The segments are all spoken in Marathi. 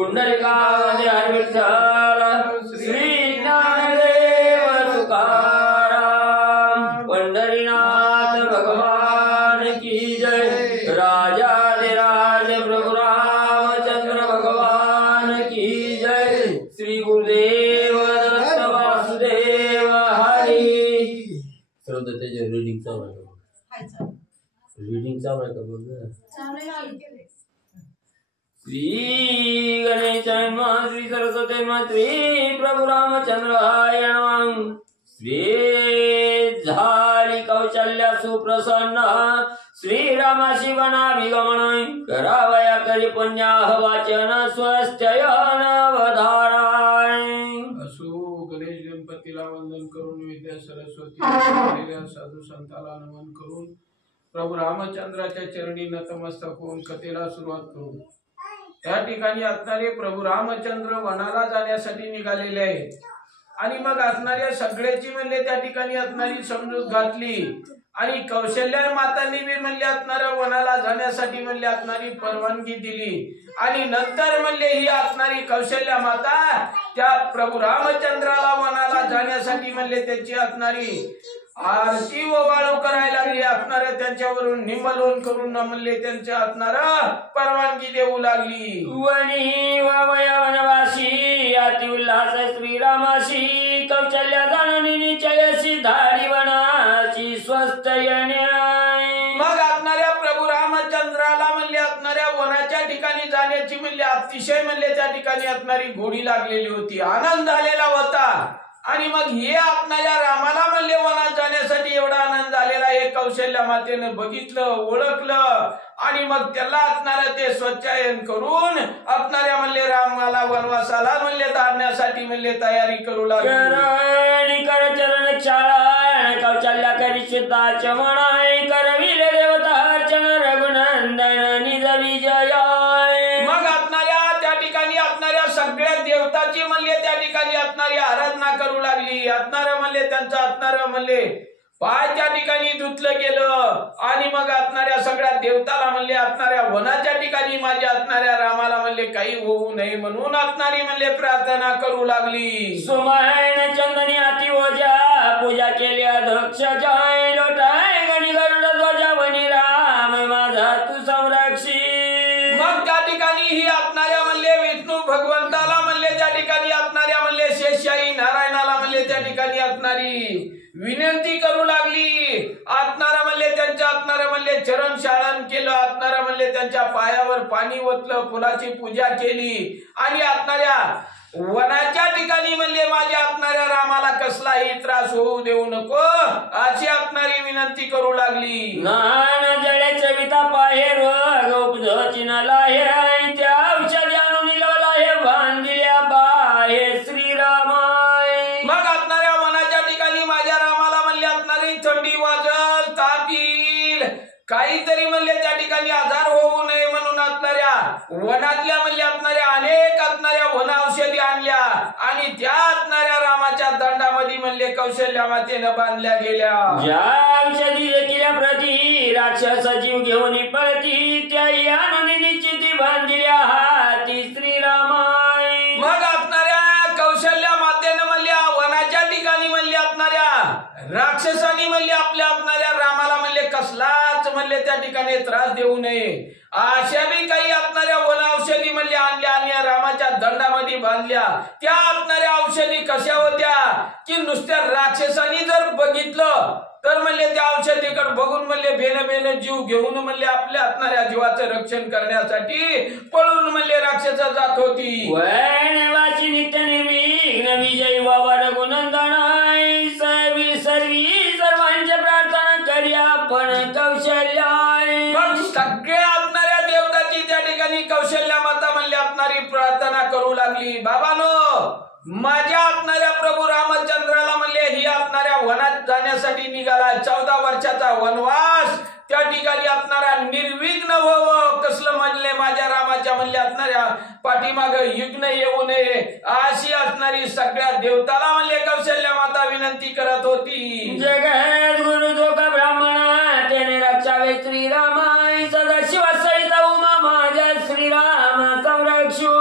पुंडलिकावती हरी विठ्ठल श्री ज्ञानदेव तुकाराम पंढरीनाथ भगवान की जय राजाधिराज प्रभु रामचंद्र भगवान की जय श्री गुरुदेव दत्त वासुदेव हरी श्रद्धा त्याच्या रीडिंग चालू आहे श्री गणेशाय नमः श्री सरस्वती नमः श्री प्रभु रामचंद्राय नमः श्री झाली कौशल्या सुप्रसन्न श्रीरामाशी वनाभिगमन करावया करी पुण्याह वाचन स्वस्त्ययन अवधाराय असो गणेश गणपतीला वंदन करून विद्या सरस्वती साधू संताला नमन करून प्रभू रामचंद्राच्या चरणी नतमस्तक होऊन कथेला सुरुवात करू। त्या ठिकाणी असणारे प्रभू रामचंद्र वनाला जाण्यासाठी निघालेले आहेत आणि मग असणाऱ्या सगळ्याची म्हणले त्या ठिकाणी असणारी समजूत घातली आणि कौशल्या मातांनी बी म्हणले असणाऱ्या वनाला जाण्यासाठी म्हणले असणारी परवानगी दिली आणि नंतर म्हणले ही असणारी कौशल्या माता त्या प्रभू रामचंद्राला वनाला जाण्यासाठी म्हणले त्याची असणारी आरती ओवाळू करायला लागली असणाऱ्या त्यांच्यावरून निमलोन करून म्हणले त्यांच्या असणारा परवानगी देऊ लागली। वनी वनवासी अति उल्हास श्रीरामाशी कौशल्या जाणून निश्चयसी धाडी वनाची स्वस्त येण्याय मग असणाऱ्या प्रभू रामचंद्राला म्हणले असणाऱ्या वनाच्या ठिकाणी जाण्याची म्हणले अतिशय म्हणले त्या ठिकाणी असणारी घोडी लागलेली होती, आनंद झालेला होता आणि मग हे आपणाऱ्या रामाला म्हणले वनात जाण्यासाठी एवढा आनंद झालेला हे कौशल्या मातेनं बघितलं ओळखलं आणि मग त्याला असणारं ते स्वच्छायन करून असणाऱ्या म्हणले रामाला वनवासाला म्हणले धाडण्यासाठी म्हणले तयारी करू लागली। कर चरण क्षाळा कौशल्या करी सिद्धाच म्हणाय करविले देवता अर्चन रघुनंदन निज विजय मग असणाऱ्या त्या ठिकाणी असणाऱ्या सगळ्या देवताची म्हणले त्या ठिकाणी असणारी आराधना करू लागली। असणारं म्हणले त्यांचं असणारं म्हणले पाय त्या ठिकाणी धुतलं गेलं आणि मग असणाऱ्या सगळ्या देवताला म्हणले असणाऱ्या वनाच्या ठिकाणी माझ्या असणाऱ्या रामाला म्हणले काही होऊ नये म्हणून असणारी म्हणले प्रार्थना करू लागली। सुमैन चंदनी अति ओजा पूजा केली अध्यक्ष जय लोटाय गणी गरुड ध्वजा वनी राम माझा तू संरक्षी मग त्या ठिकाणी ही असणाऱ्या म्हणले विष्णू भगवंताला म्हणले त्या ठिकाणी असणाऱ्या म्हणले शेषशाही नारायणाला म्हणले त्या ठिकाणी असणारी विनंती करू लागली। आत्मारा म्हणले त्यांच्या आत्मारा म्हणले चरण शाळन केलं, आत्मारा म्हणले त्यांच्या पायावर पाणी ओतलं, फुलाची पूजा केली आणि आत्माऱ्या वनाच्या ठिकाणी म्हणले माझ्या आत्माऱ्या रामाला कसलाही त्रास होऊ देऊ नको अशी आत्मारी विनंती करू लागली। नान जळे चविता पाहे रोग उपजोची न लाहे त्या औषधी आणून निलवला हे बांधिल्या बाहे श्रीरामाय मग आत्माऱ्या वनाच्या ठिकाणी माझ्या रामाला म्हणले असणारी थंडी वाजल ताप येईल काहीतरी म्हणले त्या ठिकाणी आजार होऊ नये म्हणून असणाऱ्या वनातल्या म्हणले असणाऱ्या अनेक असणाऱ्या वन औषधी आणल्या आणि त्या असणाऱ्या रामाच्या दंडामध्ये म्हणले कौशल्या मातेनं बांधल्या गेल्या। ज्या औषधी केल्या प्रती राक्षस जीव घेऊन पळती त्या आणून निश्चिती बांधिल्या हाती श्रीरामाय मग असणाऱ्या कौशल्या मातेनं म्हणल्या वनाच्या ठिकाणी म्हणले असणाऱ्या राक्षसांनी म्हणले आपल्या असणाऱ्या रामाला म्हणले कसलाच म्हणले त्या ठिकाणी त्रास देऊ नये अशा बी काही असणाऱ्या वन औषधी म्हणले आणल्या आणि रामाच्या दंडामध्ये बांधल्या। त्या असणाऱ्या औषधी कशा होत्या की नुसत्या राक्षसांनी जर बघितलं तर म्हणले त्या औषधीकडे बघून म्हणले बेन जीव घेऊन म्हणले आपल्या असणाऱ्या जीवाचं रक्षण करण्यासाठी पळून म्हणले राक्षसा जात होती। वनवासी नित्य निर्विघ्न विजयी बाबा रघुनंदनाय सर्वी सर्वांची प्रार्थना करी आपण कौशल्याय। मग सगळ्या असणाऱ्या देवताची त्या ठिकाणी कौशल्या माता म्हणले असणारी प्रार्थना करू लागली। बाबानो माझ्या असणाऱ्या प्रभू रामचंद्राला म्हणले ही असणाऱ्या वनात जाण्यासाठी निघाला 14 वर्षाचा वनवास त्या ठिकाणी असणारा निर्विघ्न व्हावं कसलं म्हणले माझ्या रामाच्या म्हणले असणाऱ्या पाठीमाग युग्न येऊ नये अशी असणारी सगळ्या देवताला म्हणले कौशल्या माता विनंती करत होती। जगत गुरु जो का ब्राह्मणा त्याने रक्षावे श्रीरामाय सदाशिव सहित उमा माझ्या श्रीराम संरक्षू।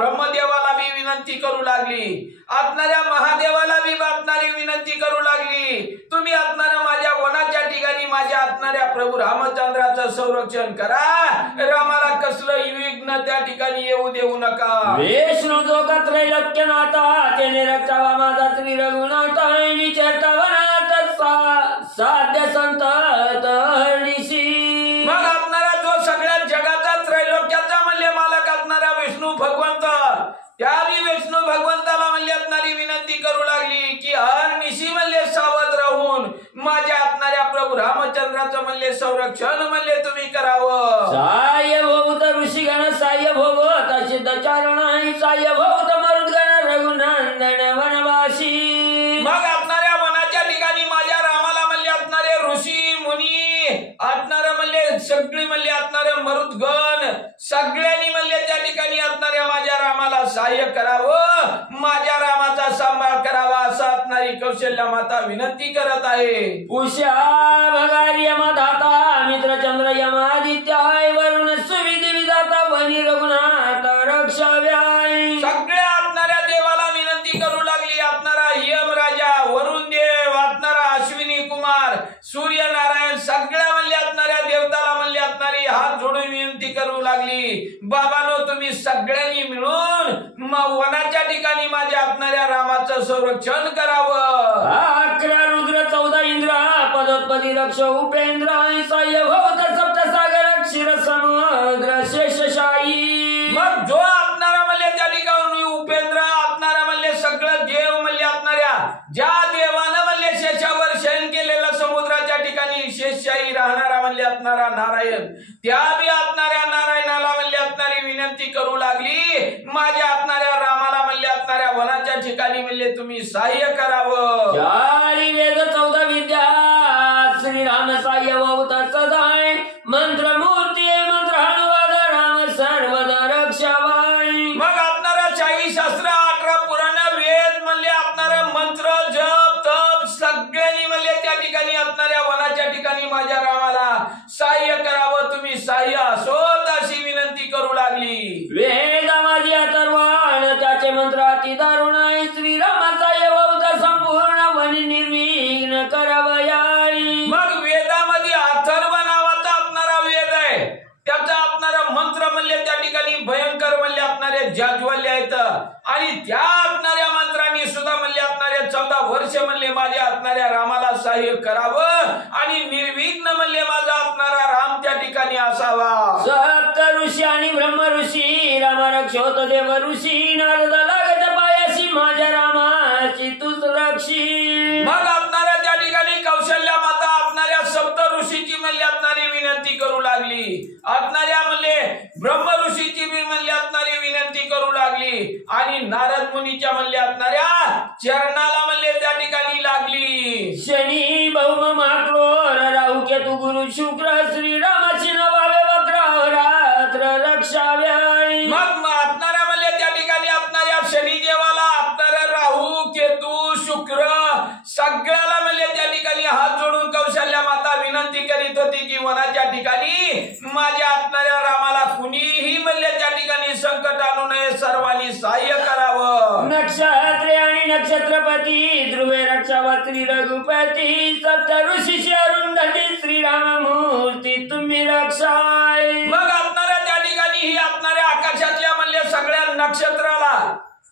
ब्रह्मदेवाला बी विनंती करू लागली, असणाऱ्या महादेवाला बी असणारी विनंती करू लागली, तुम्ही असणाऱ्या माझ्या वनाच्या ठिकाणी माझ्या असणाऱ्या प्रभू रामचंद्राचं संरक्षण करा, रामाला कसलं विघ्न त्या ठिकाणी येऊ देऊ नका. विष्णू जो का त्रैलोक्य नाथा त्याने रक्षावा माझा श्री रघुनाथ विचरता वनात साध्य संत हरणीशी. मग असणारा जो सगळ्या जगाचा त्रैलोक्याचा म्हणले मालक असणारा विष्णू भगवंत, त्या विष्णू भगवंताला म्हणले असणारी विनंती करू लागली की हर निशी म्हणले सावध राहून माझ्या असणाऱ्या प्रभू रामचंद्राचं म्हणले संरक्षण म्हणले तुम्ही करावं. साह्य भोवत ऋषीगण साह्य भोवत सिद्धचारण साह्य भोवत मरुद्गण रघुनंदन वनवासी. मग असणाऱ्या वनाच्या ठिकाणी माझ्या रामाला म्हणले असणारे ऋषी मुनी असणारे म्हणले सगळी म्हणले असणारे मरुद्गण सगळ्यांनी म्हणले त्या ठिकाणी असणाऱ्या माझ्या रामाला सहाय्य करावं, माझ्या रामाचा सांभाळ करावा असं असणारी कौशल्या माता विनंती करत आहे. उषा भगारी यमधाता मित्र चंद्र यमादित्याय वरुण सुविधी विधाता वनी रघुनाथ रक्षाव्याय. सगळ्या असणाऱ्या देवाला विनंती करू लागली, असणारा यम राजा, वरुण देव, असणारा अश्विनी कुमार, सूर्यनारायण सगळ्या म्हणले असणाऱ्या देवताला म्हणले असणारी हात जोडून विनंती करू लागली, बाबांनो तुम्ही सगळ्यांनी मिळून वनाच्या ठिकाणी माझ्या असणाऱ्या रामाचं संरक्षण करावं. 11 रुद्र 14 इंद्र पदोत्पदी रक्ष उपेंद्र साह्य भवत सप्तसागर क्षीर समुद्र शेषशाही. मग जो असणारा म्हणले त्या ठिकाणी उपेंद्र असणारा म्हणले सगळं देव म्हणले असणाऱ्या ज्या देवानं म्हणले शेषावर शयन केलेलं समुद्राच्या ठिकाणी शेषशाही राहणारा म्हणले असणारा नारायण, त्या बी असणाऱ्या नारायणाला म्हणले असणारी विनंती करू लागली, माझ्या असणाऱ्या रामाला म्हणले असणाऱ्या वनाच्या ठिकाणी म्हणले तुम्ही सहाय्य करावं. 4 वेद 14 विद्या श्रीराम साह्य भवत सदाय मंत्र मूर्ती मंत्र हनुवाद राम सर्वदा रक्षावाय. मग असणारा 40 शास्त्र 18 पुराण वेद म्हणले असणारा मंत्र जप तप सगळ्यांनी म्हणले त्या ठिकाणी असणाऱ्या वनाच्या ठिकाणी माझ्या रामाला सहाय्य करावं, तुम्ही सहाय्य असोत अशी विनंती करू लागली. वेदामध्ये अथर्वण त्याचे मंत्र अति दारुण श्रीराम साह्य भवत संपूर्ण वनी निर्विघ्न करावयाई. मग वेदामध्ये अथर्व नावाचा असणारा वेद आहे, त्याचा असणारा मंत्र म्हणले त्या ठिकाणी भयंकर म्हणले असणारे जाज्वल्य आहेत, आणि त्या असणाऱ्या मंत्रांनी सुद्धा म्हणले असणारे 14 वर्ष म्हणले माझ्या असणाऱ्या रामाला सहाय्य करावं आणि निर्विघ्न म्हणले माझा असणारा राम त्या ठिकाणी असावा. सप्त ऋषी आणि ब्रह्म ऋषी राम रक्षोत देव ऋषी नारद लागत पायाशी माझ्या रामाची तुझ रक्षी. मग असणाऱ्या त्या ठिकाणी कौशल्या माता असणाऱ्या सप्त ऋषीची म्हणले असणारी विनंती करू लागली, असणाऱ्या म्हणले ब्रह्म ऋषीची बी म्हणले असणारी विनंती करू लागली, आणि नारद मुनीच्या म्हणले असणाऱ्या चरणाला म्हणले त्या ठिकाणी लागली. शनी भौम महाक्रोर राहू केतू गुरु शुक्र श्रीरामाची नवावे वक्र रात्र रक्षाव्याय. मग असणाऱ्या म्हणले त्या ठिकाणी असणाऱ्या शनी देवाला असणाऱ्या राहू केतू शुक्र सगळ्याला म्हणले त्या ठिकाणी हात जोडून कौशल्या माता विनंती करीत होती की वनाच्या ठिकाणी माझ्या असणाऱ्या रामाला कुणीही म्हणले त्या ठिकाणी संकट आणू नये, सर्वांनी सहाय्य करावं. नक्षत्रे आणि नक्षत्रपती ध्रुवे रक्षावा श्री रघुपती सप्त ऋषी अरुंधती श्रीराम मूर्ती तुम्ही रक्षाय. मग असणाऱ्या त्या ठिकाणी ही असणाऱ्या आकाशातल्या म्हणले सगळ्या नक्षत्राला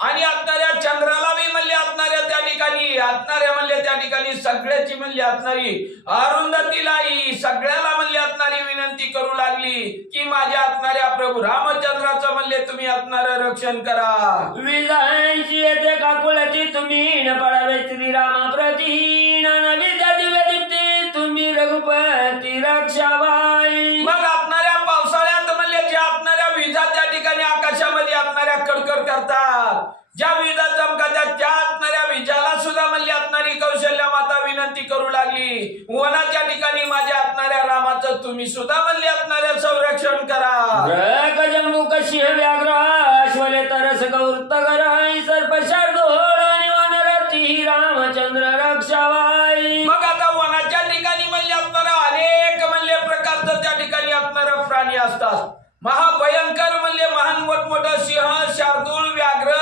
आणि असणाऱ्या चंद्राला बी म्हणले असणाऱ्या त्या ठिकाणी असणाऱ्या म्हणले त्या ठिकाणी सगळ्याची म्हणले असणारी अरुंधतीलाही सगळ्याला म्हणले असणारी विनंती करू लागली की माझ्या असणाऱ्या प्रभू रामचंद्राचं म्हणले तुम्ही असणारं रक्षण करा. विधानची येथे काकुळती तुम्ही न पडावे श्रीरामा प्रती नाना विद्या दिव्य दीप्ती तुम्ही रघुपती रक्षाबाई. मग असणाऱ्या पावसाळ्यात म्हणले ज्या असणाऱ्या विजा त्या ठिकाणी आकाशामध्ये असणाऱ्या कडकड करतात, ज्या विजा चमकातात त्या असणाऱ्या विजाला सुद्धा म्हणले असणारी कौशल्या माता विनंती करू लागली, वनाच्या ठिकाणी माझ्या असणाऱ्या रामाचं तुम्ही सुद्धा म्हणले असणाऱ्या संरक्षण करा. जम्बुक सिंह व्याघ्र अश्वले तरस गौरत गराई सर्प शार्दूळ आणि वनरती रामचंद्र रक्षावाई. मग आता वनाच्या ठिकाणी म्हणले असणारा अनेक म्हणले प्रकारचं त्या ठिकाणी असणारे प्राणी असतात, महाभयंकर म्हणले महान मोठमोठं सिंह शार्दूल व्याघ्र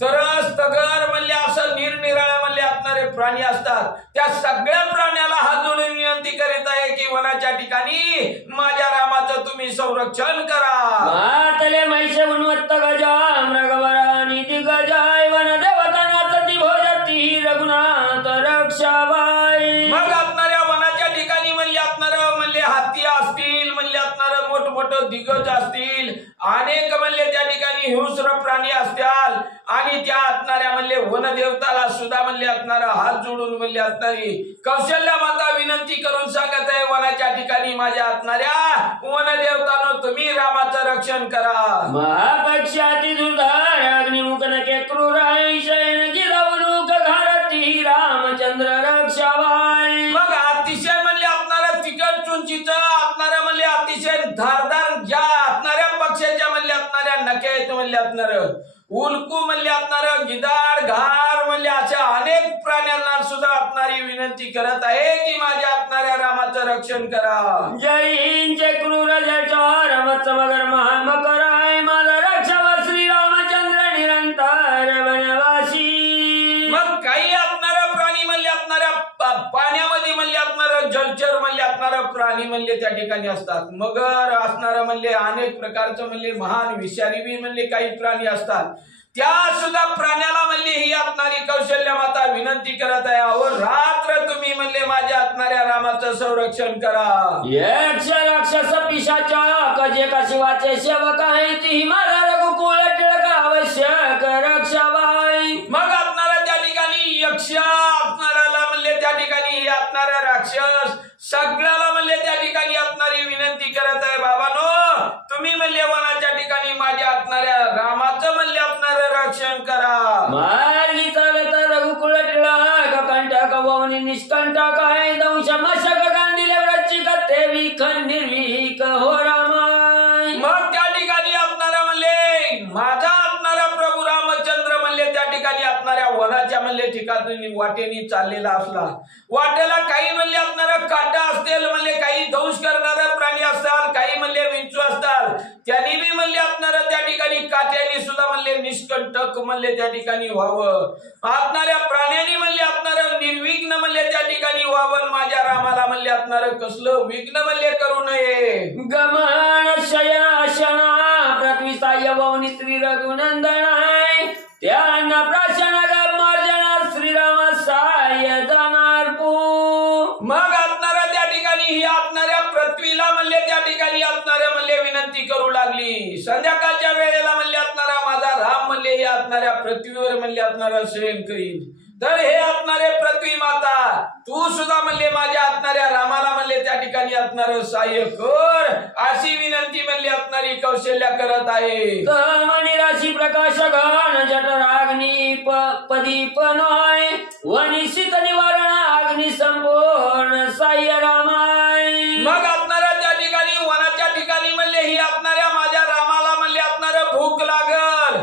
तरस तगर म्हणले असं निरनिराळ्या म्हणले असणारे प्राणी असतात. त्या सगळ्या प्राण्याला हात जोडून विनंती करीत आहे की वनाच्या ठिकाणी माझ्या रामाचं तुम्ही संरक्षण करा. मातले महिषे गुणवत्त गजा मृगवरा निधी गजाय वन देवता नाचती भोजती रघुनाथ रक्षाबाई. मग असणाऱ्या वनाच्या ठिकाणी म्हणले असणार म्हणले हत्ती असतील म्हणले असणार मोठमोठं दिग्गज असतील अनेक म्हणले त्या ठिकाणी हिंस्र प्राणी असतील आणि त्या असणाऱ्या म्हणले वनदेवताला सुद्धा म्हणले असणार हात जोडून म्हणले असणारी कौशल्या माता विनंती करून सांगत आहे वनाच्या ठिकाणी माझ्या असणाऱ्या वनदेवतानं तुम्ही रामाचं रक्षण करा. महापक्षाती दुर्धर अग्निमुख नके क्रूर शयन गिरवणूक घारती रामचंद्र रक्षाबाई. मग अतिशय म्हणले असणारा तिकट चुंचीचं असणाऱ्या म्हणले अतिशय धारदार ज्या असणाऱ्या पक्षाच्या म्हणले असणाऱ्या नखे म्हणले असणार उल्कू म्हणले असणार गिदाड घार म्हणले अशा अनेक प्राण्यांना सुद्धा असणारी विनंती करत आहे की माझ्या असणाऱ्या रामाचं रक्षण करा. जय हिंद जय क्रूर जय चोर मत्स मगर महामकराय माझा रक्षावा श्री रामचंद्र निरंतर वनवासी. मग काही असणारा प्राणी म्हणले असणाऱ्या पाण्यामध्ये म्हणले असणार जलचर म्हणले असणारा प्राणी म्हणले त्या ठिकाणी असतात. मगर असणारा म्हणले अनेक प्रकारचं म्हणले महान विषारी बी म्हणले काही प्राणी असतात. त्या सुद्धा प्राण्याला म्हणले ही असणारी कौशल्या माता विनंती करत आहे अहो रात्र तुम्ही म्हणले माझ्या असणाऱ्या रामाचं संरक्षण करा. यक्ष राक्षस पिशाचा कजे का शिवाचे सेवक आहे ती माझा रघुकुळ टिळक आवश्यक रक्षाबाई. मग असणारा त्या ठिकाणी यक्ष असणाऱ्याला म्हणले त्या ठिकाणी असणारा राक्षस सगळ्याला म्हणले त्या ठिकाणी असणारी विनंती करत आहे बाबानो तुम्ही म्हणले वनाच्या ठिकाणी माझ्या असणाऱ्या रामाचं म्हणले असणारं रक्षण करा. मार्गी चालत रघुकुळ टिळक कंटक ववनी निष्कंटक आहे दंश मशक गांधीले व्रचिक ते विखन निर्विक हो रामाय. मग त्या ठिकाणी असणारा म्हणले माझा असणारा प्रभू रामचंद्र म्हणले त्या ठिकाणी असणाऱ्या वनाच्या म्हणले ठिकाणी वाटेनी चाललेला असला वाटेला काही म्हणले असणारा काटा असतील म्हणले काही दंश करणारे प्राणी असतात काही म्हणले विंचू असतात त्यांनी बी म्हणले असणार त्या ठिकाणी काट्याने सुद्धा म्हणले निष्कंटक म्हणले त्या ठिकाणी व्हावं. असणाऱ्या प्राण्यांनी म्हणले असणार निर्विघ्न म्हणले त्या ठिकाणी व्हावं. माझ्या रामाला म्हणले असणार कसलं विघ्न म्हणले करू नये. गमन शयशना पृथ्वी साय ववनी श्री रघुनंदनाय त्यांना प्राशन मार्जना श्रीराम साय जाणार पू. मग असणाऱ्या त्या ठिकाणी ही असणाऱ्या पृथ्वीला म्हणले त्या ठिकाणी असणाऱ्या म्हणले विनंती करू लागली. संध्याकाळच्या वेळेला म्हणले असणारा माझा राम म्हणले हे असणाऱ्या पृथ्वीवर म्हणले असणारा शयन करीन. तर हे असणारे पृथ्वी माता तू सुद्धा म्हणले माझ्या असणाऱ्या रामाला म्हणले त्या ठिकाणी असणार सहाय्य कर अशी विनंती म्हणली असणारी कौशल्या करत आहे. मणी राशी प्रकाश घन जठराग्नी पदीपनोय वनिशित निवारण अग्नि संपूर्ण सहाय्य रामाय. मग असणाऱ्या त्या ठिकाणी वनाच्या ठिकाणी म्हणले ही असणाऱ्या माझ्या रामाला म्हणले असणार भूक लागल.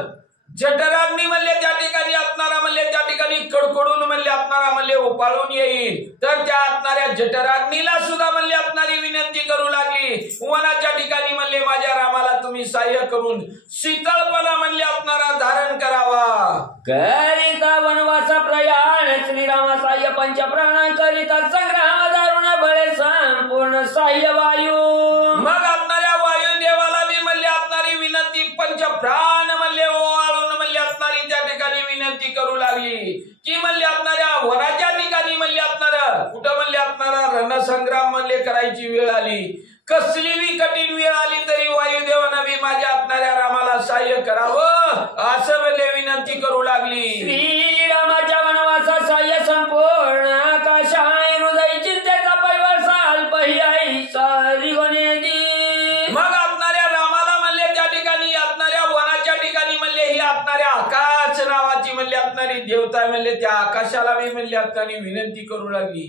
जठराग्नी म्हणले त्या ठिकाणी असणारा म्हणले त्या ठिकाणी कडकडून म्हणले असणारा म्हणले उपाळून येईल. तर त्या असणाऱ्या जठराग्नीला सुद्धा म्हणले असणारी विनंती करू लागली वनाच्या ठिकाणी म्हणले माझ्या रामाला तुम्ही सहाय्य करून शीतळपणा म्हणले असणारा धारण करावा. करिता वनवासा प्रयाण श्रीराम सहाय्य पंच प्राण करिता संग्राम दारुण बळे संपूर्ण सहाय्य वायू. मग असणाऱ्या वायुदेवाला बी म्हणले असणारी विनंती पंच प्राण म्हणले ओवाळून म्हणले असणारी त्या ठिकाणी विनंती करू लागली की म्हणले असणाऱ्या वनाच्या ठिकाणी म्हणले असणार कुठं म्हणले असणारा रणसंग्राम म्हणले करायची वेळ आली. कसली बी कठीण वेळ आली तरी वायुदेवानं बी माझ्या असणाऱ्या रामाला सहाय्य करावं असं म्हणले विनंती करू लागली. श्रीरामाच्या वनवासा सहाय्य संपूर्ण आकाशाय हृदय चिंतेचा पैवळ साल पहियाई सारी गणेदी. मग असणाऱ्या रामाला म्हणले त्या ठिकाणी असणाऱ्या वनाच्या ठिकाणी म्हणले ही असणाऱ्या आकाश नावाची म्हणले असणारी देवता म्हणले त्या आकाशाला बी म्हणले असणारी विनंती करू लागली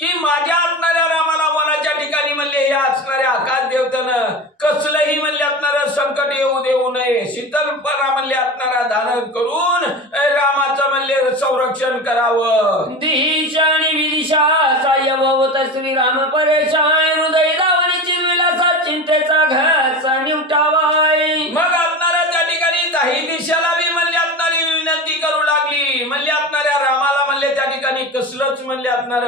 की माझ्या असणाऱ्या रामाला वनाच्या ठिकाणी म्हणले हे असणाऱ्या आकाश देवतानं कसलंही म्हणले असणारं संकट येऊ देऊ नये. शीतलपणा म्हणले असणारा धारण करून रामाचं म्हणले संरक्षण करावं. दिशा आणि विदिशा सहाय्य भवत श्रीराम परेशाय हृदय दावणी चिरविलासा चिंतेचा घसा निवटावा. कसलंच म्हणले असणार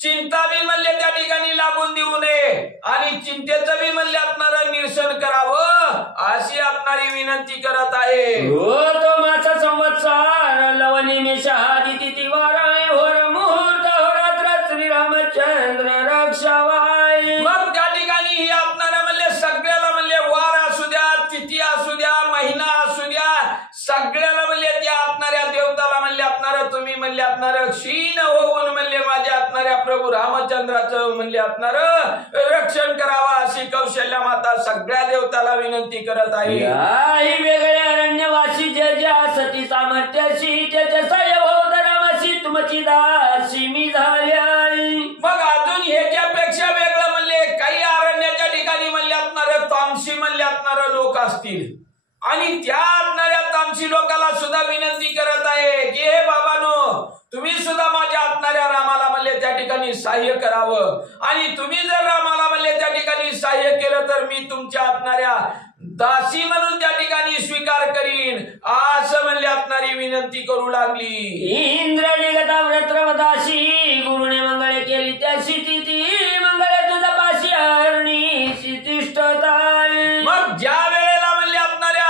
चिंता बी म्हणले त्या ठिकाणी लागून देऊ नये आणि चिंतेचं बी म्हणले असणार निरसन करावं अशी असणारी विनंती करत आहे. हो तो मासा संवत्सर लवनिमेष आदिती तिवार होर मुहूर्त होरात्र श्रीरामचंद्र रक्षावाय. मग त्या ठिकाणी ही आपणाला म्हणले सगळ्याला म्हणले वार असू द्या, तिथी असू द्या, महिना असू द्या, सगळ्याला म्हणले त्या असणाऱ्या देवताला म्हणले असणार तुम्ही म्हणले असणार क्षीण होऊन म्हणले माझ्या असणाऱ्या प्रभू रामचंद्राचं म्हणले असणार रक्षण करावा अशी कौशल्या माता सगळ्या देवताला विनंती करत आहे. याही वेगळ्या अरण्यवासी जे ज्या सती सामर्थ्याशी त्याच्या सयभोदरामाशी तुमची दासी मी झाल्या. मग अजून ह्याच्यापेक्षा वेगळं म्हणले काही अरण्याच्या ठिकाणी म्हणले असणार तामसी म्हणले असणार लोक असतील आणि त्या असणाऱ्या तामसी लोकांना सुद्धा विनंती करत आहे की हे बाबानो तुम्ही सुद्धा माझ्या असणाऱ्या रामाला म्हणले त्या ठिकाणी सहाय्य करावं आणि तुम्ही जर रामाला म्हणले त्या ठिकाणी सहाय्य केलं तर मी तुमच्या असणाऱ्या दासी म्हणून त्या ठिकाणी स्वीकार करीन असं म्हणले असणारी विनंती करू लागली. इंद्र निगता व्रत्रवदासी गुरुने मंगळे केली त्याशी ती मंगळे तुझा पाशी हरणी शितिष्ठताय. मग ज्या वेळेला म्हणले असणाऱ्या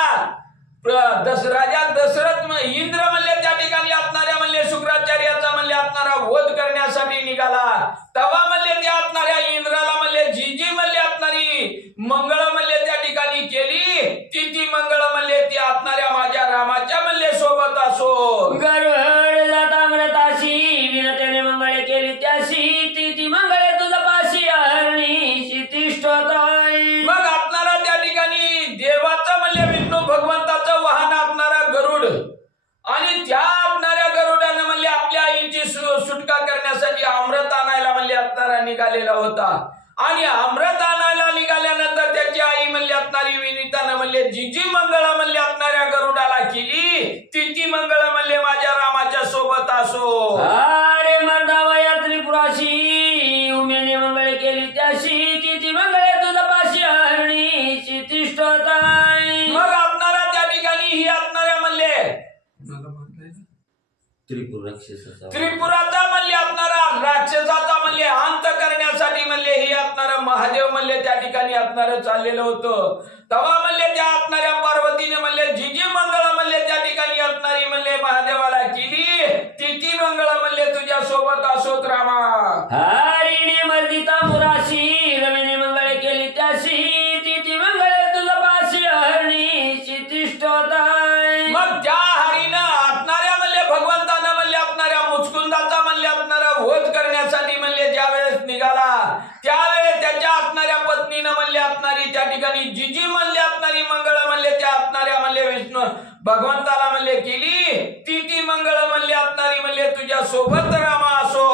राजा दशरथ इंद्र म्हणले त्या ठिकाणी असणाऱ्या म्हणले शुक्राचार्याचा म्हणले असणारा वध करण्यासाठी निघाला तेव्हा म्हणले त्या असणाऱ्या इंद्राला म्हणले जी जी म्हणले असणारी मंगळ म्हणले त्या ठिकाणी केली ती मंगळ म्हणले ती असणाऱ्या माझ्या रामाच्या म्हणले सोबत असो. गरुड जाता अमृताशी विनतेने मंगळे केली त्याशी ती मंगळे तुझा पाशी हरणी शितिष्ठताय. मग आपणाला त्या ठिकाणी देवाचं म्हणले विष्णू भगवंताचं वाहन असणारा गरुड आणि त्या आपणाऱ्या गरुडानं म्हणले आपल्या आईची सुटका करण्यासाठी अमृत आणायला म्हणले असणारा निघालेला होता आणि अमृत आणायला निघाल्यानंतर त्याची आई म्हणले असणारी विनीतानं म्हणले जी जी मंगळ म्हणले असणाऱ्या गरुडाला केली ती मंगळ म्हणले माझ्या रामाच्या सोबत असो. अरे मर्दावया त्रिपुराशी उमेने मंगळे केली त्याशी ती मंगळे तुझा पाशी हरणी शितिष्ठताय. मग आपणाला त्या ठिकाणी ही असणाऱ्या म्हणले त्रिपुराचा म्हणले असणारा राक्षसाचा म्हणले अंत करण्यासाठी म्हणले ही असणारा महादेव म्हणले त्या ठिकाणी असणारं चाललेलं होतं तेव्हा म्हणले त्या असणाऱ्या पार्वतीने म्हणले जी जी मंगळ म्हणले त्या ठिकाणी असणारी म्हणले महादेवाला केली ती मंगळ म्हणले तुझ्या सोबत असोत रामा. हरिणे मर्दिता मुराशी रमेने मंगळे केली त्याशी ती मंगळे तुझा पाशी हरणी शितिष्ठताय. मग त्या हरीनं असणाऱ्या म्हणले भगवंतानं म्हणले असणाऱ्या मुचकुंदाचा म्हणले असणारा वध करण्यासाठी म्हणले ज्या वेळेस निघाला त्यावेळेस त्याच्या असणाऱ्या पत्नीनं म्हणले असणारी त्या ठिकाणी जी जी म्हणले असणारी मंगळ म्हणले त्या असणाऱ्या म्हणले विष्णू भगवंताला म्हणले केली ती मंगळ म्हणले असणारी म्हणले तुझ्या सोबत रामा असो.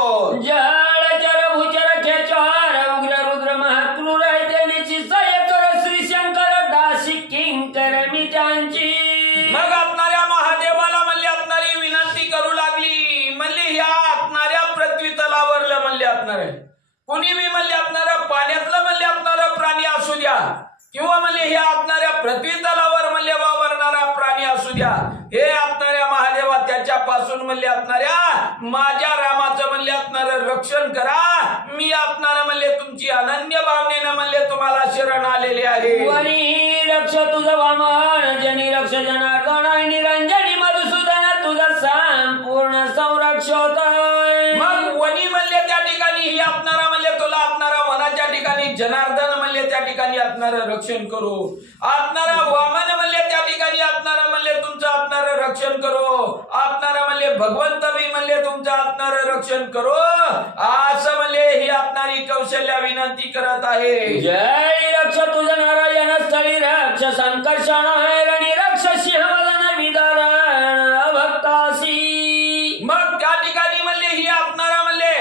जळचर भूचर खेचर उग्र रुद्र महाक्रूर त्याची सयकर श्री शंकर दासी किंकर मी त्यांची. मग असणाऱ्या महादेवाला म्हणले असणारी विनंती करू लागली म्हणले ह्या असणाऱ्या पृथ्वी तलावरलं म्हणले असणार कुणी मी म्हणले असणार पाण्यातलं म्हणले असणार प्राणी असू द्या किंवा म्हणले हे असणाऱ्या पृथ्वी तलावर म्हणले वावरणारा प्राणी असू द्या हे असणाऱ्या महादेवा त्याच्यापासून म्हणले असणाऱ्या माझ्या रामाचं म्हणले असणार रक्षण करा मी असणार म्हणले तुमची अनन्य भावनेनं म्हणले तुम्हाला शरण आलेले आहे. वनी रक्ष तुझं वामन जनी रक्ष जनार्दन निरंजनी मधुसूदन तुझं संपूर्ण संरक्षोतय. मग वनी म्हणले त्या ठिकाणी ही असणारा म्हणले तुला असणारा वनाच्या ठिकाणी जनार्दन म्हणले त्या ठिकाणी असणार रक्षण करू असणारा वामन म्हणले त्या ठिकाणी असणारा म्हणले तुमचं असणार रक्षण करू असणारा म्हणले भगवंत बी म्हणले तुमचं असणार रक्षण करू असं म्हणले ही असणारी कौशल्या विनंती करत आहे. जय रक्ष तुझं नारायण स्थळी रक्ष संकर्षण रणी रक्ष सिंहवदन विदारण अभक्तासी. मग त्या ठिकाणी म्हणले ही असणारा म्हणले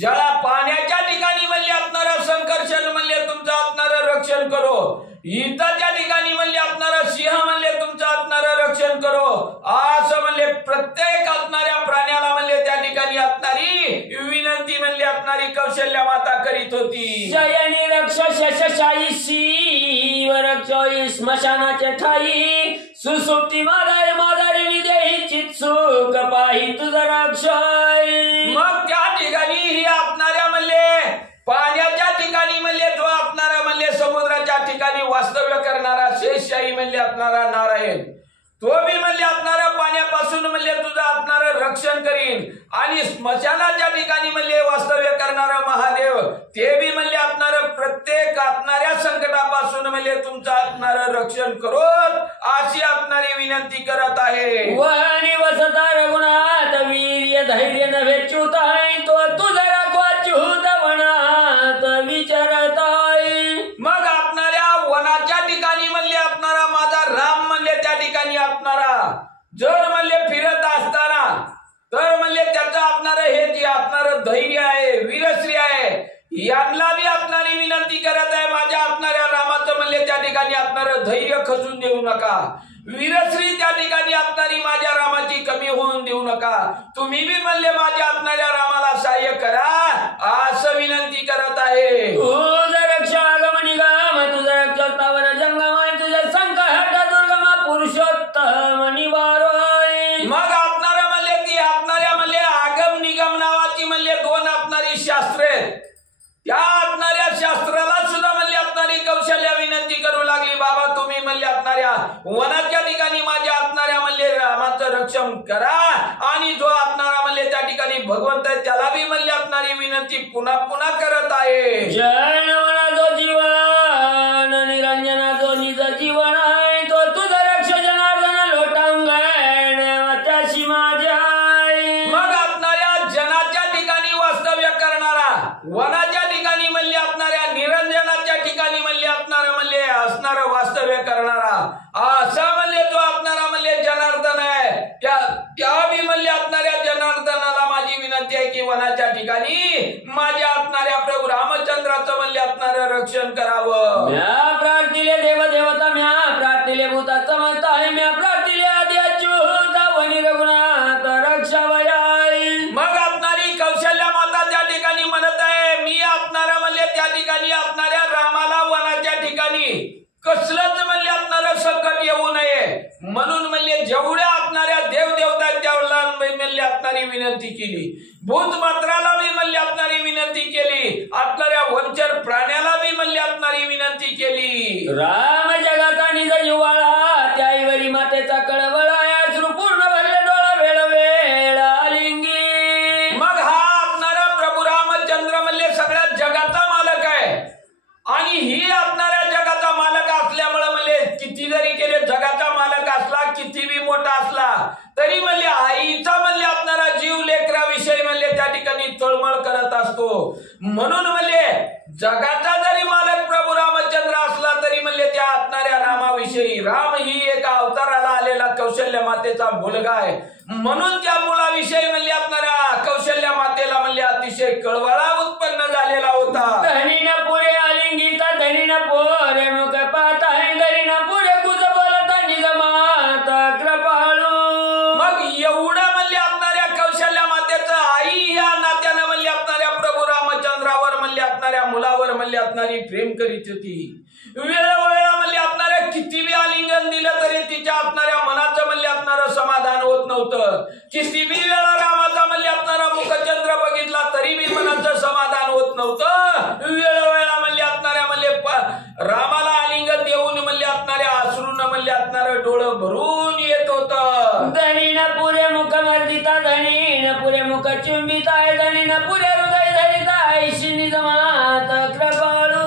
जळा पाण्याच्या ठिकाणी म्हणले असणारा संकर्षण म्हणले तुमचं असणार रक्षण करो इथं त्या ठिकाणी म्हणले असणारा सिंह म्हणले तुमचं असणार रक्षण करो असं म्हणले प्रत्येक असणाऱ्या प्राण्याला म्हणले त्या ठिकाणी असणारी विनंती म्हणले असणारी कौशल्या माता करीत होती. शयनी रक्ष शशाईशी रक्ष स्मशानाचे ठाई सुसुप्ती मादाय मादारी विदेही चित सुख पाहि तुझं रक्षय. मग वास्तव्य करणारा शेषशाही म्हणले असणारा नारायण, तो बी म्हणले असणाऱ्या पाण्यापासून म्हणले तुझं असणारं रक्षण करीन, आणि स्मशानाच्या ठिकाणी म्हणले वास्तव्य करणारा महादेव, ते बी म्हणले असणारं प्रत्येक असणाऱ्या संकटापासून म्हणले तुमचं असणारं रक्षण करोत, अशी असणारी विनंती करत आहे. वनी वसता रघुनाथ वीर्य धैर्य नव्हे च्युत आहे, तो तुझा राखवा च्युत वनात विचारत आहे. मग आपणाऱ्या वनाच्या ठिकाणी म्हणले असणारा माझा राम म्हणले त्या ठिकाणी असणारा जर म्हणले फिरत असताना, तर म्हणले त्याचं असणारं हे जे असणारं धैर्य आहे, वीरश्री आहे, यांना बी असणारी विनंती करत आहे, माझ्या असणाऱ्या रामाचं म्हणले त्या ठिकाणी असणारं धैर्य खचून देऊ नका, वीरश्री त्या ठिकाणी असणारी माझ्या रामाची कमी होऊन देऊ नका, तुम्ही बी म्हणले माझ्या असणाऱ्या रामाला सहाय्य करा, असं विनंती करत आहे. तुझा रक्षा आगम निगम, तुझा रक्षा स्थावर जंगम, तुझा संकट दुर्गम पुरुषोत्तम निवारोय. मग आपणारा म्हणले ती आपणाऱ्या म्हणले आगम निगम नावाची म्हणले दोन आपणारी शास्त्रे, त्या आपणाऱ्या शास्त्राला सुद्धा म्हणले आपणारी कौशल्य विनंती करू लागली, बाबा तुम्ही म्हणले आपणाऱ्या वनाच्या ठिकाणी माझ्या आपणाऱ्या म्हणले रामाचं रक्षण करा, आणि जो आपणारा म्हणले त्या ठिकाणी भगवंत आहे त्याला बी म्हणले आपणारी विनंती पुन्हा पुन्हा करत आहे. जनवना जो जीवन निरंजना जो निज जीवन आहे, तो तुझा रक्ष जनार्दन लोटांगण त्याशी माझ्या. मग आपणाऱ्या जनाच्या ठिकाणी वास्तव्य करणारा, वनाच्या ठिकाणी म्हणले असणाऱ्या निरंजनाच्या ठिकाणी म्हणले असणारं म्हणले असणारं वास्तव्य करणारा, असा म्हणले जो असणारा म्हणले जनार्दन आहे, त्या बी म्हणले असणाऱ्या जनार्दनाला माझी विनंती आहे की वनाच्या ठिकाणी माझ्या असणाऱ्या प्रभू रामचंद्राचं म्हणले असणारं रक्षण करावं. म्या प्रार्थिले देव देवता, म्या प्रार्थिले भूता समजता आहे, म्या प्रार्थिले आदि अच्युत वनी रघुनाथ रक्षावयाय. मग असणारी कौशल्या माता त्या ठिकाणी म्हणत आहे, मी असणारा म्हणले त्या ठिकाणी असणाऱ्या रामाला वनाच्या ठिकाणी कसलंच म्हणले असणारं संकट येऊ नये म्हणून म्हणले जेवढ्या असणाऱ्या देवदेवता त्याला म्हणले असणारी विनंती केली, भूतमात्राला मी म्हणले असणारी विनंती केली, असणाऱ्या वंचर प्राण्याला मी म्हणले असणारी विनंती केली. राम जगाचा निज जिव्हाळा, त्याईवरी मातेचा कळवळा, अश्रू पूर्ण भरले डोळा वेळ वेळ आलिंगी. मग हा असणारा प्रभू रामचंद्र म्हणले सगळ्या जगाचा मालक आहे, आणि ही असणाऱ्या जगाचा मालक असल्यामुळे म्हणले किती जरी केले, जगाचा मालक असला किती बी मोठा असला तरी म्हणले आईचा म्हणले असणारा जीव लेकराविषयी म्हणले त्या ठिकाणी तळमळ करत असतो, म्हणून म्हणले जगाचा जरी मालक प्रभू रामचंद्र असला तरी म्हणले त्या असणाऱ्या रामाविषयी, राम ही एका अवताराला आलेला कौशल्य मातेचा मुलगा आहे, म्हणून त्या मुलाविषयी म्हणले असणाऱ्या कौशल्य मातेला म्हणले अतिशय कळवळा उत्पन्न झालेला होता. धनीन पुरे आलिंगीता, धनीन पोरे मुख पाहता है, धनीन पुरे गुज बोलता निज माता कृपाळू. मग एवढं म्हणले असणाऱ्या कौशल्य मातेचं आई या नात्यानं म्हणले असणाऱ्या प्रभू रामचंद्रावर म्हणले असणाऱ्या मुलावर म्हणले असणारी प्रेम करीत होती. वेळोवेळा म्हणले असणाऱ्या किती बी आलिंगन दिलं तरी तिच्या असणाऱ्या मनाचं म्हणले असणारं समाधान होत नव्हतं. किती बी वेळा रामाचा म्हणले असणारा मुखचंद्र बघितला तरी बी मनाचं समाधान होत नव्हतं. वेळोवेळा म्हणले असणाऱ्या म्हणले रामाला आलिंगन देऊन म्हणले असणाऱ्या अश्रून म्हणले असणारं डोळं भरून येत होतं. धनीन पुरे मुख मर्दिता, धनीन पुरे मुख चुंबिता, धनीन पुरे हृदय धरिता, ऐशी निज माता कृपाळू.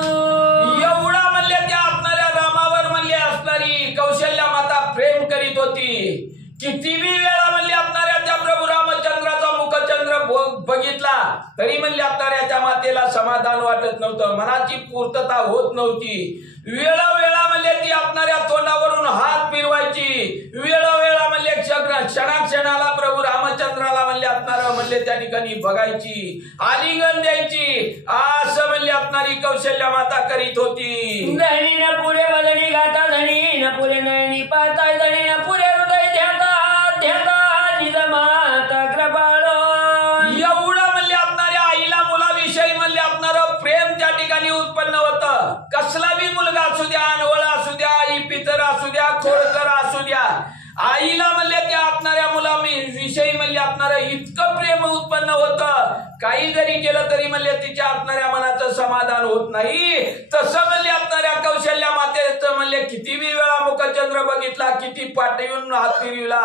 एवढा म्हणले त्या असणाऱ्या रामावर म्हणले असणारी कौशल्या माता प्रेम करीत होती. किती बी वेळा म्हणले असणाऱ्या त्या प्रभू रामचंद्राचा मुखचंद्र बघितला तरी म्हणले असणाऱ्या त्या मातेला समाधान वाटत नव्हतं, मनाची पूर्तता होत नव्हती. वेळोवेळा म्हणले ती असणाऱ्या तोंडावरून हात फिरवायची, वेळोवेळा म्हणले क्षणाक्षणाला प्रभू रामचंद्राला म्हणले असणारं म्हणले त्या ठिकाणी बघायची, आलिंगन द्यायची, असं म्हणले असणारी कौशल्या माता करीत होती. धनीन पुरे वदनी गाता, धनीन पुरे नयनी पाहता, धनीन पुरे हृदय ध्याता ध्याता निज माता कृपाळू. एवढं म्हणले असणाऱ्या आईला मुलाविषयी म्हणले असणारं प्रेम त्या ठिकाणी उत्पन्न होतं. कसला बी मुलगा असू द्या, अनवळ असू द्या, आई पितर असू द्या, खोडकर असू द्या, आईला म्हणले त्या असणाऱ्या मुलाविषयी म्हणले असणारं इतकं प्रेम उत्पन्न होतं. काही जरी केलं तरी म्हणले तिच्या असणाऱ्या मनाचं समाधान होत नाही. तसं म्हणले असणाऱ्या कौशल्या मातेचं किती वेळा मुखचंद्र बघितला, किती पाठवून हात फिरविला,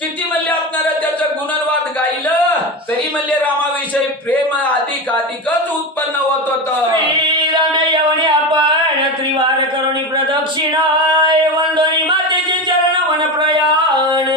किती म्हणले असणार त्याचं गुणवाद गायलं, तरी म्हणले रामाविषयी प्रेम अधिकच उत्पन्न होत होत. श्रीराम यवनी आपण त्रिवार करुणी प्रदक्षिणा वंदनी मातेचे चरण वन प्रयाण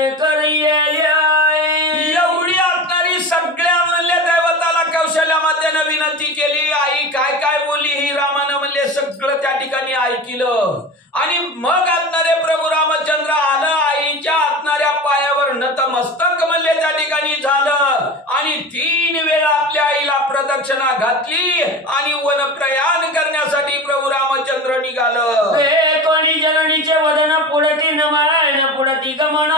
एवढी असणारी सगळ्या म्हणले दैवताला कौशल्या मातेनं विनंती केली. आई काय काय बोलली ही रामानं म्हणले सगळं त्या ठिकाणी ऐकलं. आणि मग असणारे प्रभू रामचंद्र आलं, आईच्या असणाऱ्या पायावर नतमस्तक म्हणले त्या ठिकाणी झालं. आणि 3 वेळा आपल्या आईला प्रदक्षिणा घातली आणि वनप्रयाण करण्यासाठी प्रभू रामचंद्र निघालं. कोणी जननीचे वदन पुढती नमन पुढती गमन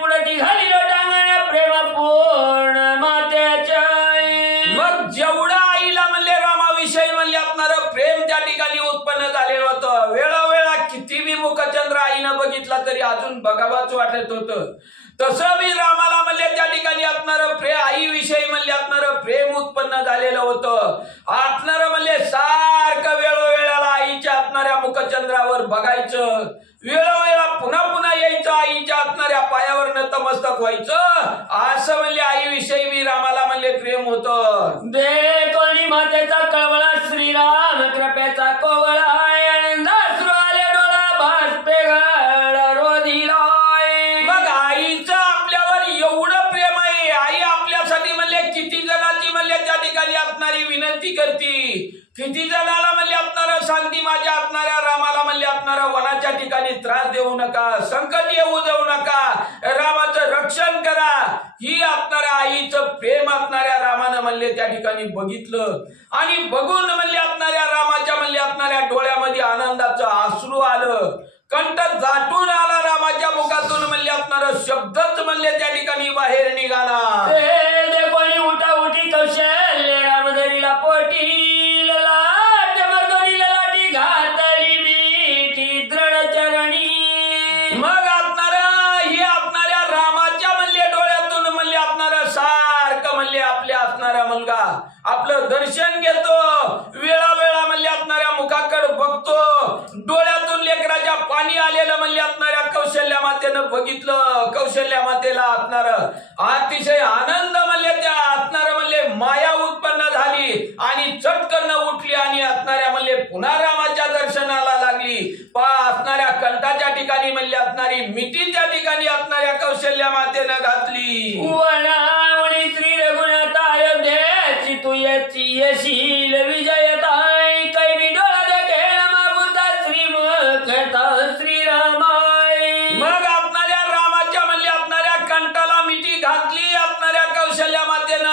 पुढती घाली टांगण प्रेम पूर्ण मात्याच्या. मग जेवढा आईला म्हणले रामाविषयी म्हणले असणार प्रेम त्या ठिकाणी उत्पन्न झालेलं होतं. वेळोवेळा किती बी मुखचंद्र आईनं बघितला तरी अजून बघावाच वाटत होतं. तसं बी रामाला म्हणले त्या ठिकाणी असणार प्रेम आईविषयी म्हणले असणार प्रेम उत्पन्न झालेलं होतं. असणार म्हणले सारखं वेळोवेळाला आईच्या असणाऱ्या मुखचंद्रावर बघायचं, वेळोवेळा पुन्हा पुन्हा यायचं, आईच्या असणाऱ्या पायावर नतमस्तक व्हायचं. असं म्हणले आईविषयी बी रामाला म्हणले प्रेम होतं. दे कोणी मातेचा कळवळा श्रीराम कृपेचा कोवळा आनंदाश्रू आले डोळा भासते गळ रोधिला. मग आईचं आपल्यावर एवढं प्रेम आहे. आई आपल्यासाठी म्हणले किती जणांची म्हणले त्या ठिकाणी असणारी विनंती करती, किती जणाला म्हणले असणार सांगती माझ्या असणाऱ्या रामाला म्हणले असणारा वनाच्या ठिकाणी त्रास देऊ नका, संकट येऊ देऊ नका, रामाचं रक्षण करा. ही असणाऱ्या आईचं प्रेम असणाऱ्या रामानं म्हणले त्या ठिकाणी बघितलं. आणि बघून म्हणले असणाऱ्या रामाच्या म्हणले असणाऱ्या डोळ्यामध्ये आनंदाचं अश्रू आलं, कंठ दाटून आला. रामाच्या मुखातून म्हणले असणार शब्दच म्हणले त्या ठिकाणी बाहेर निघाला. कोणी उठा उठी कौशल्य रामधरीला पोटी ललाट मर्दनी ललाटी घातली मिठी दृढ चरणी. मग असणार ही असणाऱ्या रामाच्या म्हणले डोळ्यातून म्हणले असणार सारखं म्हणले आपल्या असणारा मुलगा आपलं दर्शन घेतो, वेळोवेळा म्हणले असणाऱ्या मुखाकडे बघतो, डोळ्यातून लेकराच्या पाणी आलेलं म्हणले असणाऱ्या कौशल्या मातेनं बघितलं. कौशल्या मातेला असणार अतिशय आनंद म्हणले त्या असणार म्हणले माया उत्पन्न झाली आणि चटकन उठली आणि असणाऱ्या म्हणले पुन्हा रामाच्या दर्शनाला लागली. असणाऱ्या कंठाच्या ठिकाणी म्हणले असणारी मिठी त्या ठिकाणी असणाऱ्या कौशल्या मातेनं घातली. वनावणी श्री रघुनाथ अयोध्येची तू याची यशील विजयताय कैरी डोळा देखेल मागुता श्रीमुखता श्रीरामाय. मग असणाऱ्या रामाच्या म्हणले असणाऱ्या कंठाला मिठी घातली असणाऱ्या कौशल्या मातेनं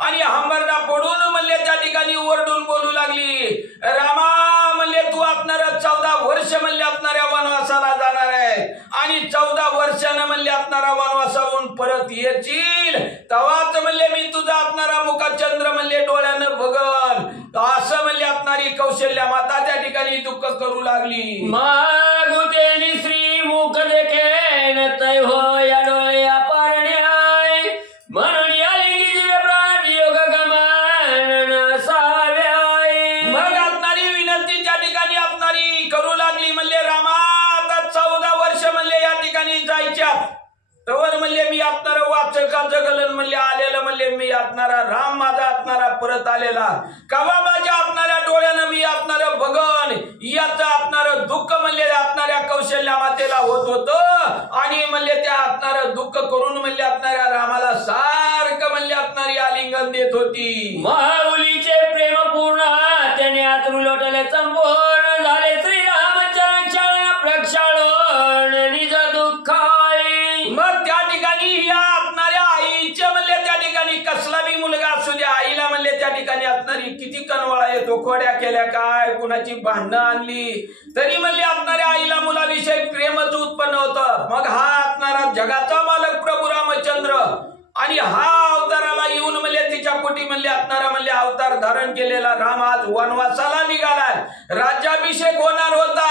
आणि हंबरडा पडून म्हणले त्या ठिकाणी ओरडून बोलू लागली. रामा म्हणले तू असणार 14 वर्ष म्हणले असणाऱ्या वनवासाला जाणार आहे आणि 14 वर्षानं म्हणले असणारा वनवासाहून परत येशील तेव्हाच म्हणले मी तुझा असणारा मुखचंद्र म्हणले डोळ्यानं बघन. असं म्हणले असणारी कौशल्या माता त्या ठिकाणी दुःख करू लागली. मागुतेनी श्री मुख देखेन तै हो या डोळे अपारण्याय म्हणून आलिंगी जीवे प्राण योग गमन साव्याय. मग असणारी विनंती त्या ठिकाणी असणारी करू लागली. म्हणले रामा आता 14 वर्ष म्हणले या ठिकाणी जायच्या तवर म्हणले मी असणार वाचकाचं गलन म्हणले आलेलं म्हणले मी असणारा राम माझा असणारा परत आलेला कवा माझ्या असणाऱ्या डोळ्यानं मी असणार बघन. याचं असणार दुःख म्हणले असणाऱ्या कौशल्या मातेला होत होतं आणि म्हणले त्या असणार दुःख करून म्हणले असणाऱ्या रामाला सारखं म्हणले असणारी आलिंगन देत होती. माऊलीचे प्रेम पूर्ण त्याने आतून लोटले संपूर्ण झाले श्रीरामचरण चरण प्रक्षाळन निज दुःखाय. मग त्या ठिकाणी या असणाऱ्या आईच्या म्हणले त्या ठिकाणी कसला बी मुलगा असू द्या आईला म्हणले त्या ठिकाणी असणारी किती कनवळा येतो, खोड्या केल्या काय कुणाची भांडणं आणली तरी म्हणले असणाऱ्या आईला मुलाविषयी प्रेमच उत्पन्न होतं. मग हा असणारा जगाचा मालक प्रभू रामचंद्र आणि हा अवताराला येऊन म्हणले तिच्या पोटी म्हणले असणारा म्हणले अवतार धारण केलेला राम आज वनवासाला निघालाय. राज्याभिषेक होणार होता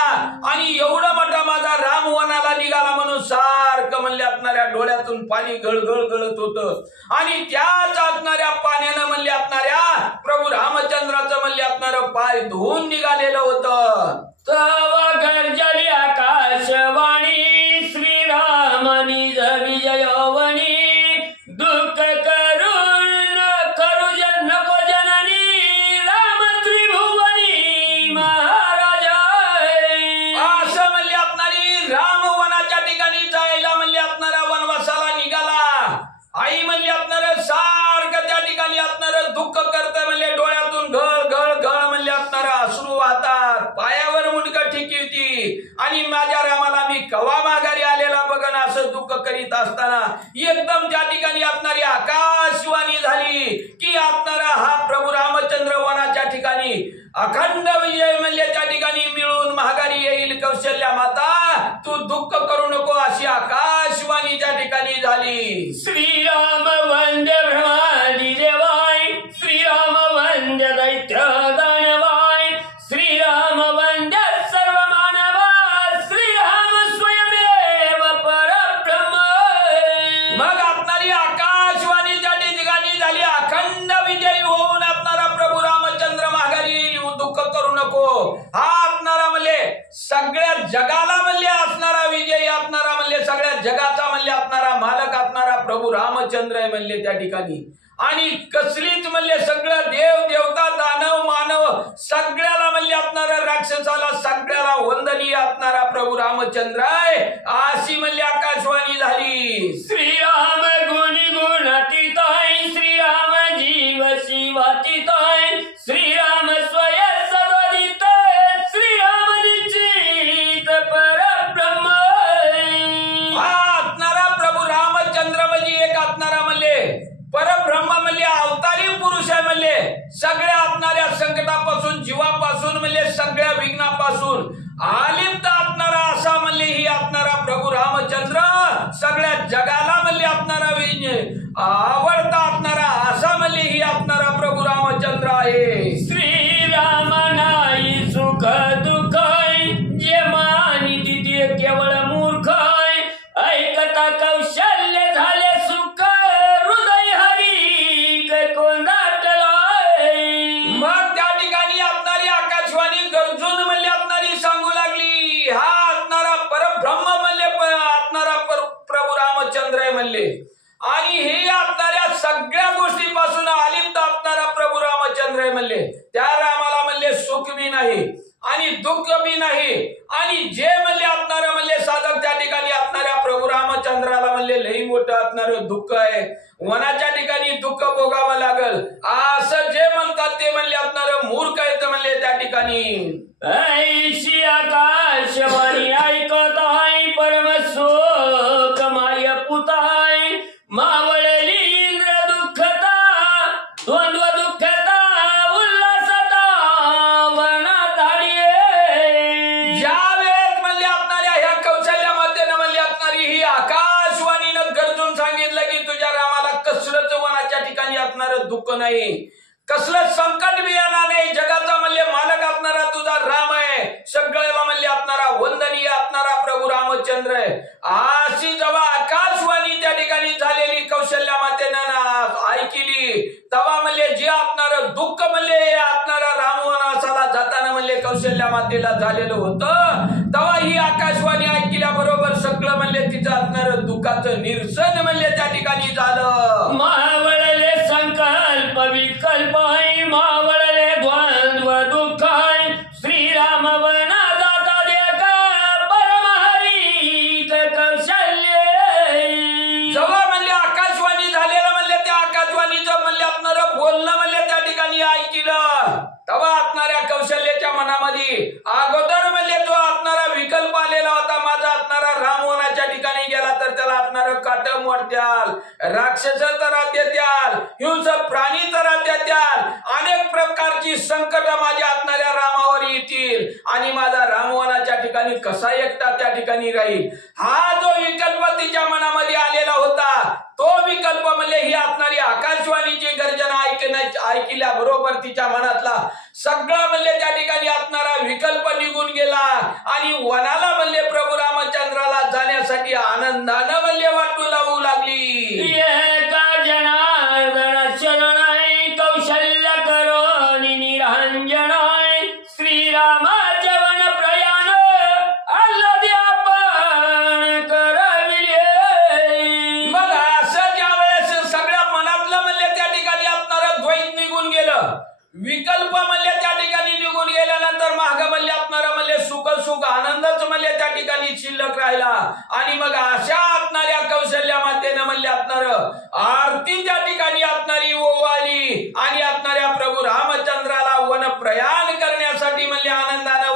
आणि एवढा मोठा माझा राम वनाला निघाला म्हणून सारखं म्हणले असणाऱ्या डोळ्यातून पाणी गळगळ गळत होतं. आणि त्याच असणाऱ्या पाण्यानं म्हणले असणाऱ्या प्रभू रामचंद्राचं म्हणले असणारं पाय धुवून निघालेलं होतं. तव गर्जली आकाश आणि माझ्या रामाला मी कवा माघारी आलेला बघन असं दुःख करीत असताना एकदम त्या ठिकाणी असणारी आकाशवाणी झाली की असणारा हा प्रभू रामचंद्र वनाच्या ठिकाणी अखंड विजय म्हणजे त्या ठिकाणी मिळून माघारी येईल कौशल्या माता, तू दुःख करू नको अशी आकाशवाणी त्या ठिकाणी झाली. श्रीराम वंदे ब्रह्मादि देवाय, श्रीराम वंदे दैत्य दानवाय, श्रीराम वंदे सर्व मानवा, श्रीराम स्वयमेव परब्रह्म. मग आपणारी आकाशवाणी त्या ठिकाणी झाली. अखंड विजयी होऊन आपणारा प्रभू रामचंद्र माघारी येईल, दुःख करू नको. हा आपणारा म्हणले सगळ्या जगाला म्हणले असणारा विजयी असणारा म्हणले सगळ्या जगाचा म्हणले असणारा मालक असणारा प्रभू रामचंद्र आहे म्हणले त्या ठिकाणी. आणि कसलीच म्हणले सगळं देव देवता दानव मानव सगळ्याला म्हणले असणारा राक्षसाला सगळ्याला वंदनीय असणारा प्रभू रामचंद्र आहे अशी म्हणले आकाशवाणी झाली. श्रीराम गुणी गुणातीत आहे, श्रीराम जीव शिवातीत आहे, श्रीराम स्वय सदोदित, श्रीराम निश्चित परब्रह्म. हा असणारा प्रभू रामचंद्र म्हणजे एक असणारा म्हणले परब्रह्म म्हणले अवतारी पुरुष आहे म्हणले सगळ्या असणाऱ्या संकटापासून जीवापासून म्हणले सगळ्या विघ्नापासून आलिप्त असणारा असा म्हणले ही असणारा प्रभू रामचंद्र सगळ्या जगाला म्हणले असणारा आवडता असणारा असा म्हणले ही असणारा प्रभू रामचंद्र आहे. श्रीराम नाही सुख दुःख, जे मानी तिथे केवळ मूर्ख, ऐकता कौशल्य झाले सुख, हृदय हरी कोंदाटला. मग त्या ठिकाणी असणारी आकाशवाणी गरजून म्हणले असणारी सांगू लागली हा असणारा परब्रह्म म्हणले असणारा प्रभू रामचंद्र आहे म्हणले. आणि हे असणाऱ्या सगळ्या गोष्टीपासून आलिप्त असणारा प्रभू रामचंद्र आहे म्हणले. त्या रामाला म्हणले सुख बी नाही आणि दुःख बी नाही. आणि जे म्हणले असणार म्हणले साधक त्या ठिकाणी असणाऱ्या प्रभू रामचंद्राला म्हणले लई मोठं असणारं दुःख आहे, वनाच्या ठिकाणी दुःख भोगावं लागल असं जे म्हणतात ते म्हणले असणारं मूर्ख आहेत म्हणले त्या ठिकाणी. ऐशी आकाशवाणी ऐकत आहे, परम शोक माय पुताय, मावळली इंद्र दुःखता, द्वंद्व दुःखता, उल्हासता वनात आली. ज्या वेळेस म्हणले असणाऱ्या ह्या कौशल्यामध्ये म्हणले असणारी ही आकाशवाणीनं गरजून सांगितलं की तुझ्या रामाला कसलंच वनाच्या ठिकाणी असणारं दुःख नाही, कसलं संकट बी येणार नाही, जगाचा म्हणले मालक असणारा तुझा राम आहे, सगळ्याला म्हणले असणारा वंदनीय असणारा प्रभू रामचंद्र आहे. अशी जेव्हा आकाशवाणी त्या ठिकाणी झालेली कौशल्या मातेनं ऐकली तेव्हा म्हणले जे असणार दुःख म्हणले असणारा रामवनासाला जाताना म्हणले कौशल्या मातेला झालेलं होतं तेव्हा ही आकाशवाणी ऐकल्याबरोबर सगळं म्हणले तिचं असणार दुःखाचं निरसन म्हणले त्या ठिकाणी झालं. मावळले संकल्प विकल्प आहे, मावळले द्वंद्व दुःख आहे, श्रीराम वना जाता देका परमहरी कौशल्य. जेव्हा म्हणले आकाशवाणी झालेलं म्हणले त्या आकाशवाणीचं म्हणले असणारं बोलणं म्हणले त्या ठिकाणी ऐकलं तेव्हा असणाऱ्या कौशल्याच्या मनामध्ये अगोदर म्हणले जो असणारा विकल्प आलेला होता माझा असणारा रामवनाच्या ठिकाणी गेला तर त्याला असणारं काट मोडत्याल, राक्षस तरा देत्याल, हिंस प्राणी तरा देत्याल, अनेक प्रकारची संकट माझ्या असणाऱ्या रामावर येतील आणि माझा रामवनाच्या ठिकाणी कसा एकटा त्या ठिकाणी राहील. हा जो विकल्प तिच्या मनामध्ये आलेला होता तो विकल्प म्हणले ही असणारी आकाशवाणीची गर्जना ऐकल्याबरोबर तिच्या मनातला सगळा म्हणले त्या ठिकाणी असणारा विकल्प निघून गेला आणि वनाला म्हणले प्रभू रामचंद्राला जाण्यासाठी आनंदानं म्हणले वाटू लागू लागली. एका जनार्दन शरणाय, कौशल्य करोनी निरंजनाय, श्रीरामाचे वन प्रयाण अल्लदी आपण करविले. मग असं ज्या वेळेस सगळ्या मनातलं म्हणले त्या ठिकाणी असणारं द्वैत निघून गेलं, विकल्प म्हणले त्या ठिकाणी निघून गेल्यानंतर माग म्हणले असणारा म्हणले सुख आनंदच म्हणले त्या ठिकाणी शिल्लक राहिला आणि मग अशा असणाऱ्या कौशल्या मातेनं म्हणले असणार आरती त्या ठिकाणी असणारी ओवाळली आणि असणाऱ्या प्रभू रामचंद्राला वन प्रयाण करण्यासाठी म्हणले आनंदानं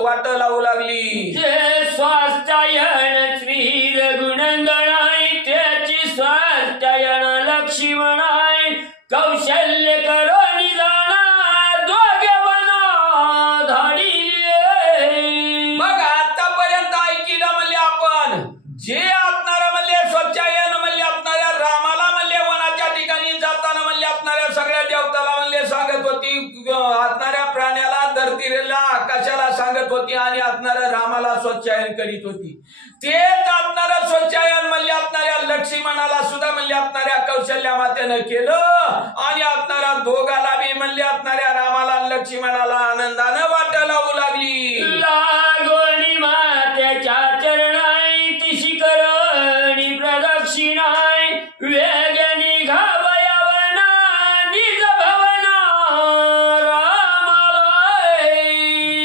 वाट लावू लागली. जे स्वास्थ्यायन श्री रघुनंदनाय त्याची स्वास्थ्यायन लक्ष्मणाय कौशल्य करो निदाना दोघे बना धाडिले. मग आतापर्यंत ऐकिलं म्हणले आपण जे आपणारा म्हणले स्वच्छायन म्हणले आपणाऱ्या रामाला म्हणले वनाच्या ठिकाणी जाताना म्हणले आपणाऱ्या सगळ्या देवताला म्हणले सांगत होती, असणाऱ्या प्राण्याला धरतीला आकाशाला सांगत होती आणि असणाऱ्या रामाला स्वच्छायन करीत होती. तेच आपणारा स्वच्छायन म्हणले आपणाऱ्या लक्ष्मणाला सुद्धा म्हणले आपणाऱ्या कौशल्या मातेनं केलं आणि आपणारा दोघाला बी म्हणले आपणाऱ्या रामाला लक्ष्मणाला आनंदानं वाट लावू लागली. लागोनी मात्याच्या चरणाय तिशी करणी प्रदक्षिणाय वेगनी घावयावना निज भवना रामालाय.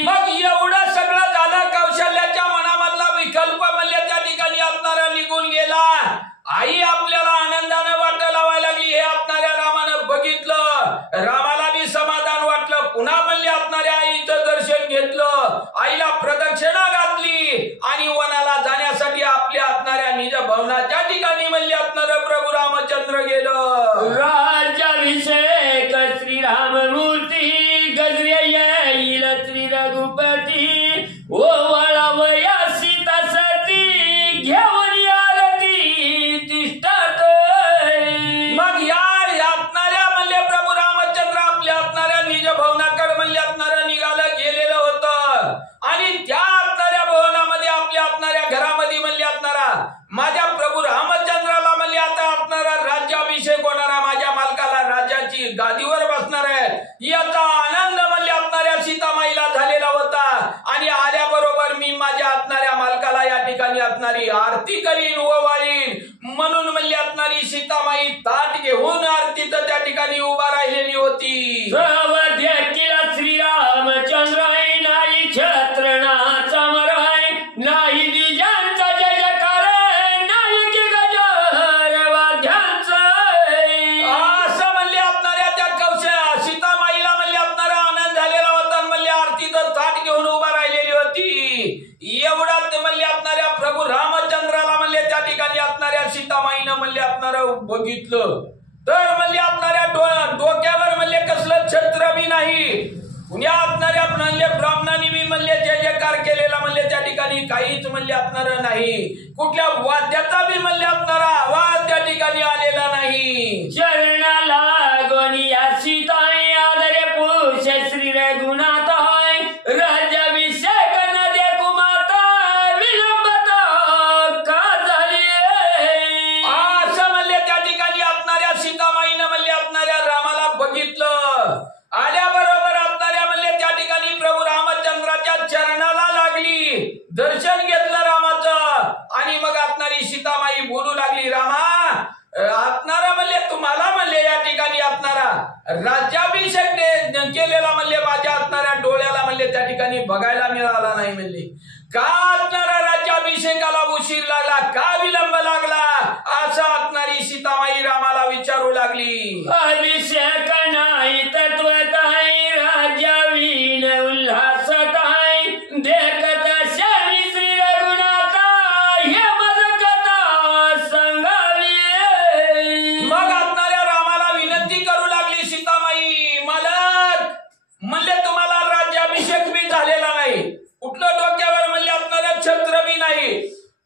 मग एवढं सगळं झालं. कौशल्याच्या मनामधला विकल्प म्हणले त्या ठिकाणी असणारा निघून गेला. आई आपल्याला आनंदानं वाट लावायला लागली हे असणाऱ्या रामानं बघितलं. रामाला बी समाधान वाटलं. पुन्हा म्हणले असणाऱ्या आईचं दर्शन घेतलं. आईला प्रदक्षिणा घातली आणि वनाला जाण्यासाठी आपल्या असणाऱ्या निज भवनाच्या ठिकाणी म्हणले असणारं प्रभू रामचंद्र गेलं. राज्याभिषेक श्रीराममूर्ती गजरे येईल श्री रघुपती ओवाळावया सीता सती घेऊन आरती तिष्ठत. मग या असणाऱ्या म्हणले प्रभू रामचंद्र आपल्या असणाऱ्या निज भवनाकडे म्हणले असणारं निघालं गेलेलं होतं आणि त्या असणाऱ्या भवनामध्ये आपल्या असणाऱ्या घरामध्ये म्हणले असणारा माझ्या प्रभू रामचंद्राला म्हणले आता असणारा राज्याभिषेक होणारा माझ्या मालकाला राज्याची गादीवर बसणार आहे याचा आनंद म्हणले असणाऱ्या सीतामाईला झालेला होता. आणि आल्याबरोबर मी माझ्या असणाऱ्या मालकाला या ठिकाणी असणारी आरती करीन ओवाळीन म्हणून म्हणले असणारी सीतामाई ताट घेऊन आरतीत त्या ठिकाणी उभा राहिलेली होती. केला श्रीरामचंद्राय नाही छत्रणाचा मराय नाही दिजांचा जय जयकार नाही की गजर वाद्यांचा. असं म्हणले असणाऱ्या त्या सीतामाईला म्हणले असणारा आनंद झालेला होता. म्हणले आरतीत ताट घेऊन उभा राहिलेली होती. एवढाच म्हणले असणाऱ्या प्रभू रामचंद्राला म्हणले त्या ठिकाणी असणाऱ्या सीतामाईनं म्हणले असणारं बघितलं तर म्हणले असणाऱ्या डोक्यावर म्हणले कसलं छत्र बी नाही. पुण्या असणाऱ्या म्हणले ब्राह्मणांनी बी म्हणले जय जयकार केलेला म्हणले त्या ठिकाणी काहीच म्हणले असणार नाही. कुठल्या वाद्याचा बी म्हणले असणारा आवाज त्या ठिकाणी आलेला नाही. चरणाला गोनिया सीताय आदरे पुरुष श्री रघुनाथाय राज्याभिषेक न दे कुमाता विलंबता का झाली. असं म्हणले त्या ठिकाणी असणाऱ्या सीतामाईनं म्हणले असणाऱ्या रामाला बघितलं. आल्याबरोबर असणाऱ्या म्हणले त्या ठिकाणी प्रभू रामचंद्राच्या चरणाला लागली. दर्शन घेतलं रामाचं आणि मग असणारी सीतामाई बोलू लागली रामा असणारा म्हणले तुम्हाला म्हणले या ठिकाणी असणारा राज्याभिषेक केलेला म्हणले माझ्या असणाऱ्या डोळ्याला म्हणले त्या ठिकाणी बघायला मिळाला नाही. म्हणले का असणारा राज्याभिषेकाला उशीर लागला का विलंब लागला असं असणारी सीतामाई रामाला विचारू लागली. अभिषेक नाही तत्वताय राज्याविन उल्हासताय देखत श्यामी श्री रघुनाथा हे मज कथा सांगावी. मग असणाऱ्या रामाला विनंती करू लागली सीतामाई मालक म्हणले तुम्हाला राज्याभिषेक बी झालेला नाही. कुठलं डोक्यावर म्हणले असणाऱ्या छत्र बी नाही.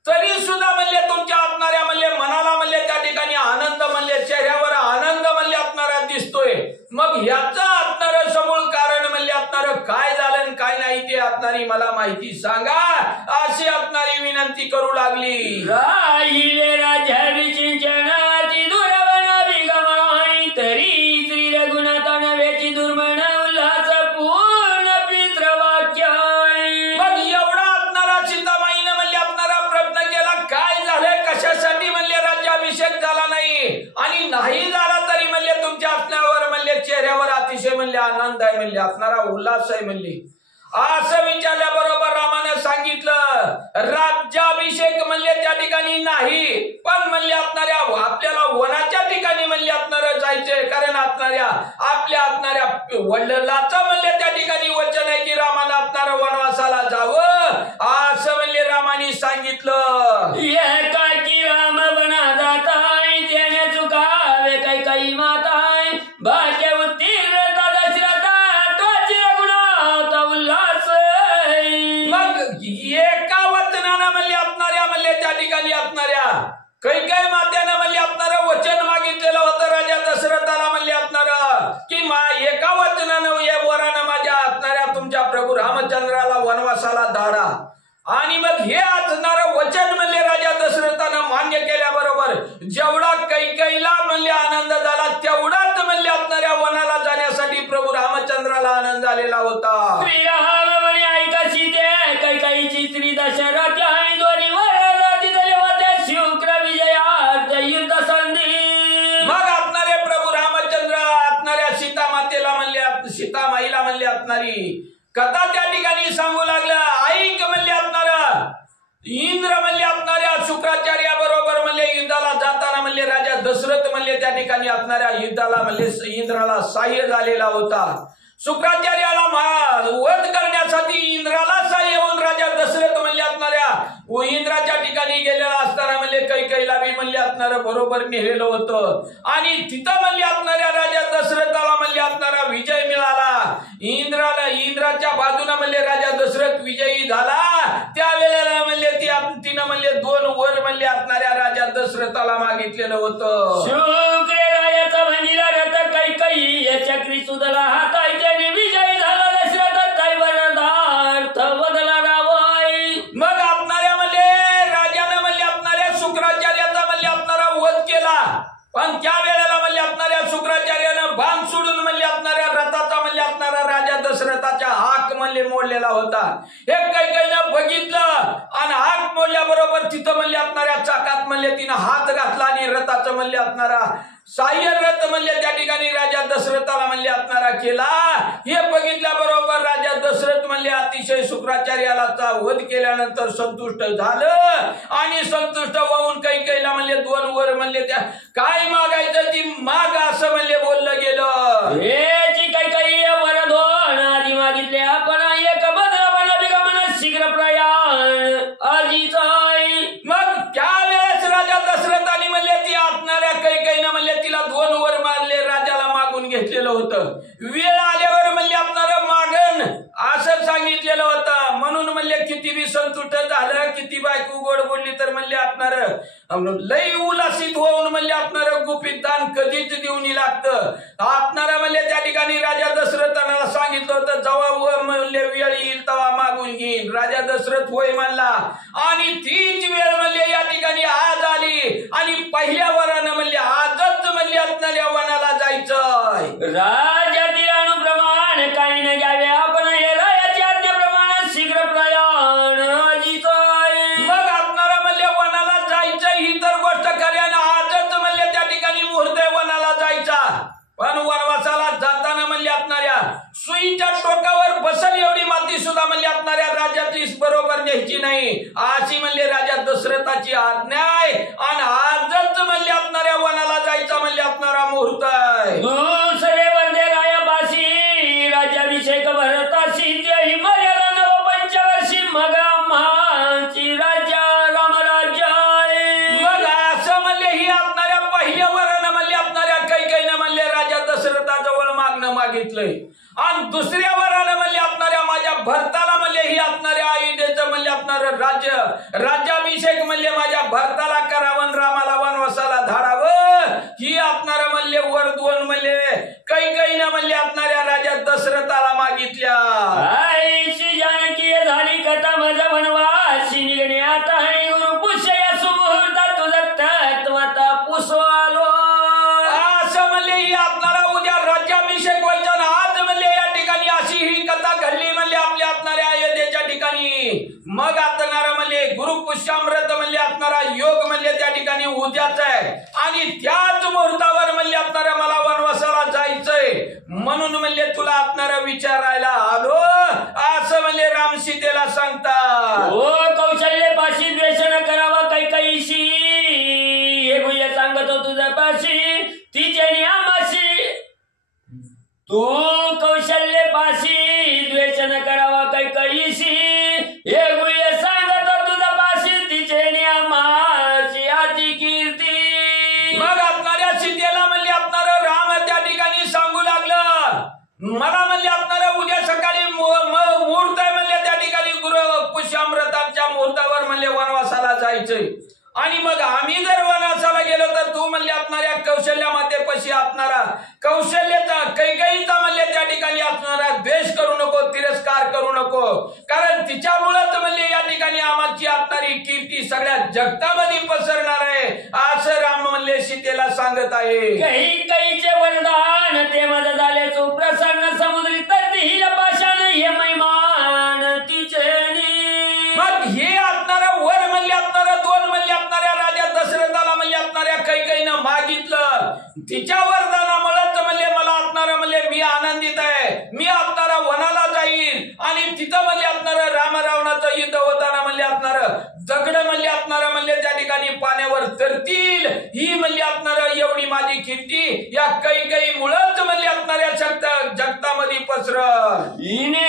तरी सुद्धा म्हणले तुमच्या असणाऱ्या म्हणले मनाला म्हणले त्या ठिकाणी आनंद म्हणले चेहऱ्यावर आनंद म्हणले असणारा दिसतोय. मग याचं असणार समूळ कारण म्हणले असणार काय झालं काय नाही ते असणारी मला माहिती सांगा अशी असणारी विनंती करू लागली. राहिले राज्याभिषेचनाची दुर्वण विगमाय तरी श्री रघुनाथा नव्याची दुर्मण उल्हास पूर्ण पितृवाक्य. मग एवढा असणारा सीतामाईनं म्हणले असणारा प्रयत्न केला काय झालंय कशासाठी म्हणले राज्याभिषेक झाला नाही आणि नाही झाला तरी म्हणले तुमच्या असण्यावर म्हणले चेहऱ्यावर अतिशय म्हणले आनंद आहे म्हणले असणारा उल्हास आहे म्हणले. असं विचारल्याबरोबर रामाने सांगितलं राज्याभिषेक म्हणले त्या ठिकाणी नाही पण म्हणले असणाऱ्या आपल्याला वनाच्या ठिकाणी म्हणले असणार जायचे कारण असणाऱ्या आपल्या असणाऱ्या वडिलाचं म्हणले त्या ठिकाणी वचन आहे की रामानं असणारा वनवासाला जावं असं म्हणले रामाने सांगितलं. काय की राम बना जाताय त्याने चुकावे काही माताय भाग्य उत्तीर्ण दशरथा तोची गुणाचा उल्हास. मग एका वचनानं म्हणले असणाऱ्या म्हणले त्या ठिकाणी असणाऱ्या काही मात्यानं म्हणले असणारं वचन मागितलेलं होतं राजा दशरथाला म्हणले असणारं की एका वचनानं या वरानं माझ्या असणाऱ्या तुमच्या प्रभू रामचंद्राला वनवासाला धाडा. आणि मग हे असणारं वचन म्हणले राजा दशरथानं मान्य केल्याबरोबर जेवढा कैकेयीला म्हणले आनंद झाला तेवढाच म्हणले असणाऱ्या वनाला जाण्यासाठी प्रभू रामचंद्राला आनंद झालेला होता. श्रीराम म्हणे ऐका सीते कैकेयीची स्त्री दशरथ आहे दोन्ही वरात दिले होते शुक्र विजयात युद्ध संधी. मग असणारे प्रभू रामचंद्र असणाऱ्या सीता मातेला म्हणले सीता माईला म्हणले असणारी कथा त्या ठिकाणी सांगू लागला. ऐक म्हणले असणार इंद्र म्हणले असणाऱ्या शुक्राचार्या बरोबर म्हणले युद्धाला जाताना म्हणले राजा दशरथ म्हणले त्या ठिकाणी असणाऱ्या युद्धाला म्हणले इंद्राला सहाय्य झालेला होता. शुक्राचार्याला वध करण्यासाठी इंद्राला सहाय्य होऊन राजा दशरथ म्हणले असणाऱ्या इंद्राच्या ठिकाणी गेलेला असताना म्हणले कैकेयीला बी म्हणले असणारा बरोबर नेलेलं होतं. आणि तिथं म्हणले असणाऱ्या राजा दशरथाला म्हणले असणारा विजय मिळाला. इंद्राच्या बाजूने म्हणले राजा दशरथ विजयी झाला. त्यावेळेला म्हणले तिनं म्हणले 2 वर म्हणले असणाऱ्या राजा दशरथाला मागितलेलं होतं. शुक्राचार्याचा म्हणीला रथ कैकेयी या चक्री सुदला हाताय त्याने विजयी झाला दशरथ काय वरदार्थ बदला रावाई. मग आपणाऱ्या म्हणले राजाने म्हणले असणाऱ्या शुक्राचार्याचा म्हणले असणारा वध केला. पण त्या वेळेला म्हणले असणाऱ्या शुक्राचार्यानं बाण सोडून म्हणले असणाऱ्या रथाचा म्हणले असणारा राजा दशरथाच्या हाक म्हणले मोडलेला होता. हे कैकेयीनं बघितलं आणि हाक मोडल्याबरोबर तिथं म्हणले असणाऱ्या चाकात म्हणले तिनं हात घातला आणि रथाचं म्हणले असणारा सहाय्य रथ म्हणले त्या ठिकाणी राजा दशरथाला म्हणले असणारा केला. हे बघितल्याबरोबर राजा दशरथ म्हणले अतिशय शुक्राचार्याला वध केल्यानंतर संतुष्ट झालं आणि संतुष्ट होऊन कैकेयीला म्हणले 2 वर म्हणले त्या काय मागायचं ती माग असं म्हणले बोललं गेलं. हेची कैकेयी वर 2 आधी मागितले आपण एक बदला बिगमन शीघ्र प्रयाण आजीच. मग त्यावेळेस राजा दशरथाने म्हणले ती असणाऱ्या कैकेयीनं म्हणले तिला 2 वर मारले राजाला मागून घेतलेलं होतं. वेळ आल्यावर म्हणले आपणारं मागण असं सांगितलेलं होतं. म्हणून म्हणले किती बी संतुष्ट झालं किती बायको गोड बोलली तर म्हणले आपणार लई उल्हासित होऊन म्हणले आपणार गुपित दान कधीच देऊन लागतं. आपणारा म्हणले त्या ठिकाणी राजा दशरथाला सांगितलं होतं जेव्हा म्हणले वेळ येईल तेव्हा मागून घेईन. राजा दशरथ होय म्हणला आणि तीच वेळ म्हणले या ठिकाणी आज आली आणि पहिल्या वरानं म्हणले आजच म्हणले असणाऱ्या वनाला जायचं. राजातील अनुप्रमाण काही न घ्यावे आपण हे रायाच्या आज्ञेप्रमाणे शीघ्र प्रयाण आजीच. मग आपणारा म्हणले वनाला जायचं ही तर गोष्ट खऱ्यानं आजच म्हणले त्या ठिकाणी मुहूर्त वनाला जायचा. पण वनवासाला जाताना म्हणले असणाऱ्या सुईच्या टोकावर बसल एवढी माती सुद्धा म्हणले असणाऱ्या राजाची बरोबर न्यायची नाही अशी म्हणले राजा दशरथाची आज्ञा आहे. आणि आजच म्हणले असणाऱ्या वनाला जायचा म्हणले असणारा मुहूर्त आहे. दुसरे वंदे रायापाशी राज्याभिषेक भरताशी तेही मर्यादा 9 मग आम्हाची राजा रामराज्य. मग असं म्हणले ही असणाऱ्या पहिल्या वरानं म्हणले असणाऱ्या कैकेयीनं म्हणले राजा दशरथाजवळ मागणं मागितलंय. आणि दुसऱ्या वरानं म्हणले असणाऱ्या माझ्या भरताला म्हणले ही असणाऱ्या अयोध्येचं म्हणले असणारं राज्याभिषेक म्हणले माझ्या भरताला करावं रामाला वनवासाला धाडावं ही असणारं म्हणले वर 2 म्हणले कैकेयीनं म्हणले असणाऱ्या राजा दशरथाला मागितल्या. आईशी जानकी झाली कथा माझा वनवासी निघण्यात आहे गुरु पुष्य या सुमुहूर्तात तुझं तत्वता पुसो आलो. असं म्हणले ही आपणारा उद्या राज्याभिषेक व्हायचा ना आज म्हणले या ठिकाणी अशी ही कथा घडली म्हणले आपल्या असणाऱ्या अयोध्येच्या ठिकाणी. मग असणारा म्हणले गुरुपुष्यामृत म्हणले असणारा योग म्हणले त्या ठिकाणी उद्याच आहे आणि त्याच मुहूर्तावर म्हणले असणारा मला वनवासाला जायचंय म्हणून म्हणले तुला असणारा विचारायला आलो असं म्हणले राम सीतेला सांगतात. ओ कौशल्यपाशी द्वेष न करावा कैकेयीशी हे गुह्य सांगतो तुझ्या पाशी तिचे नियमाशी तू कौशल्य पाशी द्वेष न करावा कैकईशी हे गुह्य सांगत तुझा पाशी तिचे नियमाची आची कीर्ती. मग आपणाऱ्या सीतेला म्हणले आपणारं राम त्या ठिकाणी सांगू लागलं, मला म्हणले आपणारं उद्या सकाळी मुहूर्त आहे म्हणले त्या ठिकाणी पुष्यामृताच्या मुहूर्तावर म्हणले वनवासाला जायचंय. आणि मग आम्ही जर वनवासाला गेलो तर तू म्हणले आपणाऱ्या कौशल्य मातेपाशी असणारा कौशल्याचा कैकईचा म्हणले त्या ठिकाणी असणारा द्वेष करू नको, तिरस्कार करू नको, कारण तिच्यामुळेच म्हणले या ठिकाणी आमची असणारी कीर्ती सगळ्या जगतामध्ये पसरणार आहे असं राम म्हणले सीतेला सांगत आहे. कैकईचे वरदान ते मद झाले सुप्रसन्न समुद्री तटील पाषाण हे मैमान तिचे. मग हे असणारा वर म्हणले असणारा दोन म्हणले असणाऱ्या राजा दशरथाला म्हणले असणाऱ्या कैकईनं मागितलं. तिच्या वरदानामुळेच म्हणले मला असणारा म्हणले मी आनंदित आहे, मी असणारा वनाला जाईल आणि तिथं म्हणले असणारं राम रावणाचं युद्ध होताना म्हणले असणारं दगड म्हणले असणारं म्हणले त्या ठिकाणी पाण्यावर तरतील. ही म्हणले असणारं एवढी माझी कीर्ती या कैकईमुळेच म्हणले असणाऱ्या जगतामध्ये पसरल. हिने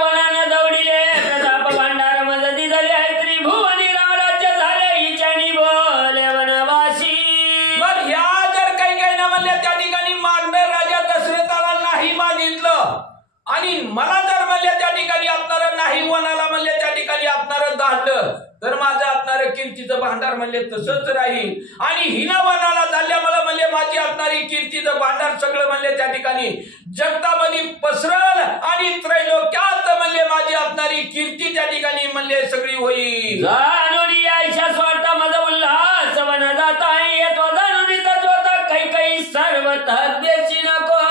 वनानं दौडिले प्रताप भांडार मदती झाली आहे त्रिभुवनी रामराज्य झाले हिच्यानी बोले वनवासी. मग ह्या जर कैकईनं म्हणले त्या ठिकाणी मागणं राजा दशरथाला नाही मागितलं आणि मला जर म्हणले त्या ठिकाणी आपणारं नाही वनाला म्हणले त्या ठिकाणी आपणारं धाडलं तर माझं असणारं कीर्तीचं भांडार म्हणले तसंच राहील. आणि हिना वनाला झाल्यामुळे म्हणले माझी असणारी कीर्तीचं भांडार सगळं म्हणले त्या ठिकाणी जगतामध्ये पसरल आणि त्रैलोक्यात म्हणले माझी असणारी कीर्ती त्या ठिकाणी म्हणले सगळी होईल. जाणून यायच्या स्वार्थ माझा उल्हास वन जात आहे येतो जाणून तत्वता कैकई सर्वतः द्वेषी नको.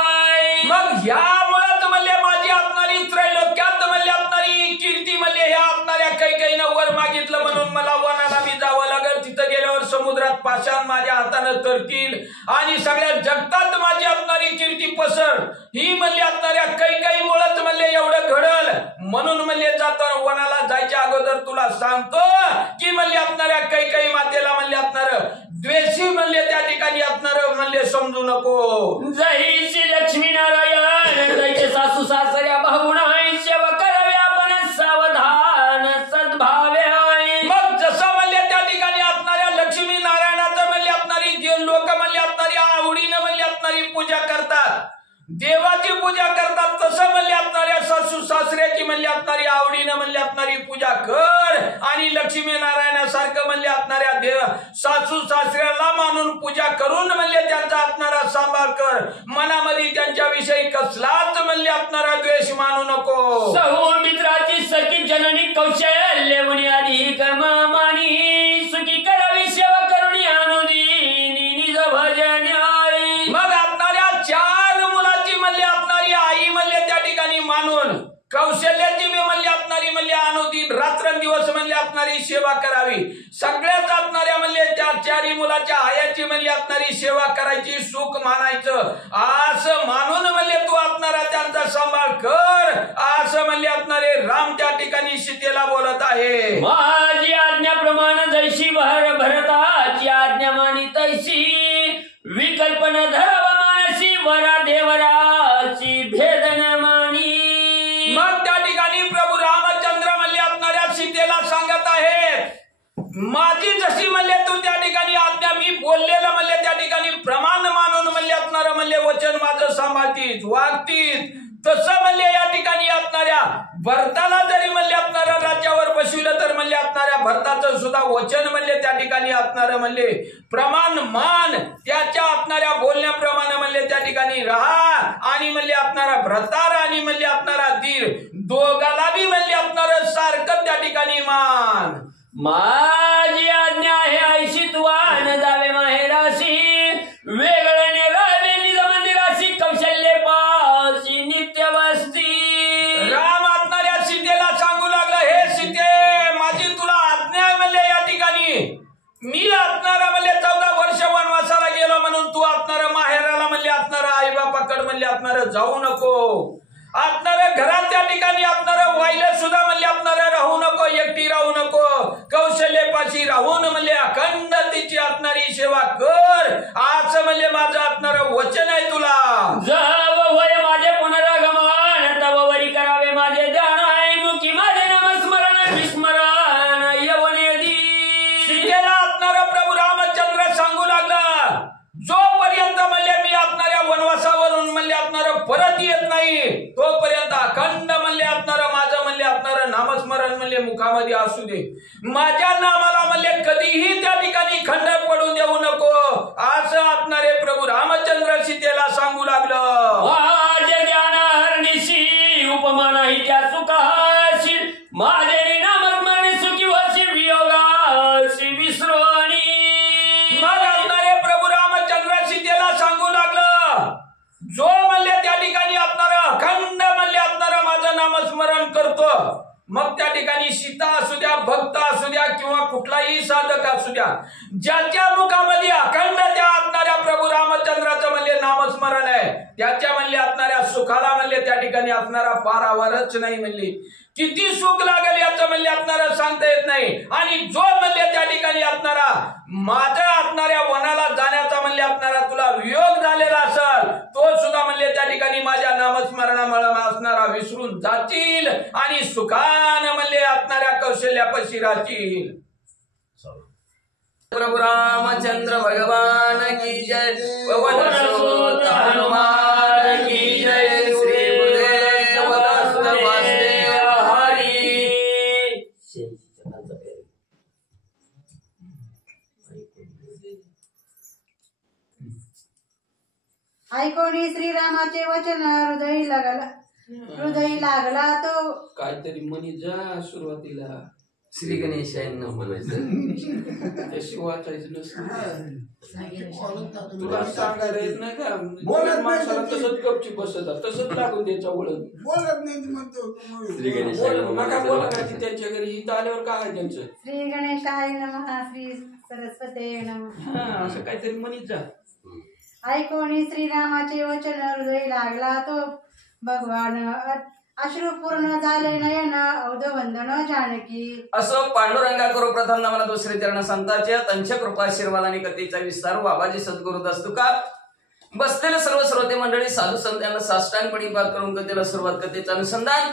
मग ह्यामुळेच म्हणले माझी असणारी त्रैलोक्यात म्हणले असणारी कीर्ती म्हणले ह्या असणाऱ्या कैकईनं वर मागितलं म्हणून मला वनाला मी जावं लागेल. तिथं गेल्यावर समुद्रात पाषाण माझ्या हातानं तरतील आणि सगळ्या जगतात माझी असणारी कीर्ती पसर. ही म्हणले असणाऱ्या कैकईमुळेच म्हणले एवढं घडल. म्हणून म्हणले जाताना वनाला जायच्या अगोदर तुला सांगतो की म्हणले असणाऱ्या कैकई मातेला म्हणले असणारं द्वेषी म्हणले त्या ठिकाणी असणारं म्हणले समजू नको. जैशी लक्ष्मी नारायण जैसे सासू सासऱ्या भाऊन आहे सेवा करावे आपण सावधान सद्भावे. मग जसं म्हणले त्या ठिकाणी असणाऱ्या लक्ष्मी नारायणाचं म्हणले असणारी जे लोक म्हणले असणारी आवडीनं म्हणले असणारी पूजा करतात, देवाची पूजा करतात, तसं म्हणले असणाऱ्या सासू सासऱ्याची म्हणले असणारी आवडीनं म्हणले असणारी पूजा कर आणि लक्ष्मी नारायणासारखं म्हणले असणाऱ्या देव सासू सासऱ्याला मानून पूजा करून म्हणले त्यांचा असणारा सांभाळ कर. मनामध्ये त्यांच्याविषयी कसलाच म्हणले असणारा द्वेष मानू नको. सहू मित्राची सखी जननी कौशल्य मुनी अधिक मामानी सुखी करावी सेवा करुणी अनुदीनी निज भजन. मग असणाऱ्या चार मुलाची म्हणले असणारी आई म्हणले त्या ठिकाणी मानून कौशल्याची मी म्हणले असणारी म्हणले अनुदिन रात्रंदिवस म्हणले असणारी सेवा करावी. सगळ्याच असणाऱ्या म्हणले त्या चारी मुलाच्या आयाची म्हणले असणारी सेवा करायची, सुख मानायचं असं मानून म्हणले तू असणारा त्यांचा सांभाळ कर असं म्हणले असणारे राम त्या ठिकाणी सीतेला बोलत आहे. माझी आज्ञाप्रमाणे जैशी भरताची आज्ञा मानी तैशी विकल्पन धरावा मानसी वरा देवराची भेदन मानी. मग त्या ठिकाणी प्रभू रामचंद्र म्हणले असणाऱ्या सीतेला सांगत आहेत माझी जशी म्हणले तू त्या ठिकाणी आज्ञा मी बोललेलं म्हणले त्या ठिकाणी प्रमाण मानून म्हणले असणारं म्हणले वचन माझं सांभाळतीस वागतीस तसं म्हणले या ठिकाणी असणाऱ्या भरताला जरी म्हणले असणाऱ्या राज्यावर बसविलं तर म्हणले असणाऱ्या भरताचं सुद्धा वचन म्हणले त्या ठिकाणी असणारं म्हणले प्रमाण मान त्याच्या असणाऱ्या बोलण्याप्रमाणे म्हणले त्या ठिकाणी राहा आणि म्हणले असणारा भ्रतार आणि म्हणले असणारा धीर दोघाला बी म्हणले असणारं सारखं त्या ठिकाणी मान. माझी आज्ञा आहे ऐशी तुवान जावे माहेराशी वेगळ्याने राहावे निज मंदिराशी कौशल्य पाशी नित्य वस्ती. राम असणाऱ्या सीतेला सांगू लागला हे सीते माझी तुला आज्ञा आहे म्हणले या ठिकाणी मी असणारा म्हणले 14 वर्ष वनवासाला गेलो म्हणून तू असणारा माहेराला म्हणले असणारा आई बापाकड म्हणले असणारा जाऊ नको. असणारा घरात त्या ठिकाणी असणारा वाहिलं सुद्धा म्हणले असणारा राहू नको, एकटी राहू नको, कौशल्यपाशी राहून म्हणले अखंड तिची असणारी सेवा कर असं म्हणले माझं असणारं वचन आहे तुला. जव होय माझे नाही तोपर्यंत अखंड म्हणले असणार माझं म्हणले असणार नामस्मरण म्हणले मुखामध्ये असू दे. माझ्या नामाला म्हणले कधीही त्या ठिकाणी खंड पडू देऊ नको असं असणारे प्रभू रामचंद्र सीतेला सांगू लागलं. माझे ज्ञान हरणीशी उपमा नाही त्या सुखाशी माझे नामस्मरण सुखी वशी वियोगाशी विसरोणी. मग असणारे प्रभू रामचंद्र सीतेला सांगू लागलं जो म्हणले त्या ठिकाणी असणार अखंड म्हणले असणार माझं नामस्मरण करतो. मग त्या ठिकाणी सीता असू द्या भक्त असू द्या किंवा कुठलाही साधक असू द्या ज्याच्या मुखामध्ये अखंड त्या असणाऱ्या प्रभू रामचंद्राचं म्हणले नामस्मरण आहे त्याच्या म्हणले असणाऱ्या सुखाला म्हणले त्या ठिकाणी असणारा पारावरच नाही म्हणले. किती सुख लागेल याचं म्हणले असणारा सांगता येत नाही. आणि जो म्हणले त्या ठिकाणी असणारा माझ्या असणाऱ्या वनाला जाण्याचा म्हणले असणारा तुला वियोग झालेला असेल तो सुद्धा म्हणले त्या ठिकाणी माझ्या नामस्मरणामुळे असणारा विसरून जातील आणि सुखानं म्हणले असणाऱ्या कौशल्यापाशी राहतील. प्रभु रामचंद्र भगवान की जय. पवन सुत हनुमान की जय. श्री गुरुदेव दत्त वासुदेव हरी. ऐकोनी श्रीरामाचे वचन हृदयी लागला तो. काहीतरी म्हणी जा सुरुवातीला श्री गणेशांना म्हणायचं त्याशी वाचायचं नसतं. तुला सांगायला येत नाही का माणसाला तसंच गपची बसत तसंच लागून द्यायचा वळण बोलत नाही म्हणतो. नका बोला का त्यांच्या घरी इथं आल्यावर काय त्यांचं श्री गणेशाय नमः श्री सरस्वते नमः असं काहीतरी म्हणीत जा. ऐकोनी श्रीरामाचे वचन हृदयी लागला तो. भगवान अश्रुपूर्ण झाले नयन अवधवंदन जानकी. असो पांडुरंगा करू प्रथम नमन दुसरे चरण संतांच्या त्यांच्या कृपा आशीर्वाद आणि कथेचा विस्तार बाबाजी सद्गुरु दास तुका बसलेले सर्व श्रोते मंडळी साधू संत यांना साष्टांगपणी पाठ करून कथेला सुरुवात कथेचं अनुसंधान.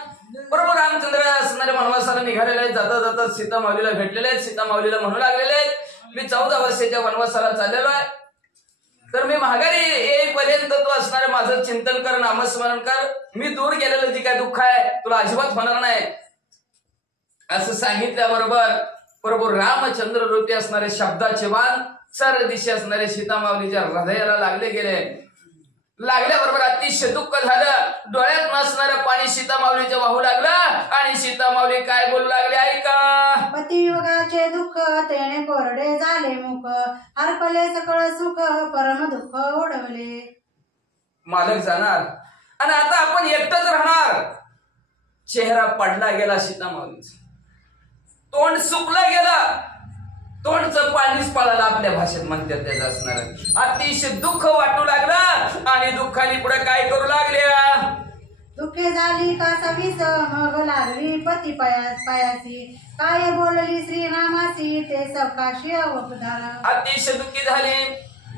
प्रभू रामचंद्र असणारे वनवासाला निघालेले आहेत. जाता जाता सीता माऊलीला भेटलेले आहेत. सीता माऊलीला म्हणू लागलेले आहेत मी 14 वर्षाच्या वनवासाला चाललेलो आहे तर मी माघारी येईपर्यंत तू असणारे माझं चिंतन कर नामस्मरण कर. मी दूर गेलेलं जे काय दुःख आहे तुला अजिबात होणार नाही असं सांगितल्याबरोबर प्रभू रामचंद्र रूपी असणारे शब्दाचे बाण चार दिशे असणारे सीता माऊलीच्या हृदयाला लागले गेले. लागल्याबरोबर अतिशय दुःख झालं. डोळ्यात नसणारं पाणी सीता माऊलीच्या वाहू लागलं आणि सीता माऊली काय बोलू लागले ऐका. पतियोगाचे दुःख तेने कोरडे झाले मुख हरपले सकळ सुख परम दुःख ओढवले. मालक जाणार आणि आता आपण एकटंच राहणार. चेहरा पडला गेला सीता माऊलीचा. तोंड सुकलं गेलं. तोंडचं पाणीच पळालं आपल्या भाषेत म्हणतात त्याचं असणार. अतिशय दुःख वाटू लागलं आणि दुःखाने पुढे काय करू लागल्या. दुःखे झाली का सवीस मग लागली पती पायासी काय बोलली श्रीरामासी ते सवकाशी अवधारा. अतिशय दुःखी झाली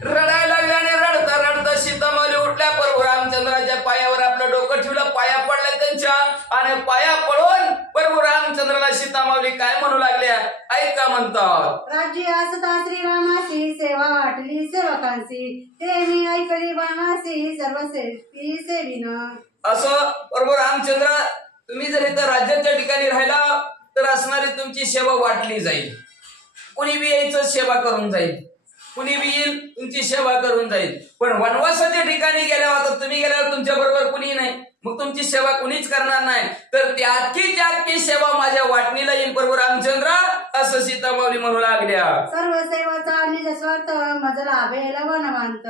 रडायला लागले आणि रडता रडता सीता माऊली उठल्या. प्रभू रामचंद्राच्या पायावर आपलं डोकं ठेवलं. पाया पडल्या त्यांच्या आणि पाया पडून प्रभू रामचंद्राला सीता माऊली काय म्हणू लागल्या ऐका म्हणतात. राज्य असता श्रीरामाची सेवा वाटली सेवकांची ते मी ऐकली वनवासी सर्व सेविन. असं प्रभू रामचंद्र तुम्ही जर इथं राज्याच्या ठिकाणी राहिला तर असणारी तुमची सेवा वाटली जाईल. कुणी बी यायचं सेवा करून जाईल. कुणी बी येईल तुमची सेवा करून जाईल. पण वनवासाच्या ठिकाणी गेल्यावर आता तुम्ही गेल्यावर तुमच्या बरोबर कुणी नाही मग तुमची सेवा कुणीच करणार नाही. तर त्यातकी सेवा माझ्या वाटणीला येईल प्रभू रामचंद्र असं सीता माऊली म्हणू लागल्या. सर्व सेवाचा निज स्वार्थ मज लाभेल वनवांत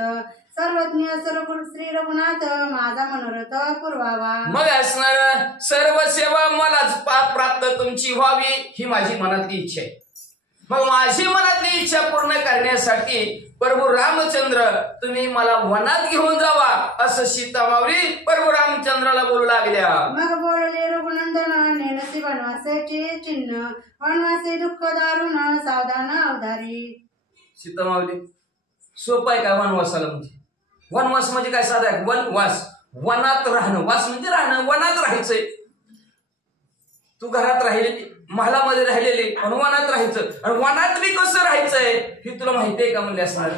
सर्वज्ञ श्री रघुनाथ माझा मनोरथ पुरवावा. मग असणार सर्व सेवा मलाच प्राप्त तुमची व्हावी ही माझी मनातली इच्छा आहे. मग माझी मनातली इच्छा पूर्ण करण्यासाठी प्रभू रामचंद्र तुम्ही मला वनात घेऊन जावा असं सीता माऊली प्रभू रामचंद्राला बोलू लागल्या. मग बोलले रघुनंदन नेनसी वनवासाचे चिन्ह वनवासी दुःख दारुण सावधान अवधारी. सीता माऊली सोपं आहे का वनवासाला. म्हणजे वनवास म्हणजे काय साधा आहे. वनवास वनात राहणं. वास म्हणजे राहणं. वनात राहायचंय. तू घरात राहिलेली महालामध्ये राहिलेले आणि वनात राहायचं आणि वनात बी कसं राहायचंय हे तुला माहितीये का म्हणले असणार.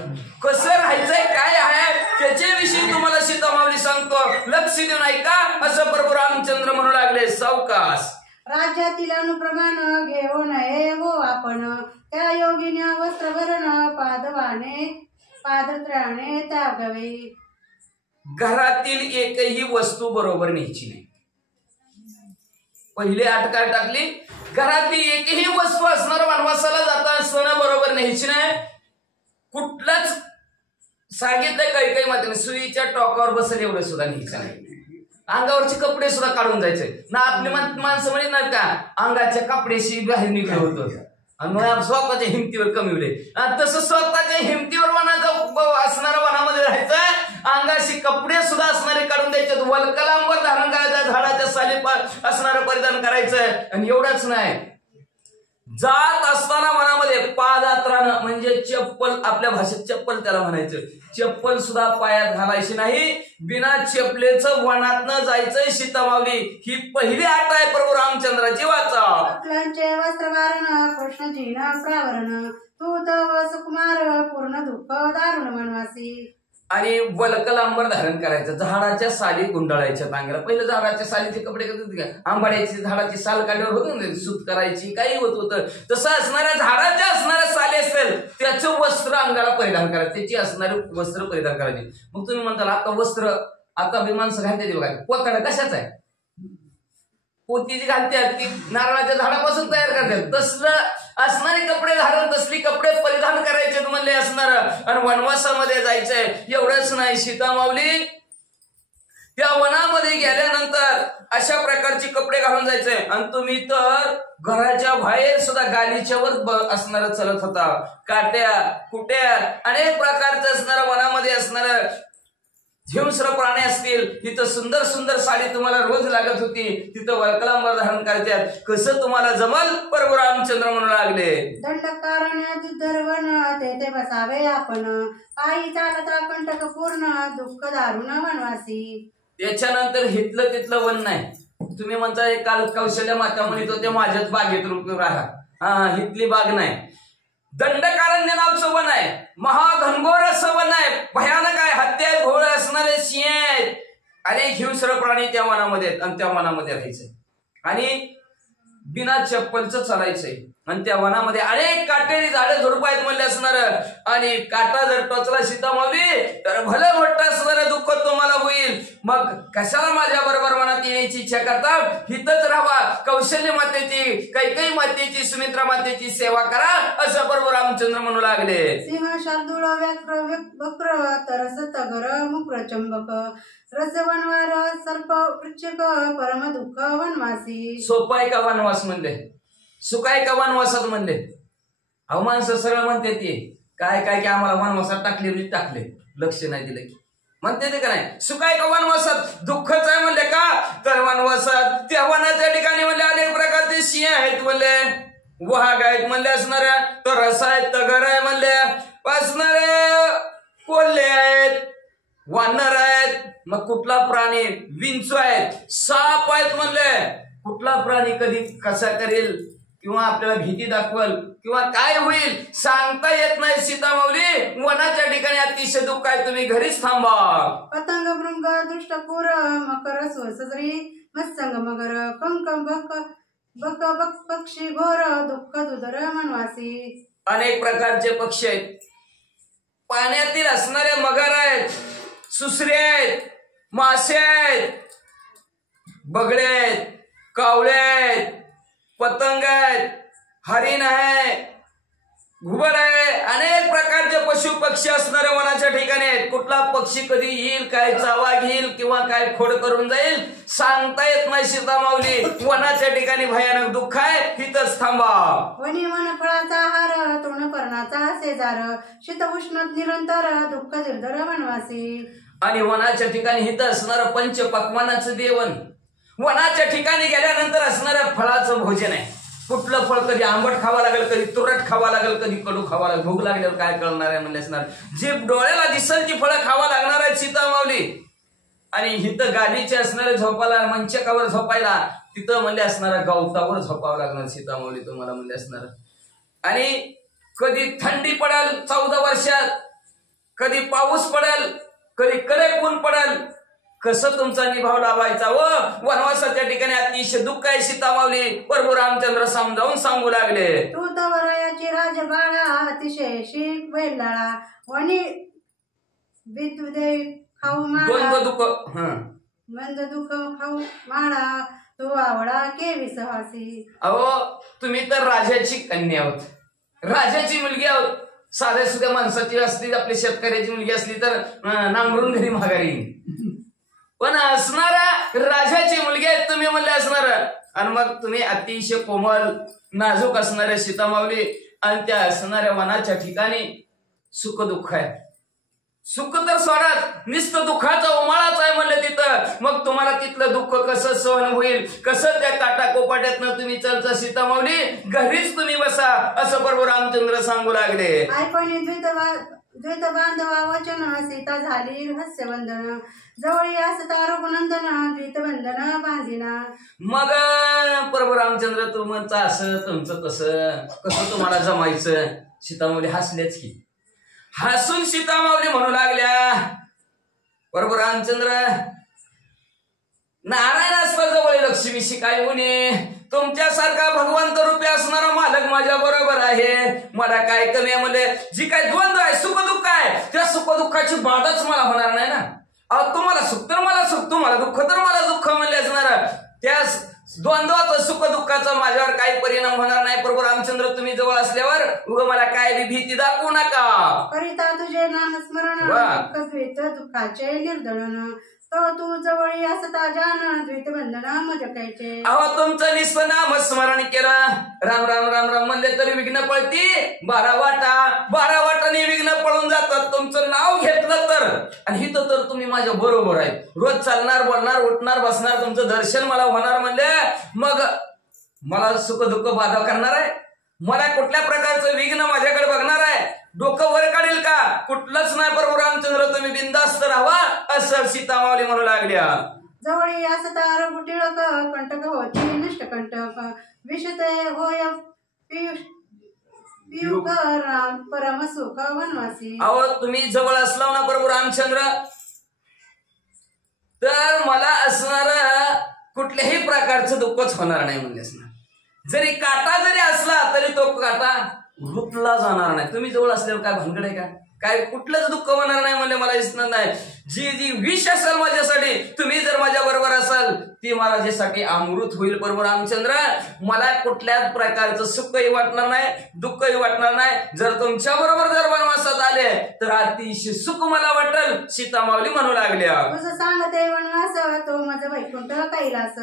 कसं राहायचंय काय आहे त्याच्याविषयी तुम्हाला सीता माऊली सांगतो, लक्ष देऊन ऐका. असं प्रभू रामचंद्र म्हणू लागले, सावकाश. राज्यातील अनुप्रमाण घेऊ नये हो आपण, त्या योगिन्या वस्त्रभरण पादत्राणे त्यागवे. घरातील एकही वस्तू बरोबर न्यायची नाही. पहिले अटकाळ टाकली, घरातली एकही वस्तू असणार वनवासाला जाता असताना बरोबर न्यायची नाही. कुठलाच सांगितलंय काही मात्र सुईच्या टोकावर बसेल एवढं सुद्धा न्यायचं नाही. अंगावरचे कपडे सुद्धा काढून जायचे ना. आपली माणसं म्हणत नाहीत का, अंगाच्या कपड्याशी बाहेर निघलं होतं आणि मग स्वतःच्या हिमतीवर कमी होते. तसं स्वतःच्या हिमतीवर असणाऱ्या वनामध्ये राहायचं. अंगाशी कपडे सुद्धा असणारे काढून द्यायचे, वल्कलांबर धारण करायचं, झाडाच्या साली असणारं परिधान करायचं. आणि एवढंच नाही, जात असताना वनामध्ये पादात्रानं म्हणजे चप्पल, आपल्या भाषेत चप्पल त्याला म्हणायचं, चप्पल सुद्धा पायात घालायची नाही. बिना चपलेचं वनातनं जायचंय. सीता माऊली ही पहिली आट आहे प्रभू रामचंद्राची. वाचा. वस्त्रवारण कृष्णजी न प्रावरण, तू तव सुकुमार पूर्ण दुःख दारुण वनवासी. आणि वल्कलांबर धारण करायचं, झाडाच्या साली गुंडाळायच्या टांग्याला. पहिले झाडाच्या सालीचे कपडे करत का, आंबाड्याची झाडाची साल काढल्यावर होतं सूत करायची, काही होतं. तसं असणाऱ्या झाडाच्या असणाऱ्या साली असतील त्याचं वस्त्र अंगाला परिधान करायचं, त्याची असणारे वस्त्र परिधान करायचे. मग तुम्ही म्हणताल आता वस्त्र, आता माणसं घालते बघा, पोताडा कशाच आहे, पोती जी घालतात ती नारळाच्या झाडापासून तयार करतात. तसलं असणारे कपडे धारण, तसली कपडे परिधान करायचे म्हणले असणार. आणि वनवासामध्ये जायचंय. एवढंच नाही, सीता माऊली त्या वनामध्ये गेल्यानंतर अशा प्रकारचे कपडे घालून जायचे. आणि तुम्ही तर घराच्या बाहेर सुद्धा गालीच्या वर असणार चलत होता. काट्या कुट्या अनेक प्रकारचं असणारं वनामध्ये असणार हिंस्र प्राणी असतील. तिथं सुंदर सुंदर साडी तुम्हाला रोज लागत होती, तिथं वल्कलांबर धारण करतात. कसं तुम्हाला जमल, प्रभू रामचंद्र म्हणू लागले. दंडकारण्यात दुर्वन तेथे बसावे आपण, पायी चालता कंटक पूर्ण दुःख दारुण वनवासी. त्याच्यानंतर हितलं तिथलं वन नाही. तुम्ही म्हणता काल कौशल्य माता म्हणत होते माझ्याच बागेत राहा, हितली बाग नाही. दंडकारण्य नावचं वन आहे, महाघनघोर असं वन आहे, भयानक आहे. हत्या घोळ असणारे सिंह आहेत, अनेक हिंस्र प्राणी त्या वनामध्ये आहेत. आणि त्या वनामध्ये राहायचंय आणि बिना चप्पलचं चालायचंय. आणि त्या वनामध्ये अनेक काटेरी झाडे झुडप आहेत म्हणले असणार. आणि काटा जर टोचला सीता माऊली तर भलं मोठं असणारं दुःख तुम्हाला होईल. मग कशाला माझ्या बरोबर वनात येण्याची इच्छा करता, हितच राहा. कौशल्य मातेची, कैकेयी मातेची, सुमित्रा मातेची सेवा करा, असं प्रभू रामचंद्र म्हणू लागले. सिंह शार्दूळ व्याघ्र वक्र तरस तगर मुक्र चंबक, रसवनवार सर्प वृक्षक परम दुःख वनवासी. सोपाय का वनवास म्हणले, सुकाय का वनवासात म्हणले. अहो माणसं सरळ म्हणते ते काय काय की आम्हाला वनवासात टाकले, लक्ष नाही दिलं की म्हणते ते का नाही. सुकाय का वनवासात दुःखच आहे म्हणले का, तर वनवासात त्या वनाच्या ठिकाणी म्हणले अनेक प्रकारचे सिंह आहेत म्हणले, वाघ आहेत म्हणले असणाऱ्या, तर रस आहेत, तगर आहे म्हणले असणारे, कोल्हे आहेत, वानर आहेत. मग कुठला प्राणी, विंचू आहेत, साप आहेत म्हणले. कुठला प्राणी कधी कसा करेल किंवा आपल्याला भीती दाखवल किंवा काय होईल सांगता येत नाही. सीता माऊली वनाच्या ठिकाणी अतिशय दुःख आहे, तुम्ही घरीच थांबा. पतंग भृंग दृष्टपूर मकर स्वसरी मत्संग मगर कंकम बक बक बक पक्षी घोर दुःख दुधर मनवासी. अनेक प्रकारचे पक्षी आहेत, पाण्यातील असणारे मगर आहेत, सुसरे आहेत, मासे आहेत, बगळे आहेत, कावळे आहेत, पतंग आहेत, हरिण आहे, घुबड आहे. अनेक प्रकारचे पशु पक्षी असणारे वनाच्या ठिकाणी आहेत. कुठला पक्षी कधी येईल, काय चावा घेईल किंवा काय खोड करून जाईल सांगता येत नाही. सीता माऊली वनाच्या ठिकाणी भयानक दुःख आहे, तिथंच थांबा. वनी वन फळाचा हार तृणपर्णाचा शेजार, शीत उष्ण निरंतर दुःख दुर्धर वनवासी. आणि वनाच्या ठिकाणी हिथं असणारं पंच पक्वानाचं देवन, वनाच्या ठिकाणी गेल्यानंतर असणाऱ्या फळाचं भोजन आहे. कुठलं फळ कधी आंबट खावा लागेल, कधी तुरट खावा लागेल, कधी कडू खावा लागेल. भूक लागल्यावर काय कळणार आहे म्हणले असणार. जे डोळ्याला दिसल ती फळं खावा लागणार आहेत सीता माऊली. आणि हिथं गादीचे असणारे झोपायला, मंचकावर झोपायला तिथं म्हणले असणाऱ्या गवतावर झोपावं लागणार सीता माऊली तुम्हाला म्हणले असणार. आणि कधी थंडी पडेल 14 वर्षात, कधी पाऊस पडेल, कधी कडक ऊन पडल, कसं तुमचा निभाव लावायचा व वनवासाच्या ठिकाणी अतिशय दुःख आहे सीता माऊली प्रभू रामचंद्र समजावून सांगू लागले. तू तवरायाची राजबाळा अतिशय शीख बैलाळा वणी विद्युदे खाऊ माळा द्वंद्व दुःख मंद दुःख खाऊ माळा तू आवडा के विश्वासी. अहो तुम्ही तर राजाची कन्या आहोत, राजाची मुलगी आहोत. साध्या सुद्धा माणसाची असली, आपली शेतकऱ्याची मुलगी असली तर नांगरून घरी माघारी, पण असणारा राजाची मुलगी आहे तुम्ही म्हणले असणार. आणि मग तुम्ही अतिशय कोमल नाजूक असणाऱ्या सीता माऊली आणि त्या असणाऱ्या वनाच्या ठिकाणी सुख दुःख आहे. सुख तर सोडाच, नुसतं दुःखाचा उमाळाच आहे म्हणलं तिथं. मग तुम्हाला तिथलं दुःख कसं सहन होईल, कसं त्या काटाकोपाट्यातनं तुम्ही चलचा सीता माऊली घरीच तुम्ही बसा असं प्रभू रामचंद्र सांगू लागले. ऐकून द्वैत बांधवा वचन सीता झाली रहस्यवंदन जवळी असता रघुनंदन द्वैत बंधन बांधिना. मग प्रभू रामचंद्र तुमचं असं तुमचं तसं कसं तुम्हाला जमायचं. सीता माऊली हसल्याच की, हसून सीता माऊली म्हणू लागल्या प्रभू रामचंद्र नारायण असता जवळ लक्ष्मीशी काय होणे. तुमच्यासारखा भगवंत रूपी असणारा मालक माझ्या बरोबर आहे, मला काय कमी आहे म्हणजे जी काय द्वंद्व आहे सुख दुःख आहे त्या सुख दुःखाची बाधाच मला होणार नाही ना. अहो तुम्हाला सुख तर मला सुख, तुम्हाला दुःख तर मला दुःख म्हणले असणार. त्या द्वंद्वाचं सुख दुःखाचा माझ्यावर काही परिणाम होणार नाही. प्रभू रामचंद्र तुम्ही जवळ असल्यावर उग मला काय भीती दाखवू नका. करिता तुझे नामस्मरण द्वैत दुःखाचे निर्दळन तो तू जवळी असता जान द्वैत बंधन मजकायचे. अहो तुमचं नुसतं नाम स्मरण केलं, राम राम राम राम म्हणले तरी विघ्न पळती 12 वाटाने विघ्न पळून जातात. तुमचं नाव घेतलं तर, आणि हिथं तर तुम्ही माझ्या बरोबर आहे, रोज चालणार बोलणार उठणार बसणार, तुमचं दर्शन मला होणार म्हणले मग मला सुख दुःख बाधा करणार आहे. मला कुठल्या प्रकारचं विघ्न माझ्याकडे बघणार आहे, डोकं वर काढेल का, कुठलंच नाही. प्रभू रामचंद्र तुम्ही बिंदास्त राहा असं सीता माऊली म्हणू लागल्या. जवळी असता रघु टिळक कंटक होती नष्ट कंटक विषते होय पियुक राम परम सुख वनवासी. अहो तुम्ही जवळ असला ना प्रभू रामचंद्र तर मला असणार कुठल्याही प्रकारचं दुःखच होणार नाही म्हणले असणार. जरी काटा जरी असला तरी तो काटा रुतला जाणार नाही. तुम्ही जवळ असल्यावर काय भानगड आहे का, काय कुठलंच दुःख होणार नाही म्हणले मला दिसणार नाही. जी जी विष असेल माझ्यासाठी तुम्ही जर माझ्या बरोबर असाल ती माझ्यासाठी अमृत होईल. प्रभू रामचंद्र मला कुठल्याच प्रकारचं सुखही वाटणार नाही दुःखही वाटणार नाही. जर तुमच्या बरोबर जर वनवासात आले तर अतिशय सुख मला वाटेल सीता माऊली म्हणू लागल्या. तुझं सांगते वनवास तो माझं वैकुंठ कैलास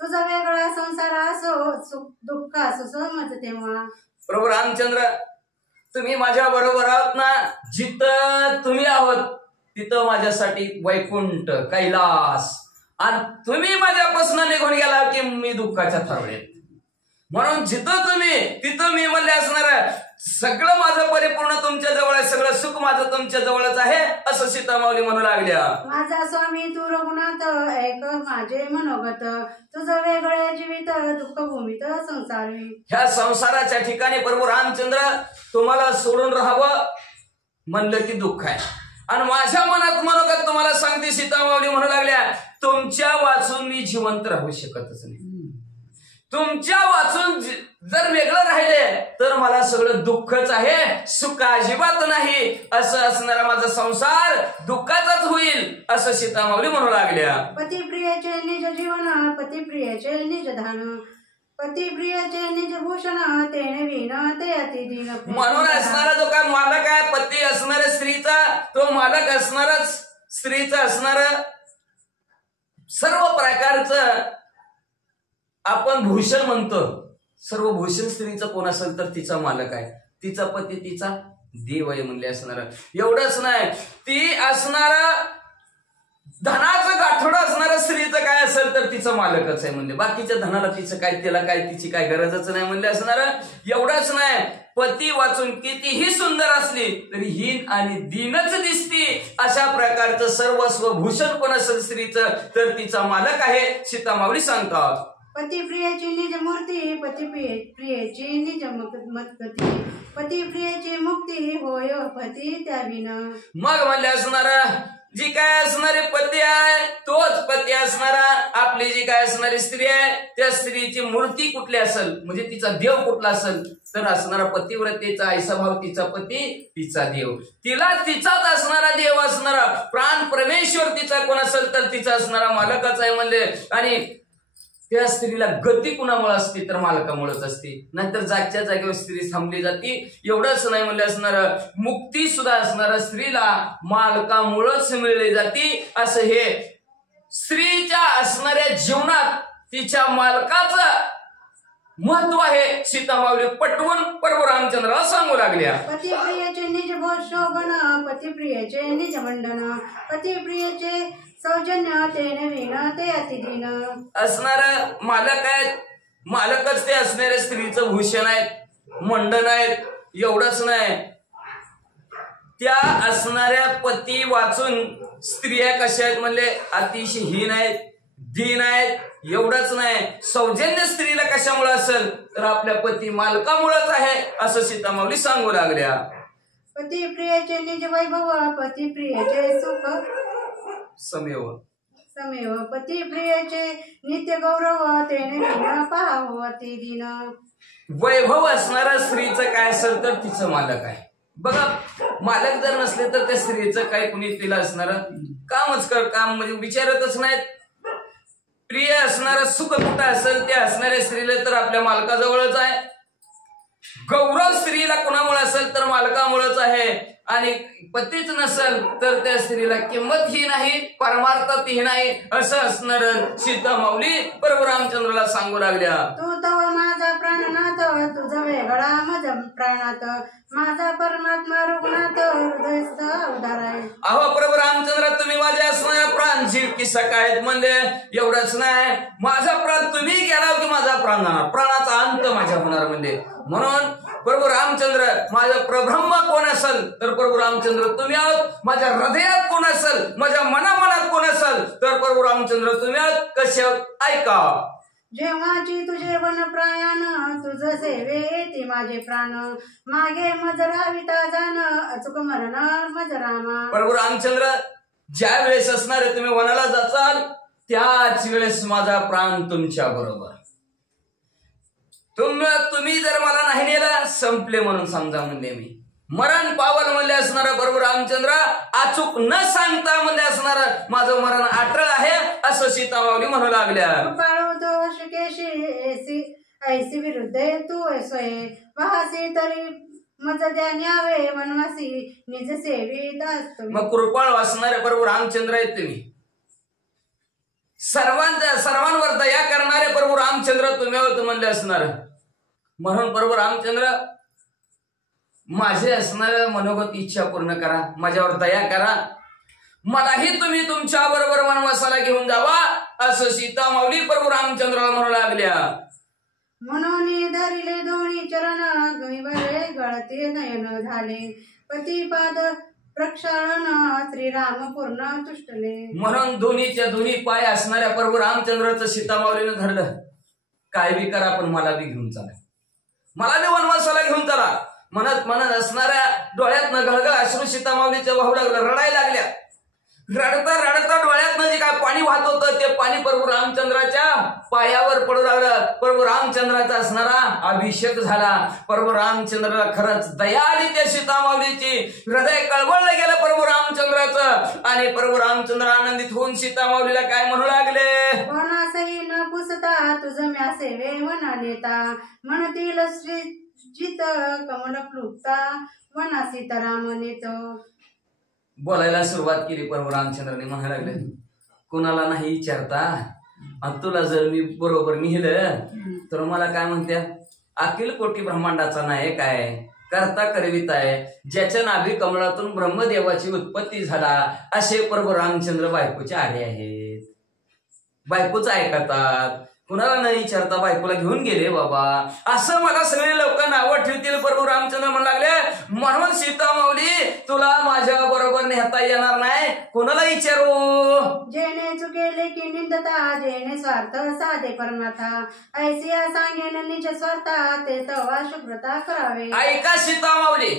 तुझा वेगळा संसार असो सुख दुःख असो समज तेव्हा. प्रभू रामचंद्र तुम्ही माझ्या बरोबर आहोत ना, जिथं तुम्ही आहोत तिथं माझ्यासाठी वैकुंठ कैलास, आणि तुम्ही माझ्यापासून निघून गेला की मी दुःखाच्या थारोळ्यात. म्हणून जिथं तुम्ही तिथं मी म्हणले असणार सगळं माझं परिपूर्ण तुमच्या जवळ आहे, सगळं सुख माझं तुमच्या जवळच आहे असं सीता माऊली म्हणू लागल्या. माझा स्वामी तू रघुनाथ ऐक माझे मनोगत तुझं वेगळे जीवित दुःख भूमीत संसारी. ह्या संसाराच्या ठिकाणी प्रभू रामचंद्र तुम्हाला सोडून राहावं म्हणलं की दुःख आहे, आणि माझ्या मनात मनोगत तुम्हाला सांगते सीता माऊली म्हणू लागल्या तुमच्या वाचून मी जिवंत राहू शकतच नाही. तुमच्या वाचून जर वेगळं राहिले तर मला सगळं दुःखच आहे, सुख अजिबात नाही. असं असणारा माझा संसार दुःखाचाच होईल असं सीता माऊली म्हणू लागल्या. पतिप्रियाचे निज जीवन पतिप्रियाचे निज धान पतिप्रियाचे निज भूषण तेने विना ते अतिदीन. म्हणून असणारा जो काय मालक आहे पती असणाऱ्या स्त्रीचा, तो मालक असणारच स्त्रीचा असणार सर्व प्रकारचं आपण भूषण म्हणतो. सर्व भूषण स्त्रीचं कोण असेल तर तिचा मालक आहे, तिचा पती तिचा देव आहे म्हणले असणार. एवढंच नाही, ती असणार धनाचं गाठोडं असणारं स्त्रीचं काय असेल तर तिचं मालकच आहे म्हणले. बाकीच्या धनाला तिचं काय, तिला काय, तिची काय गरजच नाही म्हणले असणार. एवढंच नाही, पती वाचून कितीही सुंदर असली तरी हीन आणि दीनच दिसती. अशा प्रकारचं सर्वस्व भूषण कोण असेल स्त्रीचं तर तिचा मालक आहे सीता माऊली सांगतात. पतिप्रियाची निज मूर्ती पतिप्रियाची निज मतगती पतिप्रियाची मुक्ती होय पती त्या विना. मग म्हणले असणार जी काय असणारे पती आहे तोच पती असणारा आपली जी काय असणारी स्त्री आहे त्या स्त्रीची मूर्ती कुठली असेल म्हणजे तिचा देव कुठला असेल तर असणारा पतिव्रतेचा ऐसा भाव तिचा पती तिचा देव, तिला तिचाच असणारा देव असणारा प्राण परमेश्वर तिचा कोण असेल तर तिचा असणारा मालकच आहे म्हणले. आणि त्या स्त्रीला गती कुणामुळे असते तर मालकामुळेच असते, नाहीतर जागच्या जागेवर स्त्री थांबली जाते. एवढंच नाही म्हणले असणार मुक्ती सुद्धा असणारा स्त्रीला मालकामुळेच मिळली जाते. असं हे स्त्रीच्या असणाऱ्या जीवनात तिच्या मालकाचं महत्व आहे. सीतामाऊली पटवून प्रभू रामचंद्राला सांगू लागल्या. पतिप्रियेचे निज शोभन पतिप्रियेचे निज मंडन पतिप्रियेचे सौजन्य ते नवीन ते अतिदीन. असणार मालक आहेत, मालकच ते असणाऱ्या स्त्रीचं भूषण आहेत, मंडन आहेत. एवढंच नाही त्या असणाऱ्या पती वाचून स्त्रिया कशा आहेत म्हणले अतिशय हीन आहेत, दीन आहेत. एवढंच नाही सौजन्य स्त्रीला कशामुळे असेल तर आपल्या पती मालकामुळेच आहे असं सीतामाऊली सांगू लागल्या. पतिप्रियेचे निज वैभव पतिप्रियेचे सुख समेव समेव पतिप्रियेचे नित्य गौरव ते नवीन पाहावं अतिदीन. वैभव असणारा स्त्रीचं काय असेल तर तिचं मालक आहे. बघा मालक जर नसले तर त्या स्त्रीचं काय कुणी तिला असणार कामच काम म्हणजे विचारतच नाहीत. प्रिय असणारं सुख कुठं असेल ते असणाऱ्या स्त्रीला तर आपल्या मालकाजवळच आहे. गौरव स्त्रीला कुणामुळे असेल तर मालकामुळेच आहे. आणि पतीच नसेल तर त्या स्त्रीला किंमत ही नाही, परमार्थात ही नाही असं असणार सीतामाऊली प्रभू रामचंद्राला सांगू लागल्या. तू तव माझा प्राणनाथ तुझा वेगळा माझ्या प्राणात माझा परमात्मा रुग्णात हृदयस्थ अवतार आहे. अहो प्रभू रामचंद्र तुम्ही माझ्या असणाऱ्या प्राणशील किस्सा काय म्हणले एवढंच नाही माझा प्राण तुम्ही गेला की माझा प्राण प्राणाचा अंत माझ्या होणार म्हणले. म्हणून प्रभू रामचंद्र माझा प्रब्रह्म कोण असेल तर प्रभू रामचंद्र तुम्ही आहोत. माझ्या हृदयात कोण असेल माझ्या मनामनात कोण असेल तर प्रभू रामचंद्र तुम्ही आहोत. कसे ऐका जेव्हाची तुझे वन प्रायान तुझ सेवे ती माझे प्राण मागे मज राविता जाण अचूक मरण मज रामा. प्रभू रामचंद्र ज्या वेळेस असणारे तुम्ही वनाला जाचाल त्याच वेळेस माझा प्राण तुमच्या बरोबर. तुम्ही जर मला नाही नेला संपले म्हणून समजा म्हणले मी मरण पावल म्हणले असणारा प्रभू रामचंद्र अचूक न सांगता म्हणले असणार माझं मरण अटळ आहे असं सीतामाऊली म्हणू लागल्या. काळू दोष केशी ऐसी विरुद्ध तू ऐसोय वाहसी तरी मज द्या न्यावे वनवासी निज सेवी दास. मग कृपाळ वाचणारे प्रभू रामचंद्र आहेत तुम्ही. सर्वांवर दया करणारे प्रभू रामचंद्र तुम्ही होत म्हणले असणार. म्हणून प्रभू रामचंद्र माझे असणाऱ्या मनोगत इच्छा पूर्ण करा, माझ्यावर दया करा, मलाही तुम्ही तुमच्या बरोबर वनवासाला घेऊन जावा असं सीतामाऊली प्रभू रामचंद्राला म्हणू लागल्या. म्हणून धरिले दोन्ही चरण गहिवरे गळते नयन झाले पतिपाद प्रक्षालन श्रीराम पूर्ण तुष्टले. म्हणून दोन्हीच्या दोन्ही पाय असणाऱ्या प्रभू रामचंद्राचं सीतामाऊलीनं धरलं. काय बी करा पण मला बी घेऊन चला, मला बी वनवासाला घेऊन चला म्हणत म्हणत असणाऱ्या डोळ्यातनं गळगळ अश्रू सीतामाऊलीच्या वाहू लागलं, रडायला लागल्या. रडता रडता डोळ्यातनं जे काय पाणी वाहत होतं ते पाणी प्रभू रामचंद्राच्या पायावर पडू लागलं. प्रभू रामचंद्राचा असणारा अभिषेक झाला. प्रभू रामचंद्राला खरंच दया आली त्या सीतामाऊलीची. हृदय कळवळलं गेलं प्रभू रामचंद्राचं. आणि प्रभू रामचंद्र आनंदित होऊन सीतामाऊलीला काय म्हणू लागले. कोणासही न पुसता तुझ म्या सेवे वना नेता म्हणतील श्री जित कमल प्लुप्ता वना सीताराम नेतो. बोलायला सुरुवात केली प्रभू रामचंद्राने. म्हणायला लागले कुणाला नाही विचारता आणि तुला जर मी बरोबर नेलं तर मला काय म्हणत्या अखिल कोटी ब्रह्मांडाचा नायक आहे, करता करविता आहे, ज्याच्या नाभी कमळातून ब्रह्मदेवाची उत्पत्ती झाला असे प्रभू रामचंद्र बायकोचे आले आहेत. बायकोच ऐकतात, कुणाला नाही विचारता बायकोला घेऊन गेले बाबा असं मला सगळे लोक नावं ठेवतील. प्रभू रामचंद्र म्हणू लागले म्हणून सीतामाऊली तुला माझ्या बरोबर नेता येणार नाही, कुणाला विचारू. जेणे चुकेले की निंदता जेणे स्वार्थ साधे परमाथा ऐसिया सांगेन निज स्वार्था ते तवा शुभ्रता करावे. ऐका सीतामाऊली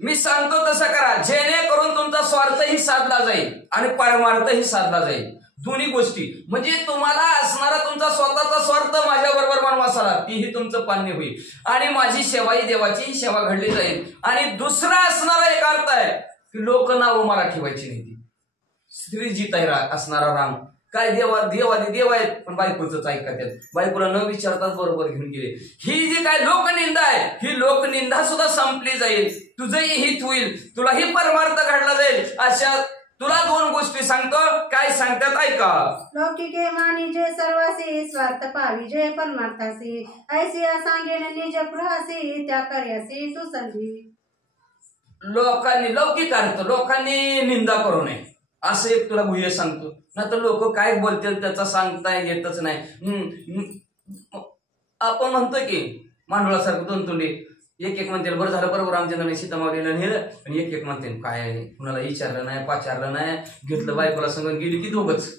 मी सांगतो तसं करा, जेणेकरून तुमचा स्वार्थही साधला जाईल आणि परमार्थही साधला जाईल. दोन्ही गोष्टी म्हणजे तुम्हाला असणारा तुमचा स्वतःचा स्वार्थ माझ्या बरोबर वनवासाला तीही तुमचं पान्य होईल आणि माझी सेवा ही देवाची सेवा घडली जाईल. आणि दुसरा असणारा एक अर्थ आहे की लोक नाव मला ठेवायची नाही. श्रीजी तैरा असणारा राम काय देवादी देव आहेत पण बायकोच ऐकतात, बायकोला न विचारताच बरोबर घेऊन गेले. ही जी काय लोकनिंदा आहे ही लोकनिंदा सुद्धा संपली जाईल, तुझंही हित होईल, तुलाही परमार्थ घडला जाईल. अशा तुला दोन गोष्टी सांगतो, काय सांगतात ऐका. लौकिके मानिजे सर्वासी स्वार्थ पाविजे परमार्थासी ऐसिया सांगेन निज गृहासी त्या कार्यासी तू संधी. लोकांनी लौकिक अर्थ लोकांनी निंदा करू नये असं एक तुला गुह्य सांगतो. ना तर लोक काय बोलतील त्याचा सांगता येतच नाही. आपण म्हणतो की मांडवळासारखं दोन तोंडे, एक म्हणते बरं झालं बरोबर रामचंद्राने सीतामावलीला नेलं आणि एक म्हणते काय कुणाला विचारलं नाही पाचारलं नाही, घेतलं बायकोला संगून गेली की दोघच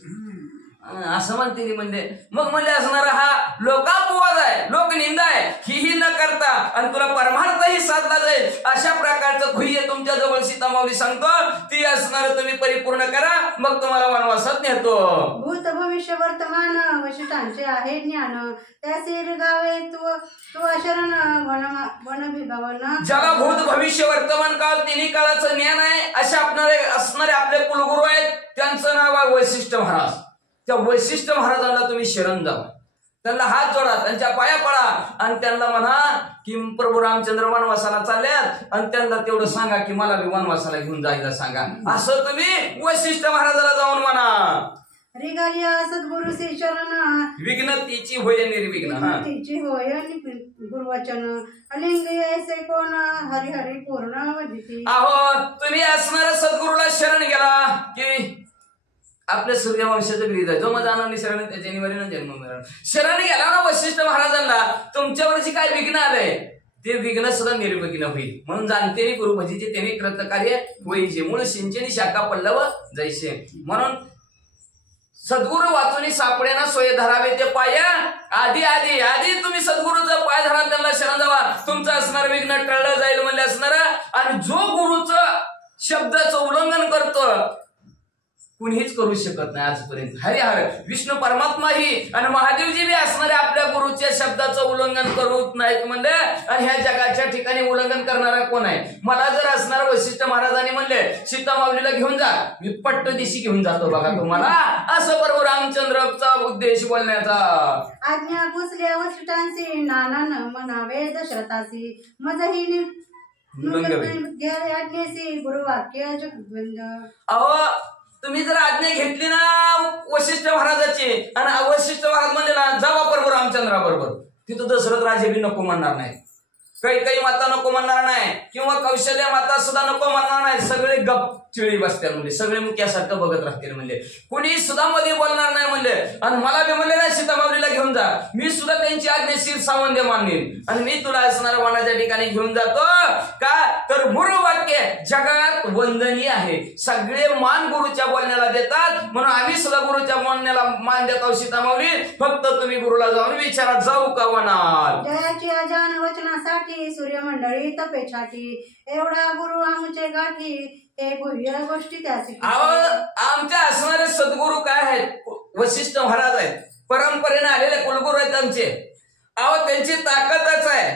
असं म्हणते. म्हणजे मग म्हणजे असणारा हा लोकापवाद आहे, लोकनिंदा आहे, ही न करता आणि तुला परमार्थही साधला जाईल अशा प्रकारचं गुह्य तुमच्या जवळ सीतामावली सांगतो. ती असणार तुम्ही परिपूर्ण करा, मग तुम्हाला वनवासात नेतो. भूत भविष्य वर्तमान वशिष्ठांचे आहे ज्ञान त्याचे गावे तू शरण वन विभावन. ज्याला भूत भविष्य वर्तमान काळ तिन्ही काळाचं ज्ञान आहे अशा असणारे आपले कुलगुरू आहेत, त्यांचं नाव आहे वैशिष्ठ महाराज. त्या वैशिष्ठ महाराजांना तुम्ही शरण जावा, त्यांना हात जोडा, त्यांच्या पाया पडा आणि त्यांना म्हणा की प्रभू रामचंद्र वनवासाला चालल्यात आणि त्यांना तेवढं सांगा की मला बी वनवासाला घेऊन जायला सांगा. असं तुम्ही वैशिष्ठ महाराजाला जाऊन म्हणा. रिगालिया सद्गुरु श्री शरण विघ्न तिची होय निर्विघ्न तिची होय गुरुवचन अलिंग ऐसे कोण हरिहरी पूर्ण वदिती. अहो तुम्ही असणाऱ्या सद्गुरूला शरण गेला की आपल्या सूर्यवंशाचं गृहित आहे, जो माझा आनंदी शरण त्याच्या निवारीनं जन्म मिळाला. शरण गेला ना वशिष्ठ महाराजांना, तुमच्यावरची काय विघ्न आलंय ते विघ्न सुद्धा निर्विघ्न होईल. म्हणून जाणते गुरु भजीचे त्यांनी कृत कार्य होईचे, मूळ सिंचनी शाखा पल्लव जैसे. म्हणून सद्गुरु वाचून सापडेना सोय धरावे ते पाय. आधी आधी आधी तुम्ही सद्गुरूचा पाय धरा, त्यांना शरण जावा, तुमचं असणार विघ्न टळलं जाईल म्हणले असणार. आणि जो गुरुचं शब्दाचं उल्लंघन करतो कुणीच करू शकत नाही आजपर्यंत. हरे हर विष्णू परमात्माही आणि महादेवजी बी असणारे आपल्या गुरुच्या शब्दाचं उल्लंघन करूच नाहीत म्हणले. आणि ह्या जगाच्या ठिकाणी उल्लंघन करणारा कोण आहे? मला जर असणार वैशिष्ट महाराजांनी म्हणले सीतामावलीला घेऊन जा, मी पट्ट दिशी घेऊन जातो बघा तुम्हाला, असं प्रभू रामचंद्रचा उद्देश बोलण्याचा. आज्ञा पुसल्या वशिष्ठांशी नाना न म्हणावे दशरथासी मजही घ्यावे आज्ञेसी गुरुवाक्य जगद्वंद. अहो तुम्ही जर आज्ञा घेतली ना वशिष्ठ महाराजाची आणि वशिष्ठ महाराज म्हणजे ना जावा प्रभू रामचंद्रा बरोबर, तिथं दशरथ राजे बी नको म्हणणार नाही, काही माता नको म्हणणार नाही किंवा कौशल्य माता सुद्धा नको म्हणणार नाही. सगळे गप चिळी बसतील म्हणजे, सगळे मुक्यासारखं बघत राहतील म्हणजे, कोणी सुद्धा मध्ये बोलणार नाही म्हणले. आणि मला बी म्हणले नाही सीतामावलीला घेऊन जा, मी सुद्धा त्यांची आज्ञेशीर सावंद्य मानेन आणि मी तुला असणाऱ्या वनाच्या ठिकाणी घेऊन जातो. का तर गुरु वाक्य जगात वंदनीय आहे, सगळे मान गुरुच्या बोलण्याला देतात, म्हणून आम्ही सुद्धा गुरुच्या बोलण्याला मान देतो. सीतामावली फक्त तुम्ही गुरुला जाऊन विचारा जाऊ का वनात. जयाची अजान वचनासाठी सूर्यमंडळी तपे छाटी एवढा गुरु आमचे गाठी हे गुह्य गोष्टी त्याची. आमच्या असणारे सद्गुरू काय आहेत? वशिष्ठ महाराज आहेत, परंपरेने आलेले कुलगुरू आहेत आमचे. अहो त्यांची ताकदच आहे,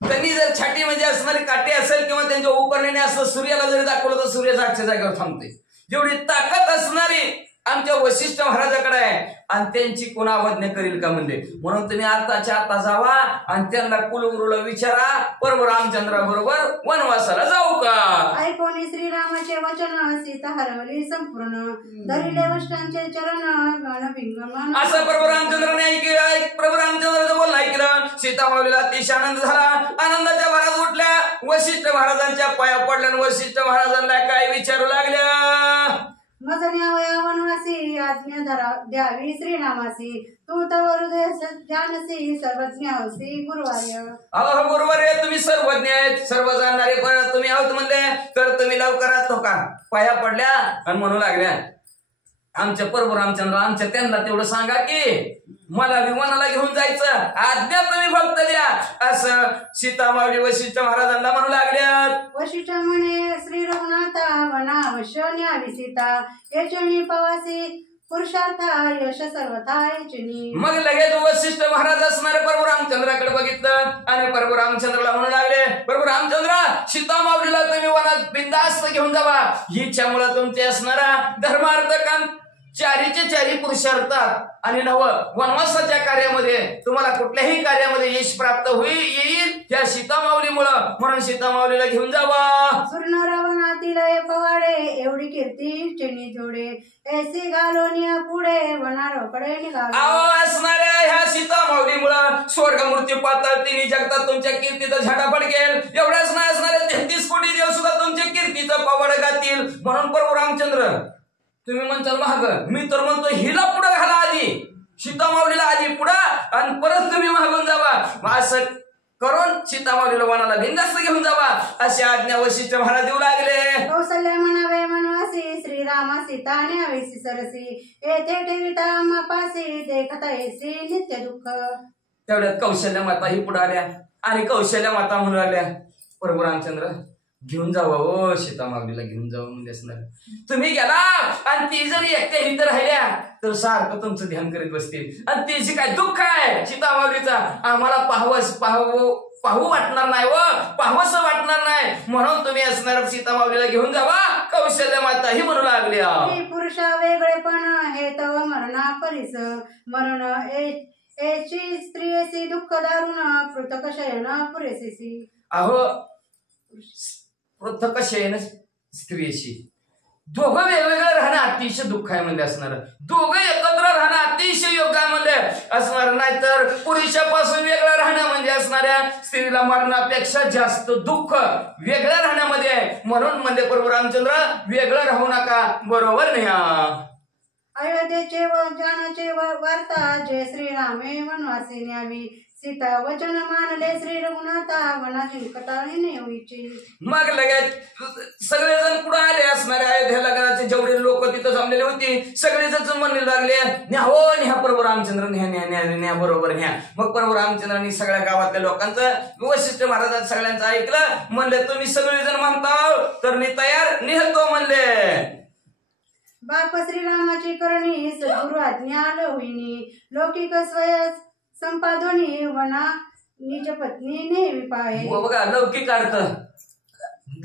त्यांनी जर छाटी म्हणजे असणारी काठी असेल किंवा त्यांच्या उपकरणाने असं सूर्याला जरी दाखवलं तर सूर्य साक्षी जागेवर थांबते. जेवढी ताकद असणारी आमच्या वशिष्ठ महाराजाकडे आहे आणि त्यांची कोण अवज्ञा करील का म्हणले. म्हणून तुम्ही आताच्या आता जावा आणि त्यांना कुलगुरूला विचारा प्रभू रामचंद्रा बरोबर वनवासाला जाऊ का. ऐकोनी श्रीरामाचे वचन सीता हरवली संपूर्ण धरिले वशिष्ठांचे चरण गणभिंगमन. असं प्रभू रामचंद्राने ऐकलं, प्रभू रामचंद्राचं बोलणं ऐकलं. सीतामावलीला अतिशय आनंद झाला, आनंदाच्या भरात उठल्या, वशिष्ठ महाराजांच्या पाया पडल्या. वशिष्ठ महाराजांना काय विचारू लागल्या? मज न्यावया वनवासी आज्ञा धरा द्यावी श्रीरामासी तू तव हृदय जानसी सर्वज्ञावसी गुरुवार्य. अहो गुरुवार्य तुम्ही सर्वज्ञ आहेत, सर्व जाणणारे तुम्ही आहोत म्हणले तर तुम्ही लवकरात हो का पाया पडल्या आणि म्हणू लागल्या आमच्या प्रभू रामचंद्र आमच्या त्यांना तेवढं सांगा की मला विमानाला घेऊन जायचं, आज्ञा तुम्ही फक्त द्या, असं सीतामावली वशिष्ठ महाराजांना म्हणू लागल्यात. वशिष्ठ म्हणे श्री रघुनाथा वना अवश्य न्यावी सीता यचनी पवासी पुरुषार्था यश सर्वथा यचनी. मग लगेच वशिष्ठ महाराज असणारे प्रभू रामचंद्राकडे बघितलं आणि प्रभू रामचंद्राला म्हणू लागले, प्रभू रामचंद्र सीतामावलीला तुम्ही वनात बिंदास्त घेऊन जावा, हिच्यामुळे तुमचे असणारा धर्मार्थ काम चारीचे चारी पुरुषार्थात आणि नव वनवासाच्या कार्यामध्ये तुम्हाला कुठल्याही कार्यामध्ये यश प्राप्त येईल त्या सीतामावलीमुळं, म्हणून सीतामावलीला घेऊन जावा. सुर्ण रावणातील पवाडे एवढी कीर्ती चिनी जोडे ऐसी घालोनिया पुढे वनारोकडे निघावे. अहो असणाऱ्या ह्या सीतामावलीमुळं स्वर्गमूर्ती पाताळ तिन्ही जगतात तुमच्या कीर्तीचा झाडा पडकेल, एवढ्याच नाही असणारे 33 कोटी देव सुद्धा तुमच्या कीर्तीचं पवाड गातील. म्हणून प्रभू रामचंद्र तुम्ही म्हणताल महाग, मी तर म्हणतो हिला पुढे घाला आधी, सीतामावलीला आधी पुढं आणि परत तुम्ही मागून जावा. असं करून सीतामावलीला वनाला बिंदास्त घेऊन जावा अशी आज्ञा वशिष्ठ महाराज देऊ लागले. कौशल्य म्हणावे वनवासी श्रीरामा सीता न्यावेसी सरसी येथे ठेविता मापासी देखता येसी नित्य दुःख. तेवढ्यात कौशल्य माता ही पुढे आल्या आणि कौशल्य माता म्हणून आल्या, प्रभू रामचंद्र घेऊन जावा ओ सीतामावलीला घेऊन जावं म्हणजे असणार. तुम्ही गेला आणि ती जरी एकट्या इथं राहिल्या तर सारखं तुमचं ध्यान करीत बसतील आणि तिची काय दुःख आहे सीतामावलीचा, आम्हाला पाहू वाटणार नाही व पाहवस वाटणार नाही, म्हणून तुम्ही असणार सीतामावलीला घेऊन जावा. कौशल्य माता ही म्हणू लागल्या, पुरुषा वेगळेपण हे तव मरणा परिस मरण एची स्त्रियसी दुःख दारुण पृथक शयन पुरेसी. अहो पृथक शयन स्त्रियशी दोघं वेगवेगळं राहणं अतिशय दुःख आहे म्हणजे असणार, दोघं एकत्र राहणं अतिशय योग्य आहे म्हणजे असणार, नाहीतर पुरुषापासून वेगळं राहणं म्हणजे असणाऱ्या स्त्रीला मरणापेक्षा जास्त दुःख वेगळं राहण्यामध्ये आहे. म्हणून म्हणजे प्रभू रामचंद्र वेगळं राहू नका, बरोबर नाही. अयोध्येचे व जानाचे वार्ता जय श्रीरामे वनवासी न्यावी सीता वचन मानले श्री रघुनाथा वनाची कटाळी होईची. मग लगेच सगळेजण पुढे आले असणारे अयोध्या लग्नाचे जेवढे लोक तिथं जमलेले होते सगळेजण म्हणले लागले, न्या हो न्या प्रभू रामचंद्र न्या न्या न्या न्या बरोबर न्या. मग प्रभू रामचंद्रांनी सगळ्या गावातल्या लोकांचं वशिष्ठ महाराजांचं सगळ्यांचं ऐकलं, म्हणले तुम्ही सगळेजण म्हणता तर मी तयार निहतो म्हणले. बाप श्रीरामाची करणी सद्गुरु आज्ञा होईनी लौकिक स्वय संपादनी वना निज पत्नी नेवी पाहे. बघा लौकिक अर्थ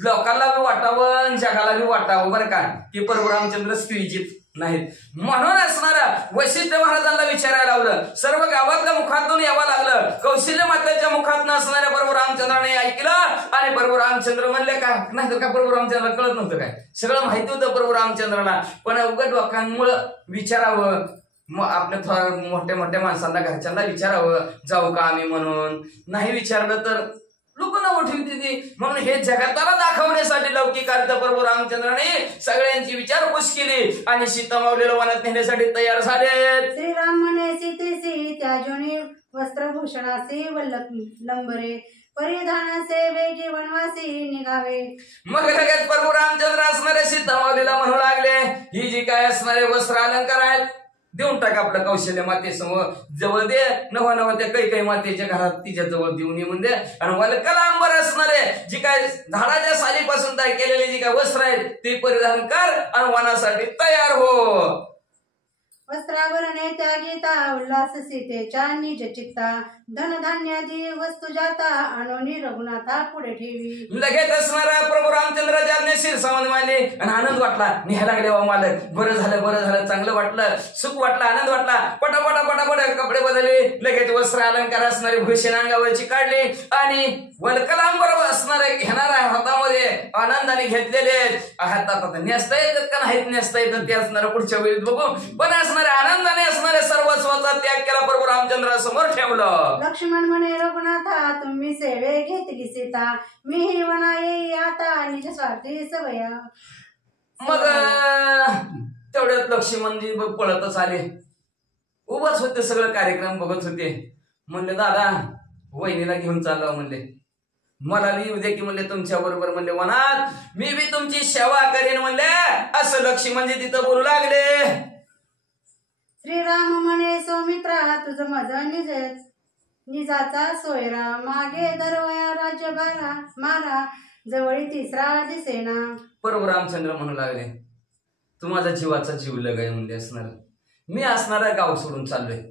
लोकांना बी वाटावं जगाला बी वाटावं बरं का की प्रभू रामचंद्र स्त्रीजित नाहीत. म्हणून असणारा वशिष्ठ महाराजांना विचारायला लावलं, सर्व गावातल्या मुखातून यावं लागलं. कौशल्य मातेच्या मुखातून असणाऱ्या प्रभू रामचंद्राने ऐकलं आणि प्रभू रामचंद्र म्हणले का नाही का प्रभू रामचंद्राला कळत नव्हतं काय, सगळं माहिती होतं प्रभू रामचंद्राला, पण उघड लोकांमुळं विचारावं, मग आपल्या मोठ्या मोठ्या माणसांना घरच्यांना विचारावं जाऊ का आम्ही, म्हणून नाही विचारलं तर लोक नावं ठेवते. म्हणून हे जगाताला दाखवण्यासाठी लौकिक अर्थ प्रभू रामचंद्राने सगळ्यांची विचारपूस केली आणि सीतामावलीला वनात नेण्यासाठी तयार झाले. श्रीराम म्हणे सीतेसी त्याजुनी वस्त्रभूषणासी वल्लंबरे परिधानाचे वेगी वनवासी निघावे. मग लगेच प्रभू रामचंद्र असणारे सीतामावलीला म्हणू लागले, ही जी काय असणारे वस्त्र अलंकार आहेत देऊन टाक आपल्या कौशल्य मातेसमोर, जवळ दे नवा नवा त्या काही मातेच्या घरात तिच्या जवळ देऊन ये म्हणजे. आणि मला कलांबर असणारे जी काय झाडाच्या सालीपासून तयार केलेले जी काय वस्त्र आहेत ते परिधान कर आणि वनासाठी तयार हो. वस्त्रावरणे त्या गीता उल्हास सीतेच्या निज चित्ता धनधान्यादी वस्तू जाता आणोनी रघुनाथा पुढे ठेवी. लगेच असणारा प्रभू रामचंद्राच्या आज्ञा शिरसावंत मानले आणि आनंद वाटला, निघायला लागले वा मालक, बरं झालं चांगलं वाटलं, सुख वाटलं, आनंद वाटला. पटापटा कपडे बदलले, लगेच वस्त्र अलंकार असणारे भूषण अंगावरची काढले आणि वलकलांबर असणारे घेणारा हातामध्ये आनंदाने घेतलेले हातात नेसता येतात का नाहीत नेसता येतात ते असणारे पुढच्या वेळेत बघू, पण असणारे आनंदाने असणारे सर्वस्वाचा त्याग केला प्रभू रामचंद्रासमोर ठेवलं. लक्ष्मण म्हणे रघुनाथा तुम्ही सेवे घेतली सीता मी वना येई आता निज स्वार्थी सवया. मग तेवढ्यात लक्ष्मणजी पळतच आले, उभाच होते, सगळं कार्यक्रम बघत होते. म्हणले दादा वहिनीला घेऊन चाललो म्हणले, मला बी येऊ दे की म्हणले तुमच्या बरोबर म्हणले वनात, मी बी तुमची सेवा करेन म्हणले. असं लक्ष्मणजी तिथं बोलू लागले. श्रीराम म्हणे सौमित्रा तुझ मज निजाचा सोयरा मागे दरवया राज्यभारा मारा जवळी तिसरा दिसेना. बरोबर रामचंद्र म्हणू लागले तू माझा जीवाचा जीव लगाय म्हणजे असणार. मी असणारा गाव सोडून चाललोय,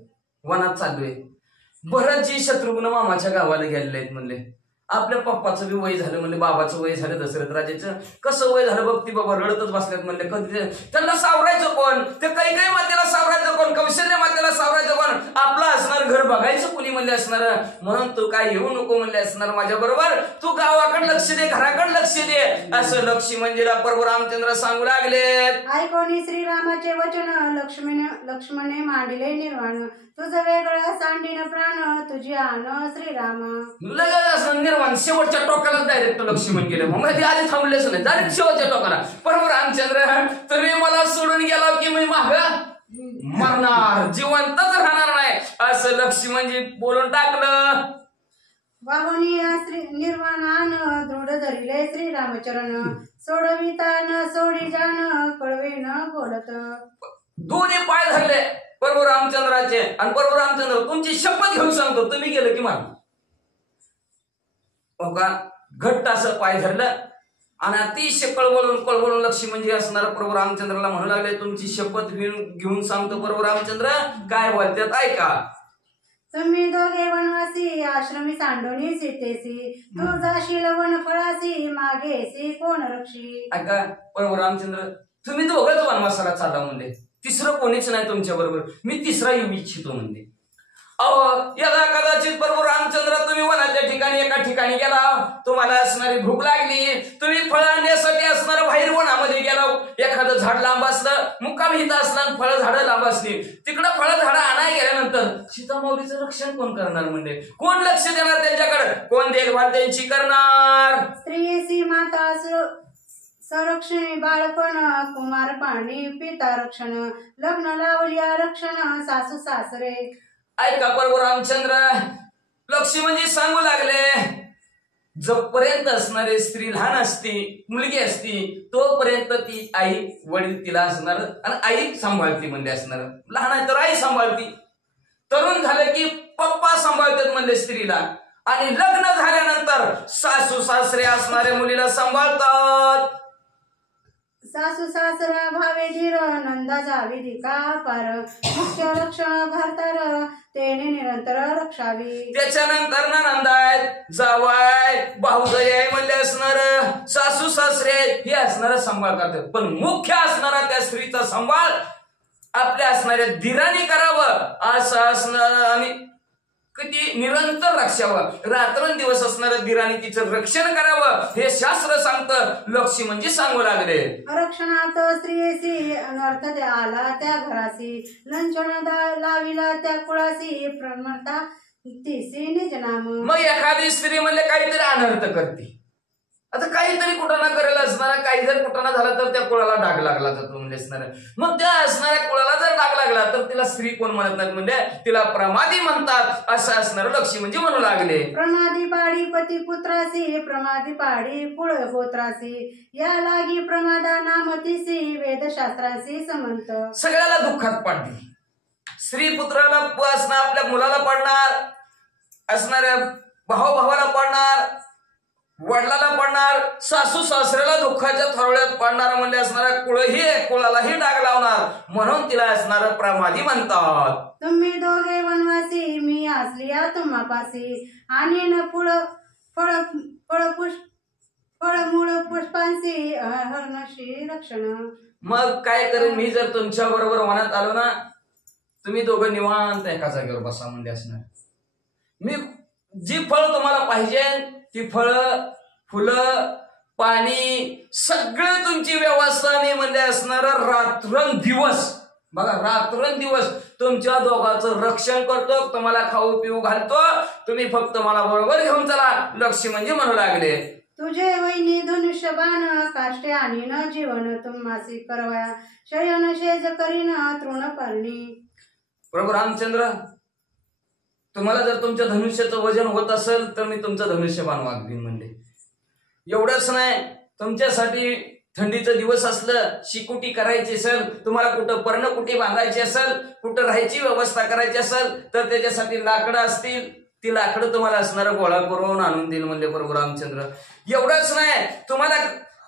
वनात चाललोय. भरतजी शत्रुघ्न मामाच्या गावाला गेलेले आहेत म्हणले. आपल्या पप्पाचं बी वय झालं म्हणले, बाबाचं वय झालं, दशरथ राजाचं कसं वय झालं बघती बाबा रडतच बसल्यात म्हणले. कधी त्यांना सावरायचं कोण? ते काही मातेला सावरायचं कोण? कौशल्य मातेला सावरायचं कोण? आपलं असणार घर बघायचं कुणी म्हणले असणार. म्हणून तू काय येऊ नको म्हणले असणार माझ्या बरोबर. तू गावाकडे लक्ष दे, घराकडे लक्ष दे असं लक्ष्मणजीला प्रभू रामचंद्र सांगू लागले. ऐकोनी श्रीरामाचे वचन लक्ष्मणे मांडिले निर्वाण तुझं वेगळं सांडीन प्राण तुझी आण श्रीराम. लगेच निर्माण शेवटच्या टोकाला डायरेक्ट लक्ष्मण गेले. मग ते आधी थांबलेच नाही, डायरेक्ट शेवटच्या टोकाला. प्रभू रामचंद्र तुम्ही मला सोडून गेला की मी माग मरणार, जिवंतच राहणार नाही असं लक्ष्मणजी बोलून टाकलं. वाहुनी निर्वाणान दृढ धरिले श्रीरामचरण सोडविता न सोडी जाण कळवे न बोलत. दोन्ही पाय धरले प्रभू रामचंद्राचे आणि प्रभू रामचंद्र तुमची शपथ घेऊन सांगतो तुम्ही गेलं की मार. हो का घट्ट असं पाय धरलं आणि अतिशय कळवळून लक्ष्मणजी असणार प्रभू रामचंद्राला म्हणू लागले तुमची शपथ घेऊन सांगतो प्रभू रामचंद्र काय बोलतात ऐका. तुम्ही दोघे वनवासी आश्रमी सांडोनी सीतेसी तू जाशील वन फळासी मागेसी कोण रक्षी. ऐका प्रभू रामचंद्र तुम्ही दोघंच वनवासाला चालला म्हणले, तिसरं कोणीच नाही तुमच्या बरोबर, मी तिसरा येऊ इच्छितो म्हणले. अहो यदा कदाचित प्रभू रामचंद्र तुम्ही वनाच्या ठिकाणी एका ठिकाणी गेला, तुम्हाला असणारी भूक लागली, तुम्ही फळ आणण्यासाठी असणार बाहेर वनामध्ये गेला, एखादं झाड लांब असलं, मुक्काम हित असला, फळ झाडं लांब असली, तिकडं फळ झाडं आणाय गेल्यानंतर सीतामाऊलीचं रक्षण कोण करणार म्हणले? कोण लक्ष देणार त्यांच्याकडे? कोण देखभाल त्यांची करणार? स्त्रियेसी माता संरक्षणी बाळपण कुमार पाणी पिता रक्षण लग्न लावल्या रक्षण सासू सासरे. ऐका प्रभू रामचंद्र लक्ष्मणजी सांगू लागले जोपर्यंत असणारी स्त्री लहान असती, मुलगी असती, तोपर्यंत ती आई वडील तिला असणार आणि आई सांभाळती म्हणले असणार. लहान आहे तर आई सांभाळती, तरुण झालं की पप्पा सांभाळतात म्हणले स्त्रीला, आणि लग्न झाल्यानंतर सासू सासरे असणाऱ्या मुलीला सांभाळतात. सासू सासरा भावे धीर नंदा जावी दिका पार मुख्य रक्षण भारतार तेने निरंतर रक्षावी. त्याच्यानंतर नंदा आहेत, जावाय, भाऊजाई आहे म्हणले असणार, सासू सासरे हे असणारा सांभाळ करतात. पण मुख्य असणारा त्या स्त्रीचा सांभाळ आपल्या असणाऱ्या धीराने करावं असं असणार आणि किती निरंतर रक्षावं, रात्रंदिवस असणाऱ्या धीराने तिचं रक्षण करावं हे शास्त्र सांगतं. लक्ष्मणजी सांगू लागले रक्षणात स्त्रियेसी अनर्थ आला त्या घरासी लंचन लाविला त्या कुळासी प्रणमता तिसी निज नाम. मग एखादी स्त्री म्हणले काहीतरी अनर्थ करते, आता काहीतरी कुटाणा करायला असणार, काही जर कुटाणा झाला तर त्या कुळाला डाग लागला जातो म्हणजे असणार. मग त्या असणाऱ्या कुळाला जर डाग लागला तर तिला स्त्री कोण म्हणत नाही म्हणजे तिला प्रमादी म्हणतात असं असणार लक्ष्मणजी म्हणू लागले. प्रमादी पाडी पती पुत्रासी प्रमादी पाडी कुळ गोत्रासी या लागी प्रमादा नामतीसी वेदशास्त्रासी समंत. सगळ्याला दुःखात पाडली, स्त्री पुत्राला असणार, आपल्या मुलाला पाडणार, असणाऱ्या भावाला पाडणार, वडिलाला पडणार, सासू सासऱ्याला दुःखाच्या थरोळ्यात पडणार म्हणले असणारा कुळालाही डाग लावणार, म्हणून तिला असणार प्रमादी म्हणतात. तुम्ही दोघे वनवासी मी असलिया तुम्हापासी आणि न फळमूळ पुष्पांसी हरणशी रक्षण. मग काय करेन मी जर तुमच्या बरोबर वनात आलो ना, तुम्ही दोघं निवांत एका जागेवर बसा म्हणजे असणार. मी जी फळ तुम्हाला पाहिजे ती फळं, फुलं, पाणी सगळं तुमची व्यवस्था मी म्हणजे असणार रात्रंदिवस, बघा रात्रंदिवस तुमच्या दोघांचं रक्षण करतो, तुम्हाला खाऊ पिऊ घालतो, तुम्ही फक्त मला बरोबर घेऊन चला लक्ष्मणजी म्हणू लागले. तुझे वैनी धनुष्यबाण काष्टे आणि न जीवन तुम्हासी करवया शयन शेज करीन तृणपर्णी. प्रभू रामचंद्र तुम्हाला जर तुमच्या धनुष्याचं वजन होत असेल तर मी तुमचं धनुष्यबाण वागवीन म्हणले. एवढंच नाही, तुमच्यासाठी थंडीचं दिवस असलं, शिकुटी करायची असेल, तुम्हाला कुठं पर्णकुटी बांधायची असेल, कुठं राहायची व्यवस्था करायची असेल, तर त्याच्यासाठी लाकडं असतील, ती लाकडं तुम्हाला असणारं गोळा करून आणून देईल म्हणले प्रभू रामचंद्र. एवढंच नाही, तुम्हाला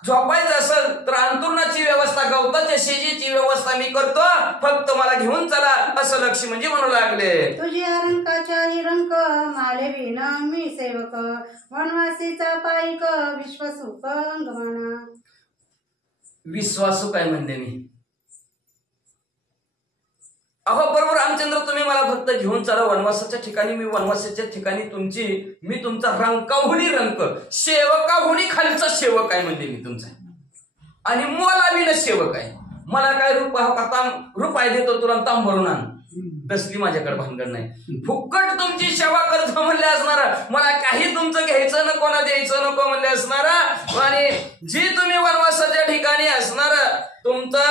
झोपायचं असेल तर अंतुरणाची व्यवस्था, गवताच्या शेजीची व्यवस्था मी करतो, फक्त मला घेऊन चला, असं लक्ष्मी म्हणजे म्हणू लागले. तुझी रंकाच्या रंक माले विण मी सेवक, वनवासीचा पायिक विश्वसुख अंगमना. विश्वासू काय म्हणले मी? अहो प्रभू रामचंद्र, तुम्ही मला फक्त घेऊन चला वनवासाच्या ठिकाणी, मी वनवासाच्या ठिकाणी मी तुमचा रंकाहुनी रंक, सेवकाहुनी खालचा सेवक आहे म्हणले मी तुमचा, आणि मोलाविन सेवक आहे. मला काय रुपये देतो तुला तांब भरून आण, तसली माझ्याकडे भानगड नाही. फुक्कट तुमची सेवा करतो म्हणले असणार, मला काही तुमचं घ्यायचं नको ना द्यायचं नको म्हणले असणार. आणि जी तुम्ही वनवासाच्या ठिकाणी असणार, तुमचा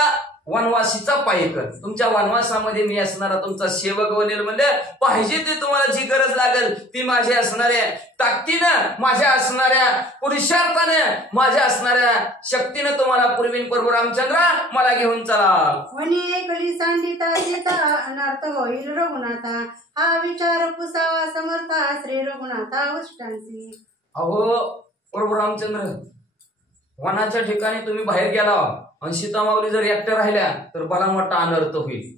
वनवासीचा पायक, तुमच्या वनवासामध्ये मी असणारा तुमचा सेवक बनेल म्हणजे पाहिजे ते तुम्हाला जी गरज लागेल ती माझ्या असणाऱ्या ताकदीनं, माझ्या असणाऱ्या पुरुषार्थानं, माझ्या असणाऱ्या शक्तीनं तुम्हाला पुरवीन. प्रभू रामचंद्र मला घेऊन चला. वनी एकली सांडिता येता अनर्थ होईल रघुनाथा, हा विचार पुसावा समर्था श्री रघुनाथा उष्टांसी. अहो प्रभू रामचंद्र, वनाच्या ठिकाणी तुम्ही बाहेर गेला आणि सीतामाऊली जर एकट्या राहिल्या तर मला मोठा अनर्थ होईल.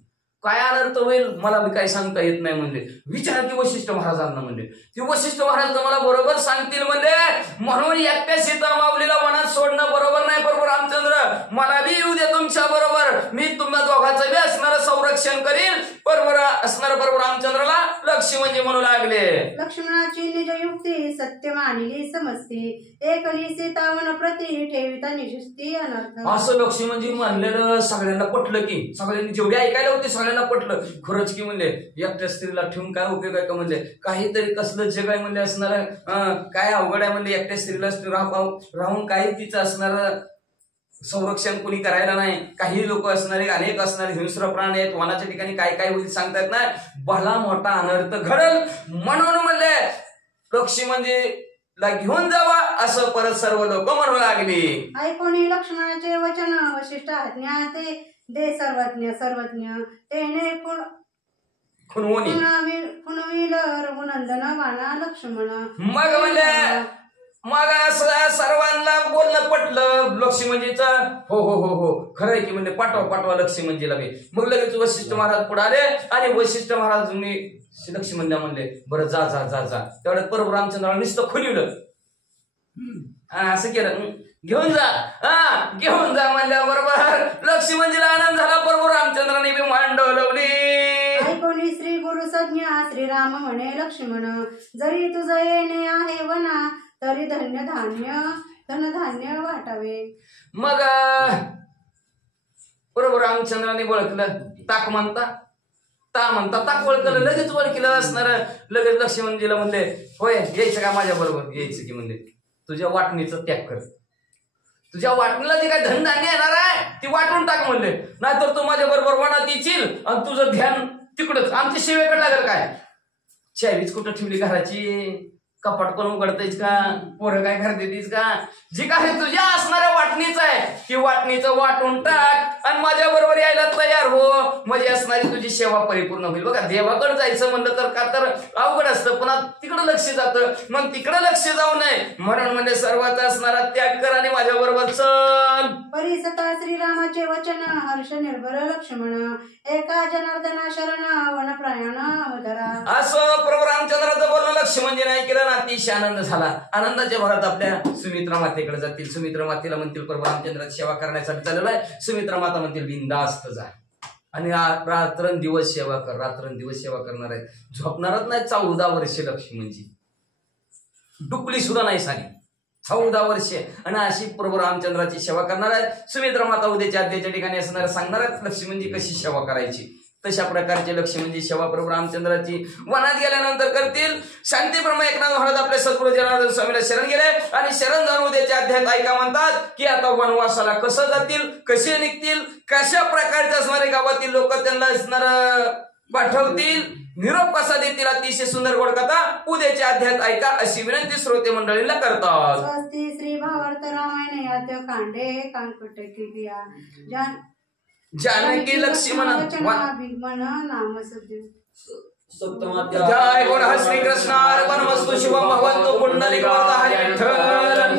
काय अनर्थ होईल मला बी काही सांगता येत नाही म्हणले. विचारा की वशिष्ठ महाराजांना म्हणले, ते वशिष्ठ महाराज तुम्हाला बरोबर सांगतील म्हणले. म्हणून एकट्या सीतामाऊलीला वनात सोडणं बरोबर नाही प्रभू रामचंद्र, मला बी येऊ दे तुमच्या बरोबर, मी तुम्हा दोघांचं बी असणारं संरक्षण करील. बरोबर असणार प्रभू रामचंद्रला लक्ष्मी म्हणजे म्हणू लागले. लक्ष्मणाची निज युक्ती सत्य मानिली समजती, एकली सीतावन प्रती ठेविता निजुस्ती अनर्थ. असं लक्ष्मी म्हणजे म्हणलेलं सगळ्यांना पटलं, की सगळ्यांनी जेवढे ऐकायला होते सगळ्यांना पटलं. खरंच की म्हणले, एकट्या स्त्रीला ठेवून काय उपयोग आहे का म्हणले, काहीतरी कसलं जग आहे म्हणले असणार, काय अवघड आहे म्हणले, एकट्या स्त्रीला राहून काही तिचं असणार संरक्षण कोणी करायला नाही. काही लोक असणारे, अनेक असणारे हिंस्र प्राणी आहेत, वनाच्या ठिकाणी काय काय होईल सांगता येत नाही, भला मोठा अनर्थ घडल. म्हणून म्हणले लक्ष्मी म्हणजे घेऊन जावा, असं परत सर्व लोक म्हणू लागली. ऐकोनी लक्ष्मणाचे वचन वशिष्ठ आज्ञा, ते दे सर्वज्ञ तेने खुणविल रघुनंदन वाना लक्ष्मण. मग म्हणले, मग असं सर्वांना बोलणं पटलं लक्ष्मी म्हणजेच. हो हो हो हो खरंय की म्हणले, पाठवा लक्ष्मी म्हणजेला बी. मग लगेच वशिष्ठ महाराज पुढे आले आणि वशिष्ठ महाराज लक्ष्मी म्हणले बरं जा जा जा जा. तेवढ्यात प्रभू रामचंद्राला नुसतं खुलिवलं, असं केलं, घेऊन जा म्हणल्या बरोबर लक्ष्मी म्हणजेला आनंद झाला. प्रभू रामचंद्राने बी मांडवली. ऐकोनी श्री गुरु संज्ञा श्रीराम म्हणे लक्ष्मण, जरी तुझं येणे आहे वना, तरी धनधान्य वाटावे. मग बरोबर रामचंद्राने ओळखलं, ताक म्हणता ताक ओळखलं, लगेच ओळखलं असणार. लगेच लक्ष्मणजीला म्हणले, होय यायचं का माझ्या बरोबर, यायचं की म्हणले, तुझ्या वाटणीचं त्याग कर, तुझ्या वाटणीला जे काय धनधान्य येणार आहे ती वाटून टाक म्हणले, नाहीतर तू माझ्या बरोबर वनात येशील आणि तुझं ध्यान तिकडच आमच्या सेवेकडे लागेल. काय चावीच कुठं ठेवली घराची, कपाट पण उघडतेस का, पोरं काय घर देतीस का, जी काही तुझ्या असणाऱ्या वाटणीच आहे ती वाटणीचं वाटून टाक आणि माझ्या बरोबर यायला तयार हो, म्हणजे असणारी तुझी सेवा परिपूर्ण होईल. बघा देवाकडे जायचं म्हणलं तर का तर अवघड असतं, पुन्हा तिकडं लक्ष जातं, मग तिकडं लक्ष जाऊ नये म्हणून म्हणजे सर्वात असणारा त्याग कर आणि माझ्या बरोबर चल. परिसता श्रीरामाचे वचन हर्ष निर्भर लक्ष्मण, एका जनार्दना शरण वन प्रयाण अवधरा. असं प्रभू रामचंद्राचं बोलणं लक्ष्मी म्हणजे नाही केलं, अतिशय आनंद झाला. आनंदाच्या भरात आपल्या सुमित्रा मातेकडे जातील. सुमित्रा मातेला म्हणतील प्रभू रामचंद्राची सेवा करण्यासाठी चाललेला आहे. सुमित्रा माता म्हणतील बिंदास्त जा आणि रात्रंदिवस सेवा कर. रात्रंदिवस सेवा करणार आहेत, झोपणारच नाही. 14 वर्षे लक्ष्मी म्हणजे डुकली सुद्धा नाही सारी, 14 वर्षे आणि अशी प्रभू रामचंद्राची सेवा करणार आहेत. सुमित्रा माता उद्याच्या आद्याच्या ठिकाणी असणार सांगणार आहेत लक्ष्मी म्हणजे कशी सेवा करायची. तशा प्रकारचे लक्ष्मी म्हणजे सेवा प्रभू रामचंद्राची वनात गेल्यानंतर करतील. शांतीब्रह्म एकनाथ महाराज आपल्या सद्गुरू जनार्दन स्वामीला शरण गेले आणि शरण जाऊन उद्याच्या अध्यायात ऐका म्हणतात की आता वनवासाला कसं जातील, कसे निघतील, कशा प्रकारचे असणारे गावातील लोक त्यांना असणार पाठवतील, निरोप कसा देतील अतिशय सुंदर गोड कथा उद्याच्या अध्यायात ऐका अशी विनंती श्रोते मंडळीला करतात. स्वस्ती श्री भावार्थ रामायण याद्य कांडे कानपट क्रिया जानकी लक्ष्मण वचनाभिमन नाम सद्य जय गुण श्री कृष्ण अर्पण वस्तु शुभम भवन्तु पुंडलिक वरद हरि विठ्ठल